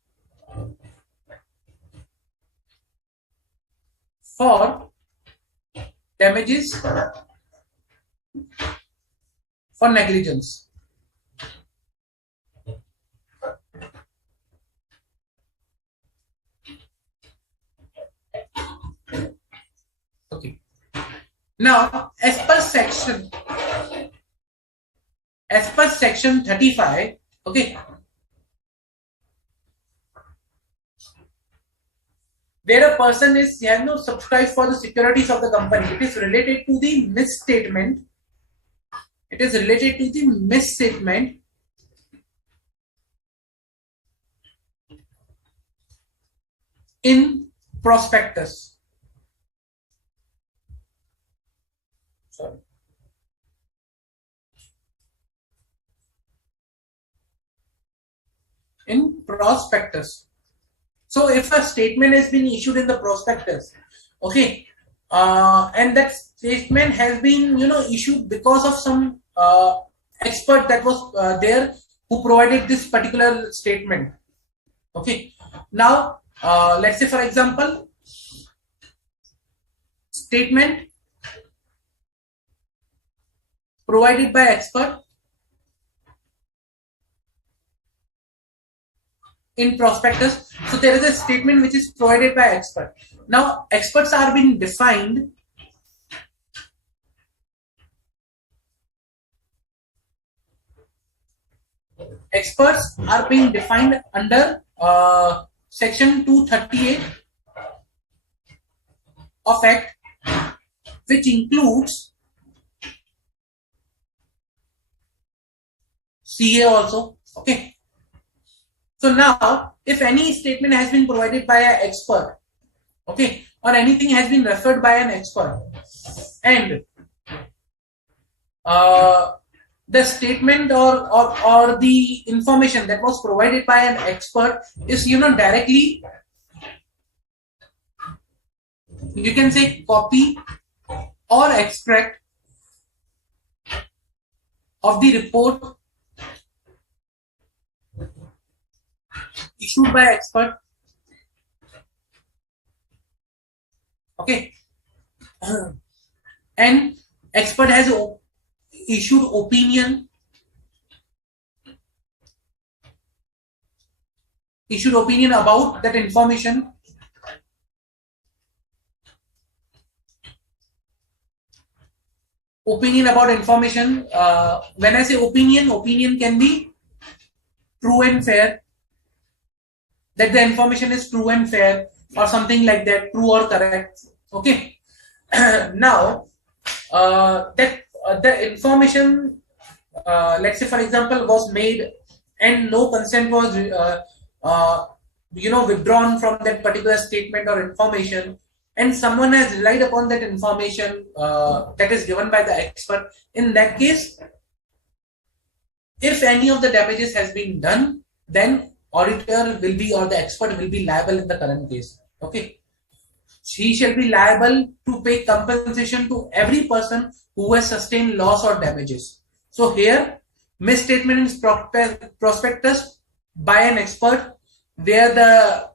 for damages for negligence. Okay. Now, as per section 35, okay, where a person is subscribed for the securities of the company, it is related to the misstatement. It is related to the misstatement in prospectus. Sorry. In prospectus. So if a statement has been issued in the prospectus, okay, and that statement has been issued because of some expert that was there who provided this particular statement. Okay. Now let's say, for example, statement provided by expert in prospectus. So there is a statement which is provided by expert. Now experts are being defined under section 238 of Act, which includes CA also. Okay. So now, if any statement has been provided by an expert, okay, or anything has been referred by an expert, and the statement or the information that was provided by an expert is directly, you can say, copy or extract of the report issued by expert, okay, and expert has issued opinion about that information. Opinion about information. When I say opinion can be true and fair, that the information is true and fair, or something like that, true or correct. Okay. Now, that the information, let's say for example, was made and no consent was withdrawn from that particular statement or information, and someone has relied upon that information that is given by the expert. In that case, if any of the damages has been done, then auditor will be, or the expert will be liable in the current case. Okay, he shall be liable to pay compensation to every person who has sustained loss or damages. So here, misstatement in prospectus by an expert, where the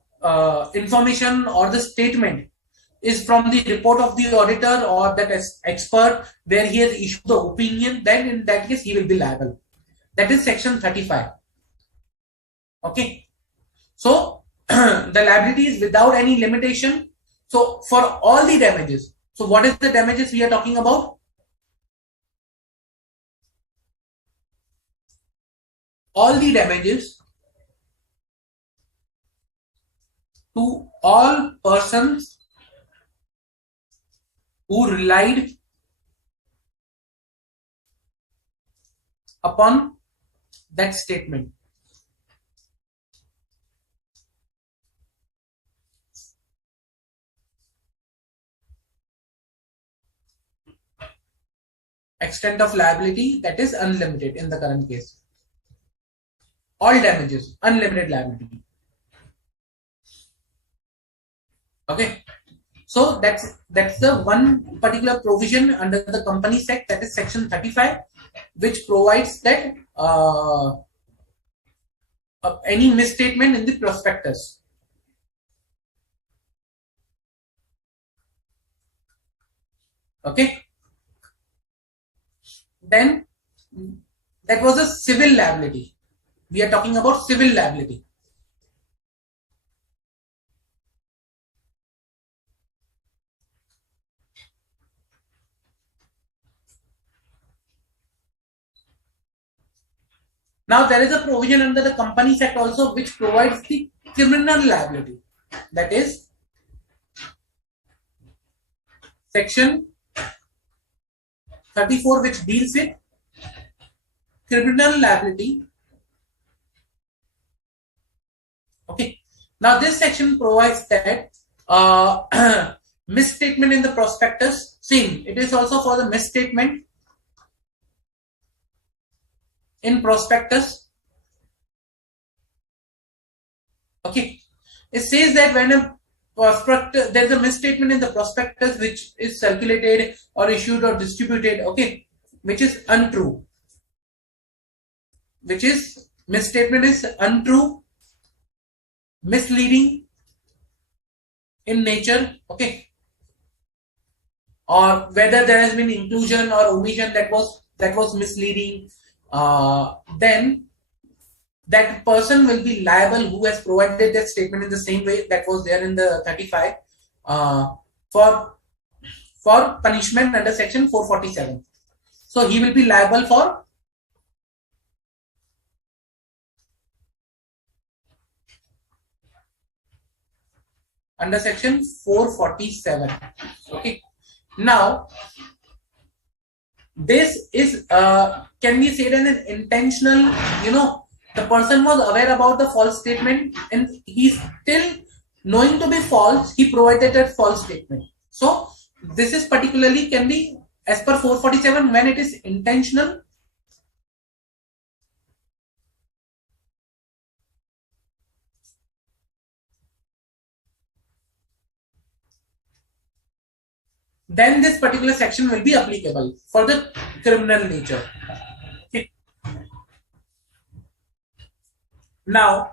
information or the statement is from the report of the auditor or that expert, where he has issued the opinion, then in that case he will be liable. That is section 35. Okay, so the liability is without any limitation. So for all the damages, so what is the damages we are talking about? All the damages to all persons who relied upon that statement. Extent of liability, that is unlimited in the current case. All damages, unlimited liability. Okay, so that's the one particular provision under the Companies Act, that is section 35, which provides that any misstatement in the prospectus. Okay, then that was a civil liability. We are talking about civil liability. Now there is a provision under the Companies Act also which provides the criminal liability, that is section 34, which deals with criminal liability. Okay, now this section provides that misstatement in the prospectus, same, it is also for the misstatement in prospectus. Okay, it says that when a prospectus, there is a misstatement in the prospectus which is circulated or issued or distributed, okay, which is untrue, which is misstatement is untrue, misleading in nature, okay, or whether there has been inclusion or omission that was misleading, then that person will be liable who has provided that statement in the same way that was there in the 35 for punishment under section 447. So he will be liable for under section 447. Okay, now this is can we say that an intentional, the person was aware about the false statement and he still knowing to be false, he provided a false statement. So this is particularly can be as per 447 when it is intentional. Then this particular section will be applicable for the criminal nature. Okay. Now,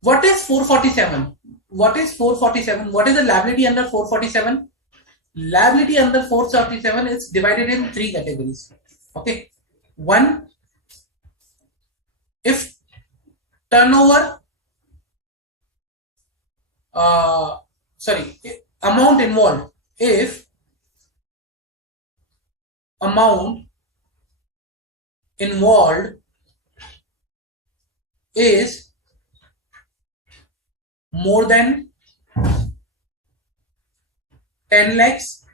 what is 447? What is 447? What is the liability under 447? Liability under 447 is divided in three categories. Okay. One, if turnover, amount involved. If amount involved is more than 10 lakhs,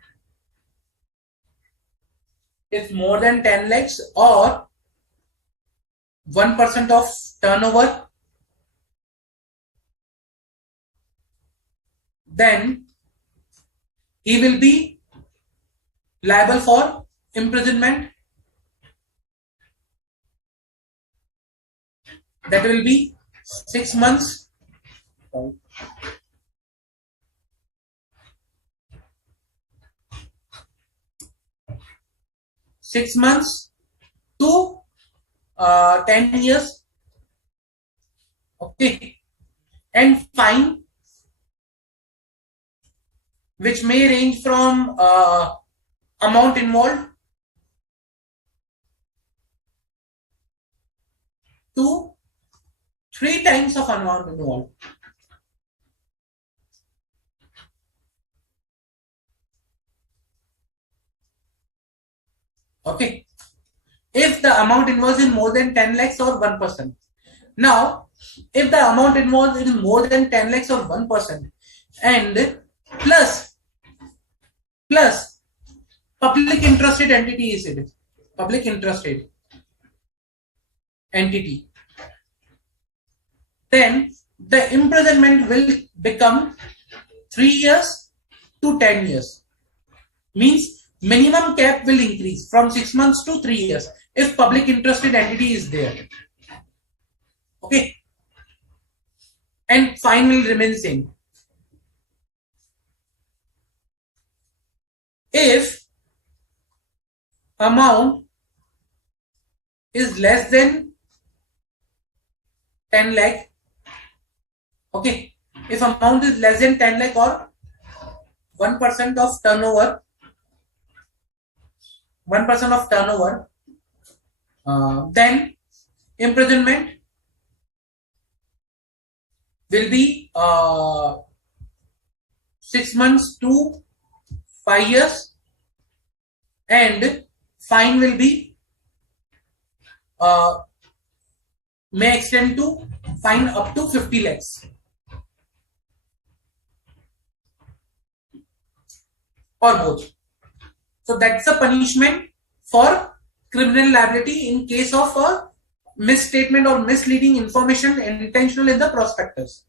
is more than 10 lakhs or 1% of turnover, then he will be liable for imprisonment. That will be 6 months. 6 months to 10 years. Okay. And fine, which may range from amount involved to 3 times of amount involved. Okay. If the amount involved is more than 10 lakhs or 1%. Now, if the amount involved is more than 10 lakhs or 1% and plus public interested entity is it. Public interested entity. Then the imprisonment will become 3 years to 10 years. Means minimum cap will increase from 6 months to 3 years if public interested entity is there. Okay. And fine will remain same. If amount is less than 10 lakh, okay, if amount is less than 10 lakh or 1% of turnover, 1% of turnover, then imprisonment will be 6 months to 5 years and fine will be may extend to fine up to 50 lakhs or both. So that's the punishment for criminal liability in case of a misstatement or misleading information intentional in the prospectus.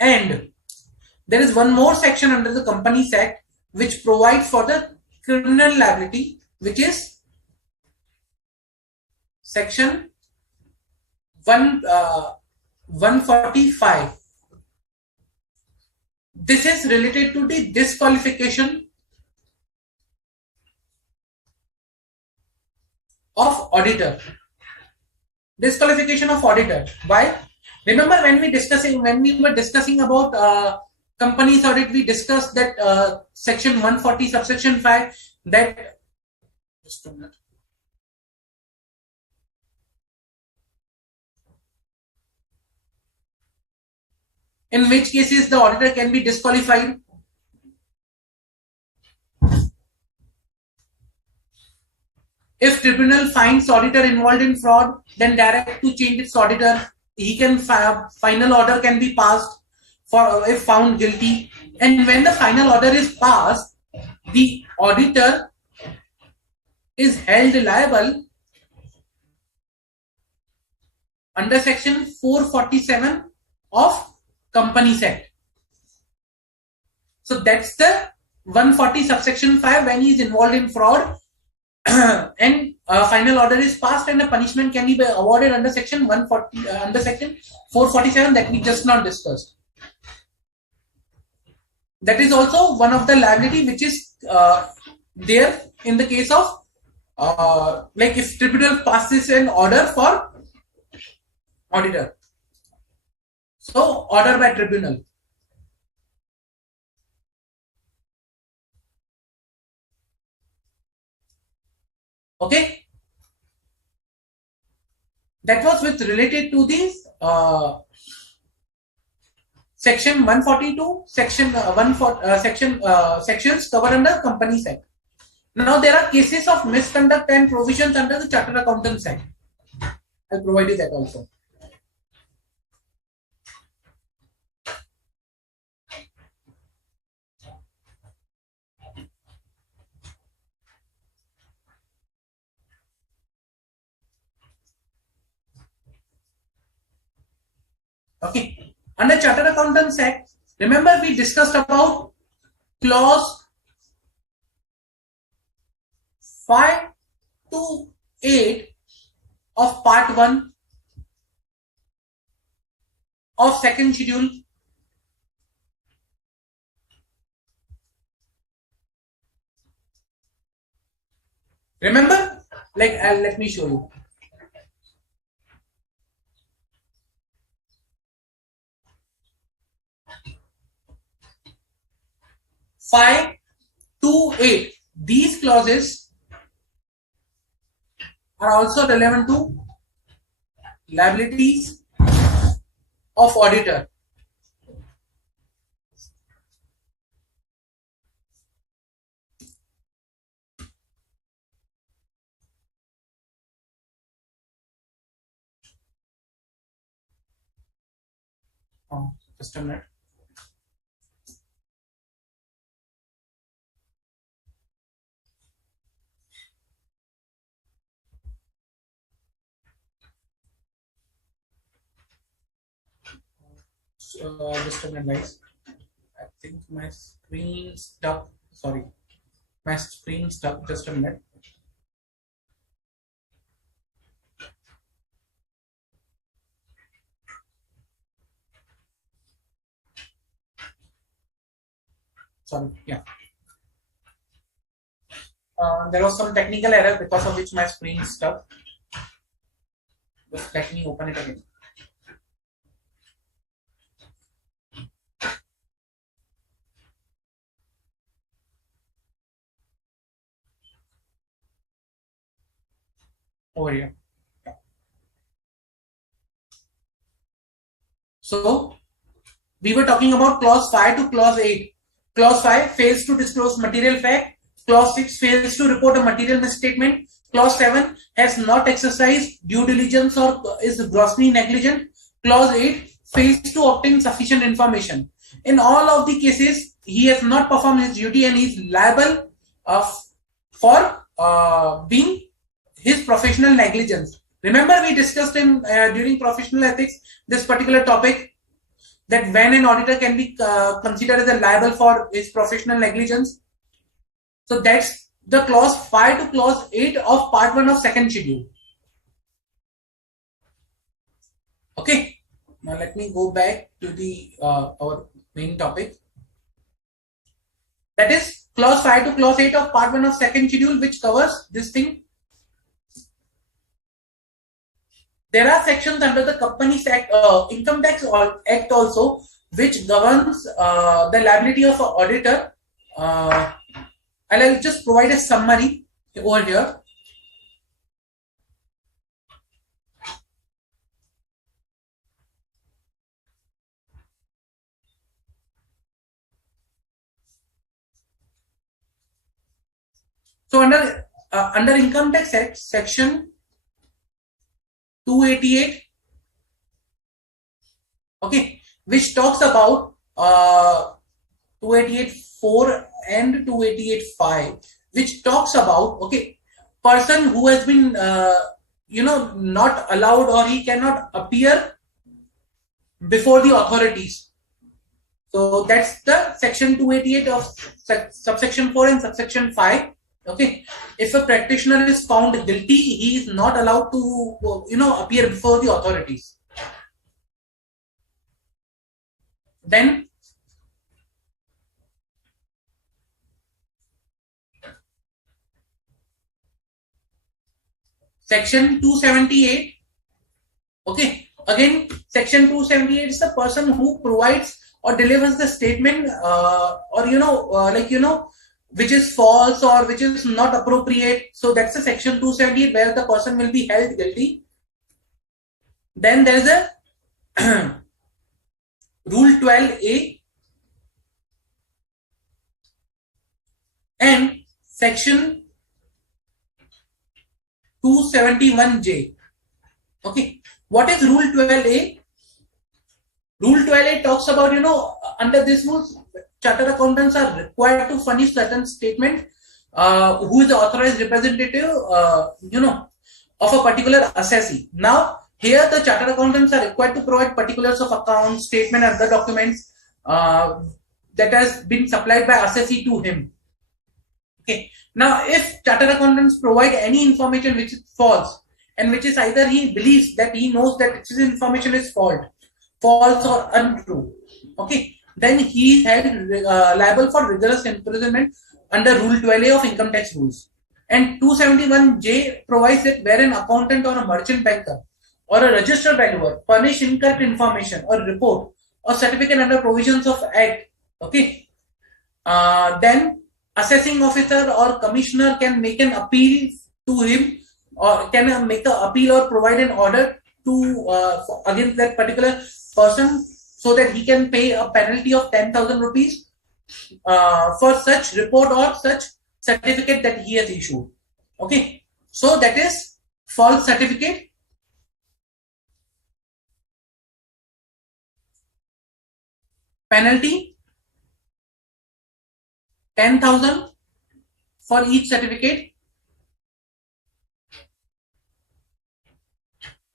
And there is one more section under the Companies Act which provides for the criminal liability, which is section 145. This is related to the disqualification of auditor. Disqualification of auditor. Why? Remember when we were discussing about companies audit, we discussed that section 140 subsection 5 that just a minute. In which cases the auditor can be disqualified. If tribunal finds auditor involved in fraud, then direct to change its auditor. He can final order can be passed for if found guilty. And when the final order is passed, the auditor is held liable under section 447 of Companies Act. So that's the 140 subsection 5 when he is involved in fraud and final order is passed and a punishment can be awarded under section 140 under section 447 that we just now discussed. That is also one of the liability which is there in the case of like if tribunal passes an order for auditor. So order by tribunal. Okay. That was with related to this section 142, section sections covered under Companies Act. Now there are cases of misconduct and provisions under the Chartered Accountants Act. I'll provide you that also. Okay. Under Chartered Accountants Act, remember we discussed about clause 5 to 8 of part 1 of second schedule. Remember? Like, let me show you. Five to 8. These clauses are also relevant to liabilities of auditor. Just a minute. Just a minute, guys. I think my screen stuck. Sorry, my screen stuck. Just a minute. Sorry, yeah. There was some technical error because of which my screen stuck. Just let me open it again. Over here. So we were talking about clause 5 to clause 8. Clause 5 fails to disclose material fact. Clause 6 fails to report a material misstatement. Clause 7 has not exercised due diligence or is grossly negligent. Clause 8 fails to obtain sufficient information. In all of the cases, he has not performed his duty and he is liable for being his professional negligence. Remember, we discussed in during professional ethics this particular topic, that when an auditor can be considered as a liable for his professional negligence. So that's the clause 5 to clause 8 of part 1 of second schedule. Okay. Now let me go back to the our main topic. That is clause 5 to clause 8 of part 1 of second schedule, which covers this thing. There are sections under the Companies Act, Income Tax Act also, which governs the liability of an auditor. And I'll just provide a summary over here. So under Income Tax Act, section 288, okay, which talks about 288.4 and 288.5, which talks about, okay, person who has been not allowed, or he cannot appear before the authorities. So that's the section 288 of subsection 4 and subsection 5. Okay, if a practitioner is found guilty, he is not allowed to appear before the authorities. Then section 278. Okay, again section 278 is the person who provides or delivers the statement which is false or which is not appropriate. So that's the section 278 where the person will be held guilty. Then there is a rule 12A and section 271J. Okay, what is rule 12A? Rule 12A talks about, under this rules, chartered accountants are required to furnish certain statement who is the authorized representative, of a particular assessee. Now, here the chartered accountants are required to provide particulars of account, statement, and other documents that has been supplied by assessee to him. Okay. Now, if chartered accountants provide any information which is false, and which is either he believes that he knows that this information is false or untrue, okay, then he is held liable for rigorous imprisonment under Rule 12A of income tax rules. And 271J provides that where an accountant or a merchant banker or a registered valuer furnish incorrect information or report or certificate under provisions of Act, okay, then assessing officer or commissioner can make an appeal to him, or can make an appeal or provide an order to against that particular person, so that he can pay a penalty of 10,000 rupees for such report or such certificate that he has issued. Okay, so that is false certificate. Penalty 10,000 for each certificate.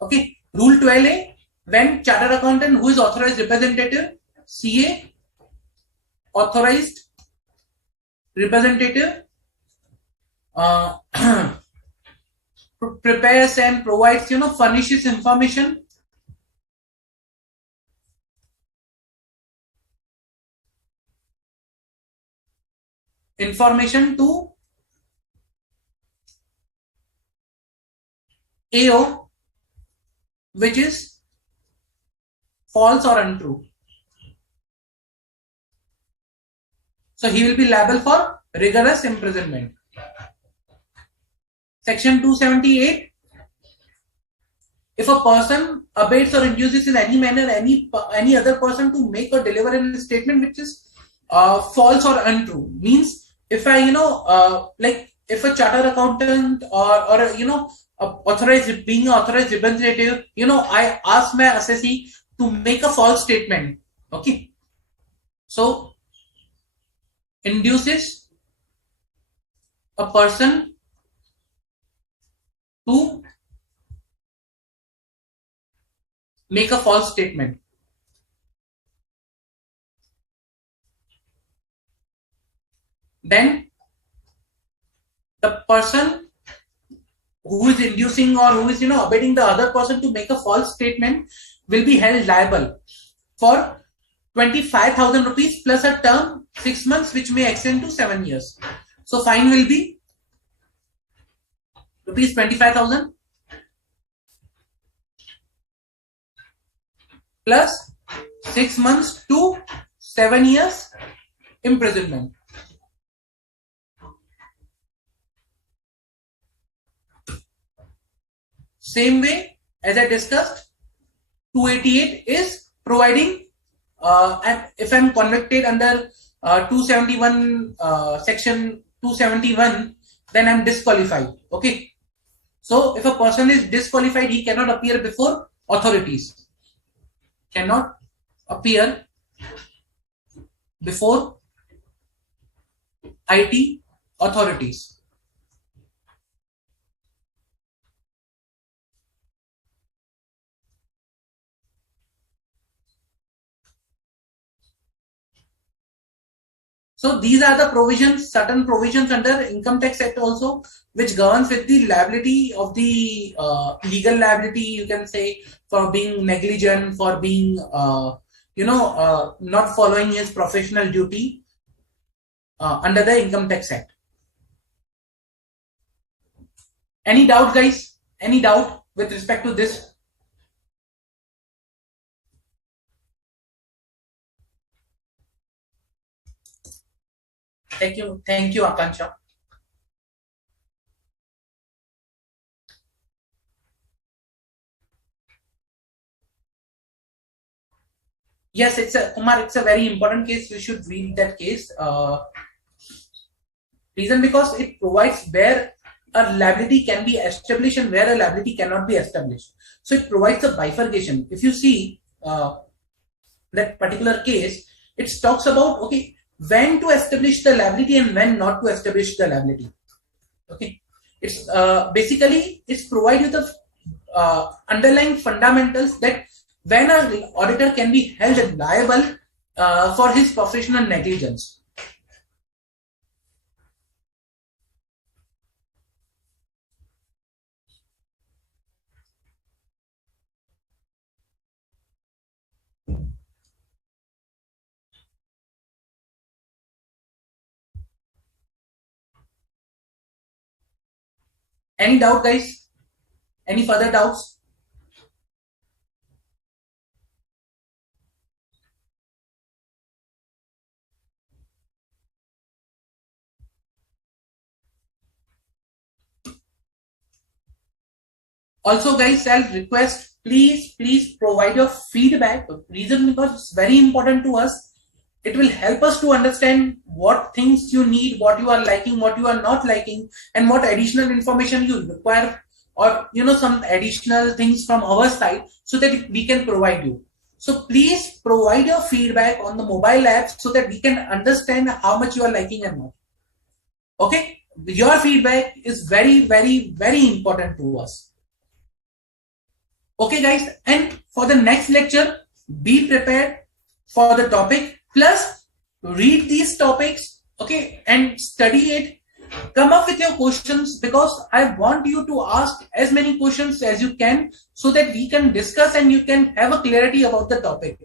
Okay, Rule 12A, when chartered accountant who is authorized representative, CA, authorized representative, prepares and provides, furnishes information to AO, which is false or untrue. So he will be liable for rigorous imprisonment. Section 278. If a person abates or induces in any manner any other person to make or deliver a statement which is false or untrue, means if I if a chartered accountant or authorized representative, I ask my assessee to make a false statement. Okay, so induces a person to make a false statement. Then the person who is inducing or who is abetting the other person to make a false statement will be held liable for 25,000 rupees plus a term 6 months, which may extend to 7 years. So fine will be rupees 25,000 plus 6 months to 7 years imprisonment. Same way as I discussed, 288 is providing, and if I'm convicted under 271 section 271, then I'm disqualified. Okay, so if a person is disqualified, he cannot appear before authorities. Cannot appear before IT authorities. So these are the provisions, certain provisions under Income Tax Act also, which governs with the liability of the legal liability, you can say, for being negligent, for being, not following his professional duty under the Income Tax Act. Any doubt, guys? Any doubt with respect to this? Thank you, Akansha. Yes, it's a very important case. We should read that case. Reason because it provides where a liability can be established and where a liability cannot be established. So it provides a bifurcation. If you see that particular case, it talks about, okay, when to establish the liability and when not to establish the liability. Okay, it's basically it's provide you the underlying fundamentals that when an auditor can be held liable for his professional negligence. Any doubt, guys? Any further doubts? Also, guys, I'll request, please provide your feedback. Reason because it's very important to us. It will help us to understand what things you need, what you are liking, what you are not liking, and what additional information you require, or some additional things from our side, so that we can provide you. So please provide your feedback on the mobile app so that we can understand how much you are liking and not. Okay, your feedback is very important to us. Okay, guys, and for the next lecture, be prepared for the topic, plus read these topics, okay, and study it. Come up with your questions, because I want you to ask as many questions as you can, so that we can discuss and you can have a clarity about the topic.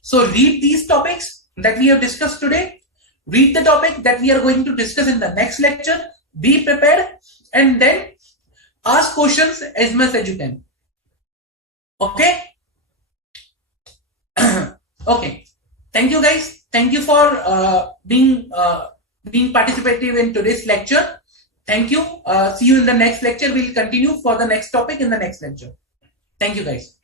So read these topics that we have discussed today, read the topic that we are going to discuss in the next lecture, be prepared, and then ask questions as much as you can. Okay. Okay, thank you, guys. Thank you for being participative in today's lecture. Thank you. See you in the next lecture. We'll continue for the next topic in the next lecture. Thank you, guys.